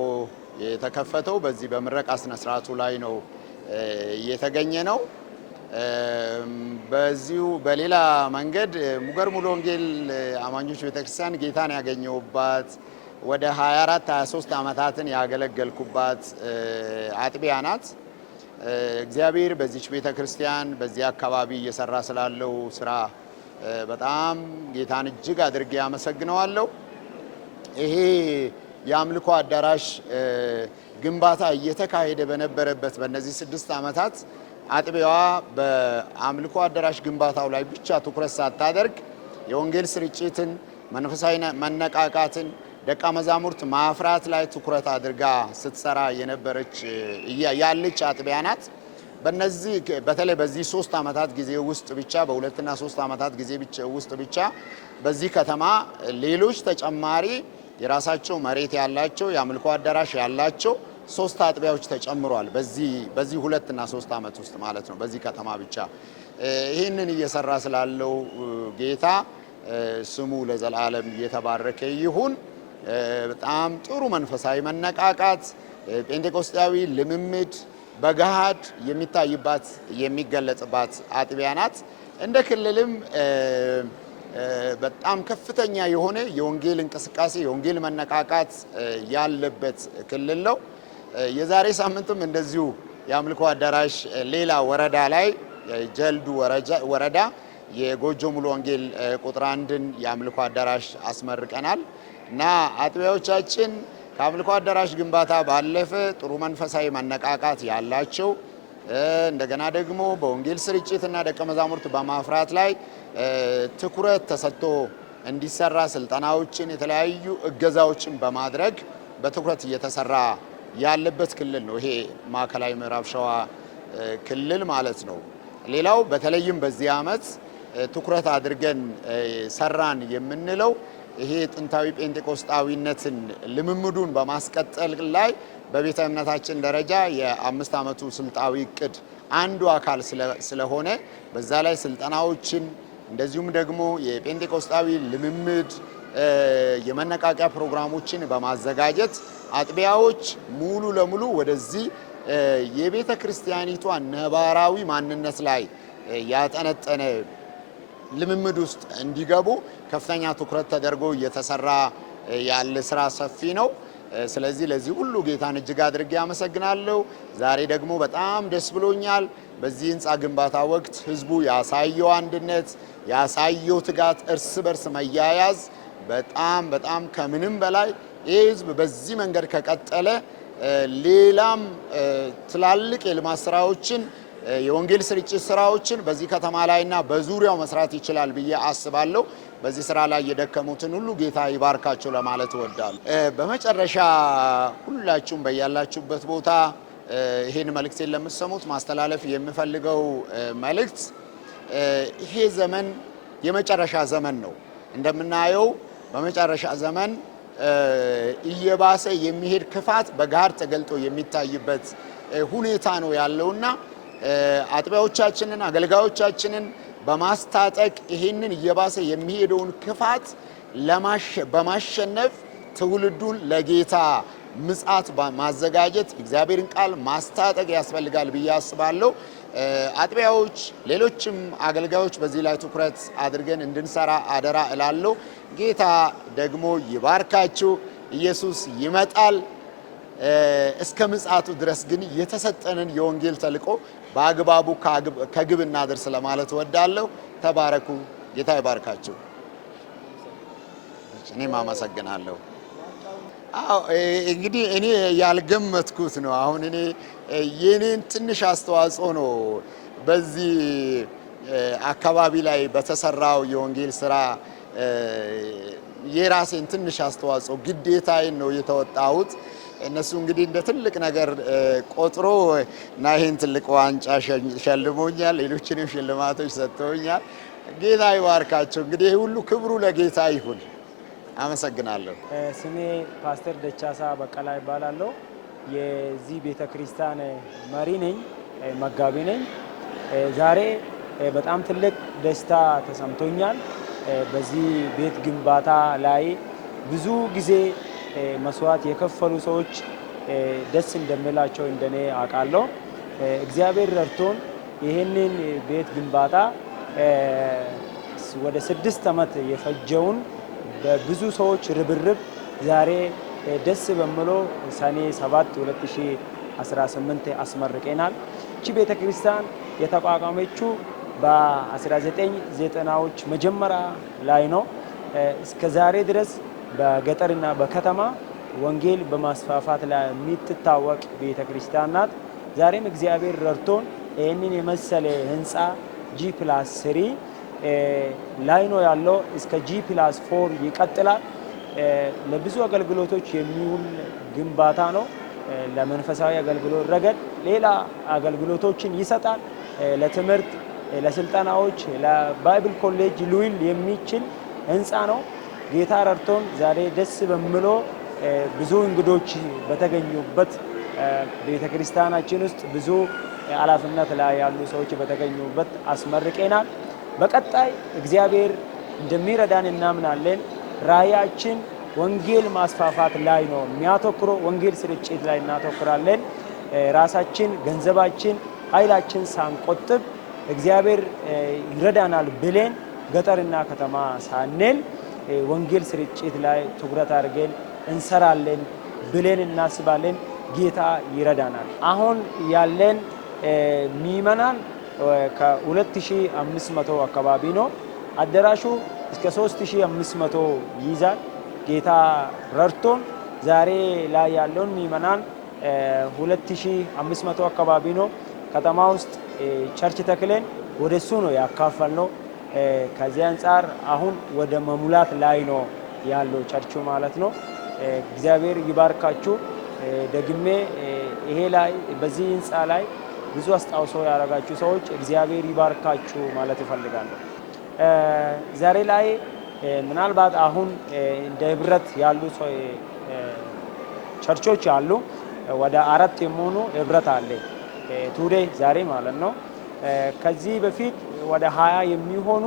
የተከፈተው። በዚህ በምረቃ ስነ ስርዓቱ ላይ ነው የተገኘ ነው። በዚሁ በሌላ መንገድ ሙገር ሙሉ ወንጌል አማኞች ቤተክርስቲያን ጌታን ያገኘውባት ወደ 24 23 ዓመታትን ያገለገልኩባት አጥቢያ ናት። እግዚአብሔር በዚች ቤተክርስቲያን በዚህ አካባቢ እየሰራ ስላለው ስራ በጣም ጌታን እጅግ አድርጌ ያመሰግነዋለሁ። ይሄ የአምልኮ አዳራሽ ግንባታ እየተካሄደ በነበረበት በእነዚህ 6 ዓመታት አጥቢያዋ በአምልኮ አዳራሽ ግንባታው ላይ ብቻ ትኩረት ሳታደርግ የወንጌል ስርጭትን፣ መንፈሳዊ መነቃቃትን፣ ደቀ መዛሙርት ማፍራት ላይ ትኩረት አድርጋ ስትሰራ የነበረች ያለች አጥቢያ ናት። በነዚህ በተለይ በዚህ 3 ዓመታት ጊዜ ውስጥ ብቻ በ2 እና 3 ዓመታት ጊዜ ውስጥ ብቻ በዚህ ከተማ ሌሎች ተጨማሪ የራሳቸው መሬት ያላቸው የአምልኮ አዳራሽ ያላቸው 3 አጥቢያዎች ተጨምሯል። በዚህ 2 እና 3 ዓመት ውስጥ ማለት ነው በዚህ ከተማ ብቻ። ይህንን እየሰራ ስላለው ጌታ ስሙ ለዘላለም እየተባረከ ይሁን። በጣም ጥሩ መንፈሳዊ መነቃቃት፣ ጴንጤቆስጣዊ ልምምድ በገሃድ የሚታይባት የሚገለጽባት አጥቢያ ናት። እንደ ክልልም በጣም ከፍተኛ የሆነ የወንጌል እንቅስቃሴ የወንጌል መነቃቃት ያለበት ክልል ነው። የዛሬ ሳምንትም እንደዚሁ የአምልኮ አዳራሽ ሌላ ወረዳ ላይ ጀልዱ ወረዳ የጎጆ ሙሉ ወንጌል ቁጥር 1ን የአምልኮ አዳራሽ አስመርቀናል እና አጥቢያዎቻችን ከአምልኮ አዳራሽ ግንባታ ባለፈ ጥሩ መንፈሳዊ መነቃቃት ያላቸው እንደገና ደግሞ በወንጌል ስርጭትና ደቀ መዛሙርት በማፍራት ላይ ትኩረት ተሰጥቶ እንዲሰራ ስልጠናዎችን የተለያዩ እገዛዎችን በማድረግ በትኩረት እየተሰራ ያለበት ክልል ነው ይሄ ማዕከላዊ ምዕራብ ሸዋ ክልል ማለት ነው። ሌላው በተለይም በዚህ ዓመት ትኩረት አድርገን ሰራን የምንለው ይሄ ጥንታዊ ጴንጤቆስጣዊነትን ልምምዱን በማስቀጠል ላይ በቤተ እምነታችን ደረጃ የ5 ዓመቱ ስልጣዊ እቅድ አንዱ አካል ስለሆነ በዛ ላይ ስልጠናዎችን እንደዚሁም ደግሞ የጴንጤቆስጣዊ ልምምድ የመነቃቂያ ፕሮግራሞችን በማዘጋጀት አጥቢያዎች ሙሉ ለሙሉ ወደዚህ የቤተ ክርስቲያኒቷ ነባራዊ ማንነት ላይ ያጠነጠነ ልምምድ ውስጥ እንዲገቡ ከፍተኛ ትኩረት ተደርጎ እየተሰራ ያለ ስራ ሰፊ ነው። ስለዚህ ለዚህ ሁሉ ጌታን እጅግ አድርጌ አመሰግናለሁ። ዛሬ ደግሞ በጣም ደስ ብሎኛል። በዚህ ህንፃ ግንባታ ወቅት ህዝቡ ያሳየው አንድነት፣ ያሳየው ትጋት፣ እርስ በርስ መያያዝ በጣም ከምንም በላይ ይህ ህዝብ በዚህ መንገድ ከቀጠለ ሌላም ትላልቅ የልማት ስራዎችን የወንጌል ስርጭት ስራዎችን በዚህ ከተማ ላይና በዙሪያው መስራት ይችላል ብዬ አስባለሁ። በዚህ ስራ ላይ የደከሙትን ሁሉ ጌታ ይባርካቸው ለማለት እወዳለሁ። በመጨረሻ ሁላችሁም በያላችሁበት ቦታ ይሄን መልእክቴን ለምትሰሙት ማስተላለፍ የምፈልገው መልእክት ይሄ ዘመን የመጨረሻ ዘመን ነው። እንደምናየው በመጨረሻ ዘመን እየባሰ የሚሄድ ክፋት በጋር ተገልጦ የሚታይበት ሁኔታ ነው ያለውና አጥቢያዎቻችንን አገልጋዮቻችንን በማስታጠቅ ይሄንን እየባሰ የሚሄደውን ክፋት በማሸነፍ ትውልዱን ለጌታ ምጽአት ማዘጋጀት እግዚአብሔርን ቃል ማስታጠቅ ያስፈልጋል ብዬ አስባለሁ። አጥቢያዎች፣ ሌሎችም አገልጋዮች በዚህ ላይ ትኩረት አድርገን እንድንሰራ አደራ እላለሁ። ጌታ ደግሞ ይባርካችሁ። ኢየሱስ ይመጣል። እስከ ምጽአቱ ድረስ ግን የተሰጠንን የወንጌል ተልእኮ በአግባቡ ከግብ እናድርስ ለማለት እወዳለሁ። ተባረኩ። ጌታ ይባርካችሁ። እኔም አመሰግናለሁ። እንግዲህ እኔ ያልገመትኩት ነው። አሁን እኔ የኔን ትንሽ አስተዋጽኦ ነው በዚህ አካባቢ ላይ በተሰራው የወንጌል ስራ የራሴን ትንሽ አስተዋጽኦ ግዴታዬን ነው የተወጣሁት። እነሱ እንግዲህ እንደ ትልቅ ነገር ቆጥሮ እና ይህን ትልቅ ዋንጫ ሸልሞኛል። ሌሎችንም ሽልማቶች ሰጥተውኛል። ጌታ ይባርካቸው። እንግዲህ ሁሉ ክብሩ ለጌታ ይሁን። አመሰግናለሁ። ስሜ ፓስተር ደቻሳ በቀላ ይባላለሁ። የዚህ ቤተ ክርስቲያን መሪ ነኝ፣ መጋቢ ነኝ። ዛሬ በጣም ትልቅ ደስታ ተሰምቶኛል። በዚህ ቤት ግንባታ ላይ ብዙ ጊዜ መስዋዕት የከፈሉ ሰዎች ደስ እንደሚላቸው እንደኔ አውቃለሁ። እግዚአብሔር ረድቶን ይህንን ቤት ግንባታ ወደ 6 ዓመት የፈጀውን በብዙ ሰዎች ርብርብ ዛሬ ደስ በምሎ ሰኔ 7 2018 አስመርቀናል። እቺ ቤተ ክርስቲያን የተቋቋመችው በ1990ዎች መጀመሪያ ላይ ነው። እስከ ዛሬ ድረስ በገጠርና በከተማ ወንጌል በማስፋፋት ላይ የምትታወቅ ቤተ ክርስቲያን ናት። ዛሬም እግዚአብሔር ረድቶን ይህንን የመሰለ ህንፃ G+3 ላይ ነው ያለው። እስከ G+4 ይቀጥላል። ለብዙ አገልግሎቶች የሚውል ግንባታ ነው። ለመንፈሳዊ አገልግሎት ረገድ ሌላ አገልግሎቶችን ይሰጣል። ለትምህርት፣ ለስልጠናዎች፣ ለባይብል ኮሌጅ ሊውል የሚችል ህንፃ ነው። ጌታ ረድቶን ዛሬ ደስ በሚሎ ብዙ እንግዶች በተገኙበት ቤተ ክርስቲያናችን ውስጥ ብዙ ኃላፊነት ላይ ያሉ ሰዎች በተገኙበት አስመርቀናል። በቀጣይ እግዚአብሔር እንደሚረዳን እናምናለን። ራእያችን ወንጌል ማስፋፋት ላይ ነው የሚያተኩረው። ወንጌል ስርጭት ላይ እናተኩራለን። ራሳችን፣ ገንዘባችን፣ ኃይላችን ሳንቆጥብ እግዚአብሔር ይረዳናል ብለን ገጠርና ከተማ ሳንል ወንጌል ስርጭት ላይ ትኩረት አድርገን እንሰራለን ብለን እናስባለን። ጌታ ይረዳናል። አሁን ያለን ሚመናን ከ2500 አካባቢ ነው። አዳራሹ እስከ 3500 ይይዛል። ጌታ ረድቶን ዛሬ ላይ ያለውን ሚመናን 2500 አካባቢ ነው። ከተማ ውስጥ ቸርች ተክለን ወደሱ ነው ያካፈልነው። ከዚህ አንጻር አሁን ወደ መሙላት ላይ ነው ያለው ቸርቹ ማለት ነው። እግዚአብሔር ይባርካችሁ። ደግሜ ይሄ ላይ በዚህ ህንፃ ላይ ብዙ አስተዋጽኦ ያደረጋችሁ ሰዎች እግዚአብሔር ይባርካችሁ ማለት እፈልጋለሁ። ዛሬ ላይ ምናልባት አሁን እንደ ህብረት ያሉ ቸርቾች አሉ። ወደ 4 የሚሆኑ ህብረት አለ ቱዴ ዛሬ ማለት ነው። ከዚህ በፊት ወደ 20 የሚሆኑ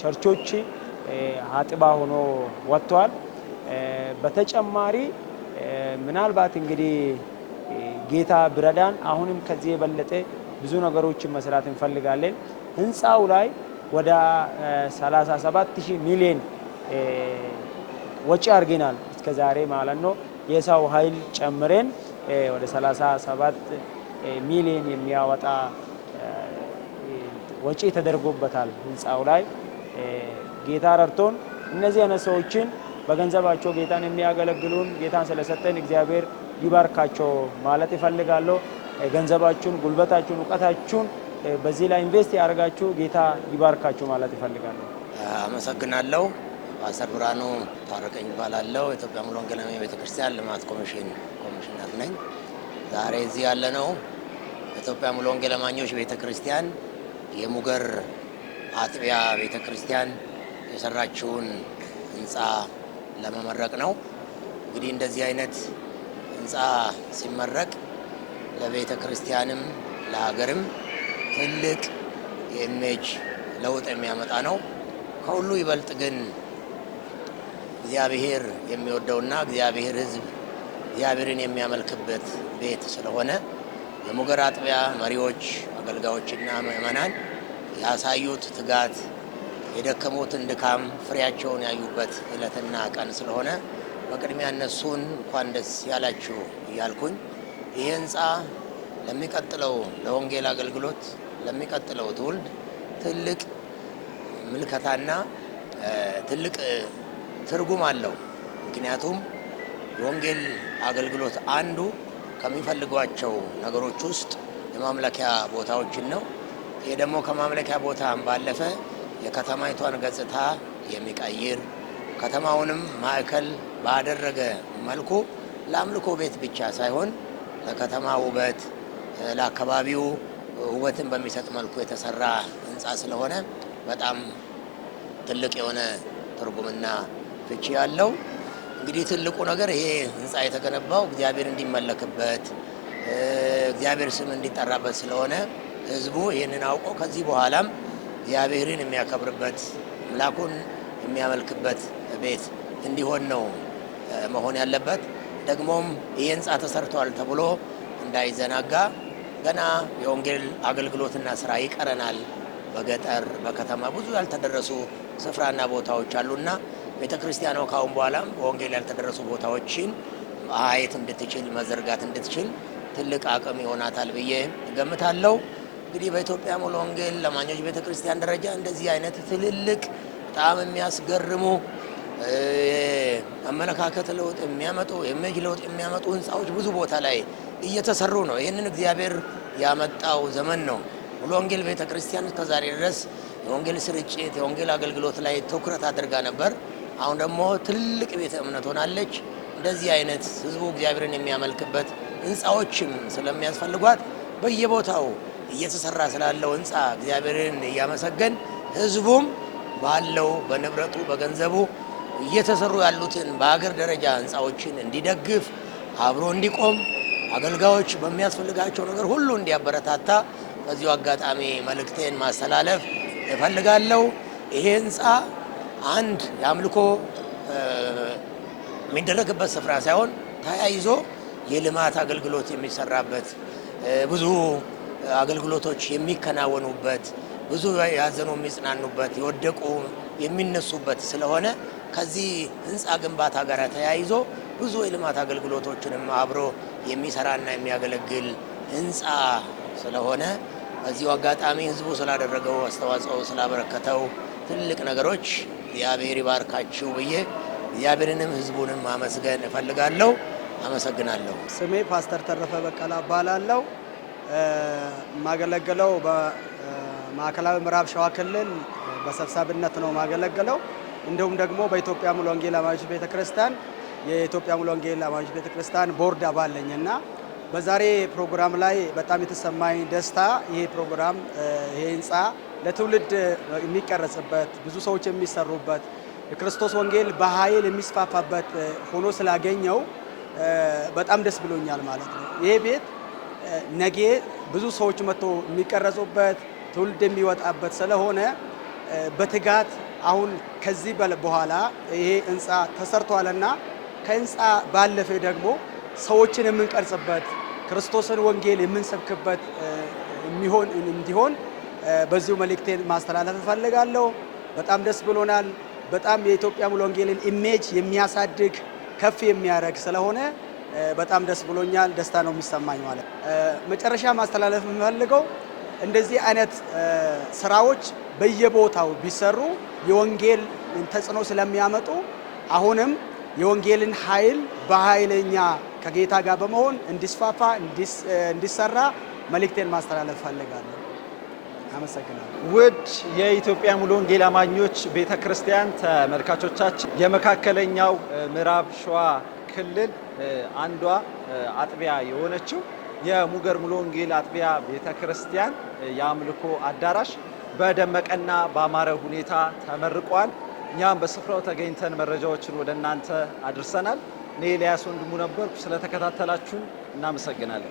ቸርቾች አጥባ ሆኖ ወጥተዋል። በተጨማሪ ምናልባት እንግዲህ ጌታ ብረዳን አሁንም ከዚህ የበለጠ ብዙ ነገሮችን መስራት እንፈልጋለን። ህንፃው ላይ ወደ 37 ሚሊዮን ወጪ አድርገናል እስከ ዛሬ ማለት ነው። የሰው ኃይል ጨምረን ወደ 37 ሚሊዮን የሚያወጣ ወጪ ተደርጎበታል ህንፃው ላይ። ጌታ ረድቶን እነዚህ አይነት ሰዎችን በገንዘባቸው ጌታን የሚያገለግሉን ጌታን ስለሰጠን እግዚአብሔር ይባርካቸው ማለት ይፈልጋለሁ። ገንዘባችሁን፣ ጉልበታችሁን፣ እውቀታችሁን በዚህ ላይ ኢንቨስት ያደርጋችሁ ጌታ ይባርካችሁ ማለት ይፈልጋለሁ። አመሰግናለሁ። ፓስተር ብርሃኑ ታረቀኝ እባላለሁ። የኢትዮጵያ ሙሉ ወንጌል ቤተክርስቲያን ልማት ኮሚሽነር ነኝ። ዛሬ እዚህ ያለነው የኢትዮጵያ ሙሉ ወንጌል አማኞች ቤተክርስቲያን የሙገር አጥቢያ ቤተክርስቲያን የሰራችውን ህንፃ ለመመረቅ ነው። እንግዲህ እንደዚህ አይነት ህንፃ ሲመረቅ ለቤተ ክርስቲያንም ለሀገርም ትልቅ የኢሜጅ ለውጥ የሚያመጣ ነው። ከሁሉ ይበልጥ ግን እግዚአብሔር የሚወደውና እግዚአብሔር ህዝብ እግዚአብሔርን የሚያመልክበት ቤት ስለሆነ የሙገር አጥቢያ መሪዎች፣ አገልጋዮችና ምዕመናን ያሳዩት ትጋት የደከሙትን ድካም ፍሬያቸውን ያዩበት ዕለትና ቀን ስለሆነ በቅድሚያ እነሱን እንኳን ደስ ያላችሁ እያልኩኝ ይህ ህንፃ ለሚቀጥለው ለወንጌል አገልግሎት ለሚቀጥለው ትውልድ ትልቅ ምልከታና ትልቅ ትርጉም አለው። ምክንያቱም የወንጌል አገልግሎት አንዱ ከሚፈልጓቸው ነገሮች ውስጥ የማምለኪያ ቦታዎችን ነው። ይህ ደግሞ ከማምለኪያ ቦታም ባለፈ የከተማይቷን ገጽታ የሚቀይር ከተማውንም ማዕከል ባደረገ መልኩ ለአምልኮ ቤት ብቻ ሳይሆን ለከተማ ውበት፣ ለአካባቢው ውበትን በሚሰጥ መልኩ የተሰራ ህንፃ ስለሆነ በጣም ትልቅ የሆነ ትርጉምና ፍቺ ያለው እንግዲህ ትልቁ ነገር ይሄ ህንፃ የተገነባው እግዚአብሔር እንዲመለክበት እግዚአብሔር ስም እንዲጠራበት ስለሆነ ህዝቡ ይህንን አውቆ ከዚህ በኋላም እግዚአብሔርን የሚያከብርበት አምላኩን የሚያመልክበት ቤት እንዲሆን ነው መሆን ያለበት። ደግሞም ይህ ህንፃ ተሰርቷል ተብሎ እንዳይዘናጋ ገና የወንጌል አገልግሎትና ስራ ይቀረናል። በገጠር በከተማ ብዙ ያልተደረሱ ስፍራና ቦታዎች አሉና ቤተ ክርስቲያኗ ካሁን በኋላም በወንጌል ያልተደረሱ ቦታዎችን ማየት እንድትችል መዘርጋት እንድትችል ትልቅ አቅም ይሆናታል ብዬ እገምታለሁ። እንግዲህ በኢትዮጵያ ሙሉ ወንጌል አማኞች ቤተ ክርስቲያን ደረጃ እንደዚህ አይነት ትልልቅ በጣም የሚያስገርሙ አመለካከት ለውጥ የሚያመጡ ኢሜጅ ለውጥ የሚያመጡ ህንፃዎች ብዙ ቦታ ላይ እየተሰሩ ነው። ይህንን እግዚአብሔር ያመጣው ዘመን ነው። ሙሉ ወንጌል ቤተ ክርስቲያን እስከዛሬ ድረስ የወንጌል ስርጭት የወንጌል አገልግሎት ላይ ትኩረት አድርጋ ነበር። አሁን ደግሞ ትልቅ ቤተ እምነት ሆናለች። እንደዚህ አይነት ህዝቡ እግዚአብሔርን የሚያመልክበት ህንፃዎችም ስለሚያስፈልጓት በየቦታው እየተሰራ ስላለው ህንፃ እግዚአብሔርን እያመሰገን ህዝቡም ባለው በንብረቱ በገንዘቡ እየተሰሩ ያሉትን በሀገር ደረጃ ህንፃዎችን እንዲደግፍ አብሮ እንዲቆም አገልጋዮች በሚያስፈልጋቸው ነገር ሁሉ እንዲያበረታታ በዚሁ አጋጣሚ መልእክቴን ማስተላለፍ እፈልጋለሁ። ይሄ ህንፃ አንድ የአምልኮ የሚደረግበት ስፍራ ሳይሆን ተያይዞ የልማት አገልግሎት የሚሰራበት ብዙ አገልግሎቶች የሚከናወኑበት ብዙ ያዘኑ የሚጽናኑበት የወደቁ የሚነሱበት ስለሆነ ከዚህ ህንፃ ግንባታ ጋር ተያይዞ ብዙ የልማት አገልግሎቶችንም አብሮ የሚሰራና የሚያገለግል ህንፃ ስለሆነ በዚሁ አጋጣሚ ህዝቡ ስላደረገው አስተዋጽኦ ስላበረከተው ትልቅ ነገሮች እግዚአብሔር ይባርካችሁ ብዬ እግዚአብሔርንም ህዝቡንም ማመስገን እፈልጋለሁ። አመሰግናለሁ። ስሜ ፓስተር ተረፈ በቀላ እባላለሁ። ማገለግለው በማዕከላዊ ምዕራብ ሸዋ ክልል በሰብሳቢነት ነው ማገለግለው። እንዲሁም ደግሞ በኢትዮጵያ ሙሉ ወንጌል አማኞች ቤተክርስቲያን የኢትዮጵያ ሙሉ ወንጌል አማኞች ቤተክርስቲያን ቦርድ አባል ነኝና በዛሬ ፕሮግራም ላይ በጣም የተሰማኝ ደስታ ይሄ ፕሮግራም ይሄ ህንፃ ለትውልድ የሚቀረጽበት ብዙ ሰዎች የሚሰሩበት የክርስቶስ ወንጌል በኃይል የሚስፋፋበት ሆኖ ስላገኘው በጣም ደስ ብሎኛል ማለት ነው። ይሄ ቤት ነገ ብዙ ሰዎች መጥቶ የሚቀረጹበት ትውልድ የሚወጣበት ስለሆነ በትጋት አሁን ከዚህ በኋላ ይሄ ህንፃ ተሰርቷልና ከህንፃ ባለፈ ደግሞ ሰዎችን የምንቀርጽበት ክርስቶስን ወንጌል የምንሰብክበት እንዲሆን በዚሁ መልእክቴን ማስተላለፍ እፈልጋለሁ። በጣም ደስ ብሎናል። በጣም የኢትዮጵያ ሙሉ ወንጌልን ኢሜጅ የሚያሳድግ ከፍ የሚያደርግ ስለሆነ በጣም ደስ ብሎኛል። ደስታ ነው የሚሰማኝ ማለት። መጨረሻ ማስተላለፍ የምፈልገው እንደዚህ አይነት ስራዎች በየቦታው ቢሰሩ የወንጌል ተጽዕኖ ስለሚያመጡ አሁንም የወንጌልን ኃይል በኃይለኛ ከጌታ ጋር በመሆን እንዲስፋፋ እንዲሰራ መልእክቴን ማስተላለፍ ፈልጋለሁ። አመሰግናለሁ። ውድ የኢትዮጵያ ሙሉ ወንጌል አማኞች ቤተክርስቲያን ተመልካቾቻችን የመካከለኛው ምዕራብ ሸዋ ክልል አንዷ አጥቢያ የሆነችው የሙገር ሙሉ ወንጌል አጥቢያ ቤተክርስቲያን የአምልኮ አዳራሽ በደመቀና በአማረ ሁኔታ ተመርቋል። እኛም በስፍራው ተገኝተን መረጃዎችን ወደ እናንተ አድርሰናል። እኔ ኤልያስ ወንድሙ ነበርኩ። ስለተከታተላችሁን እናመሰግናለን።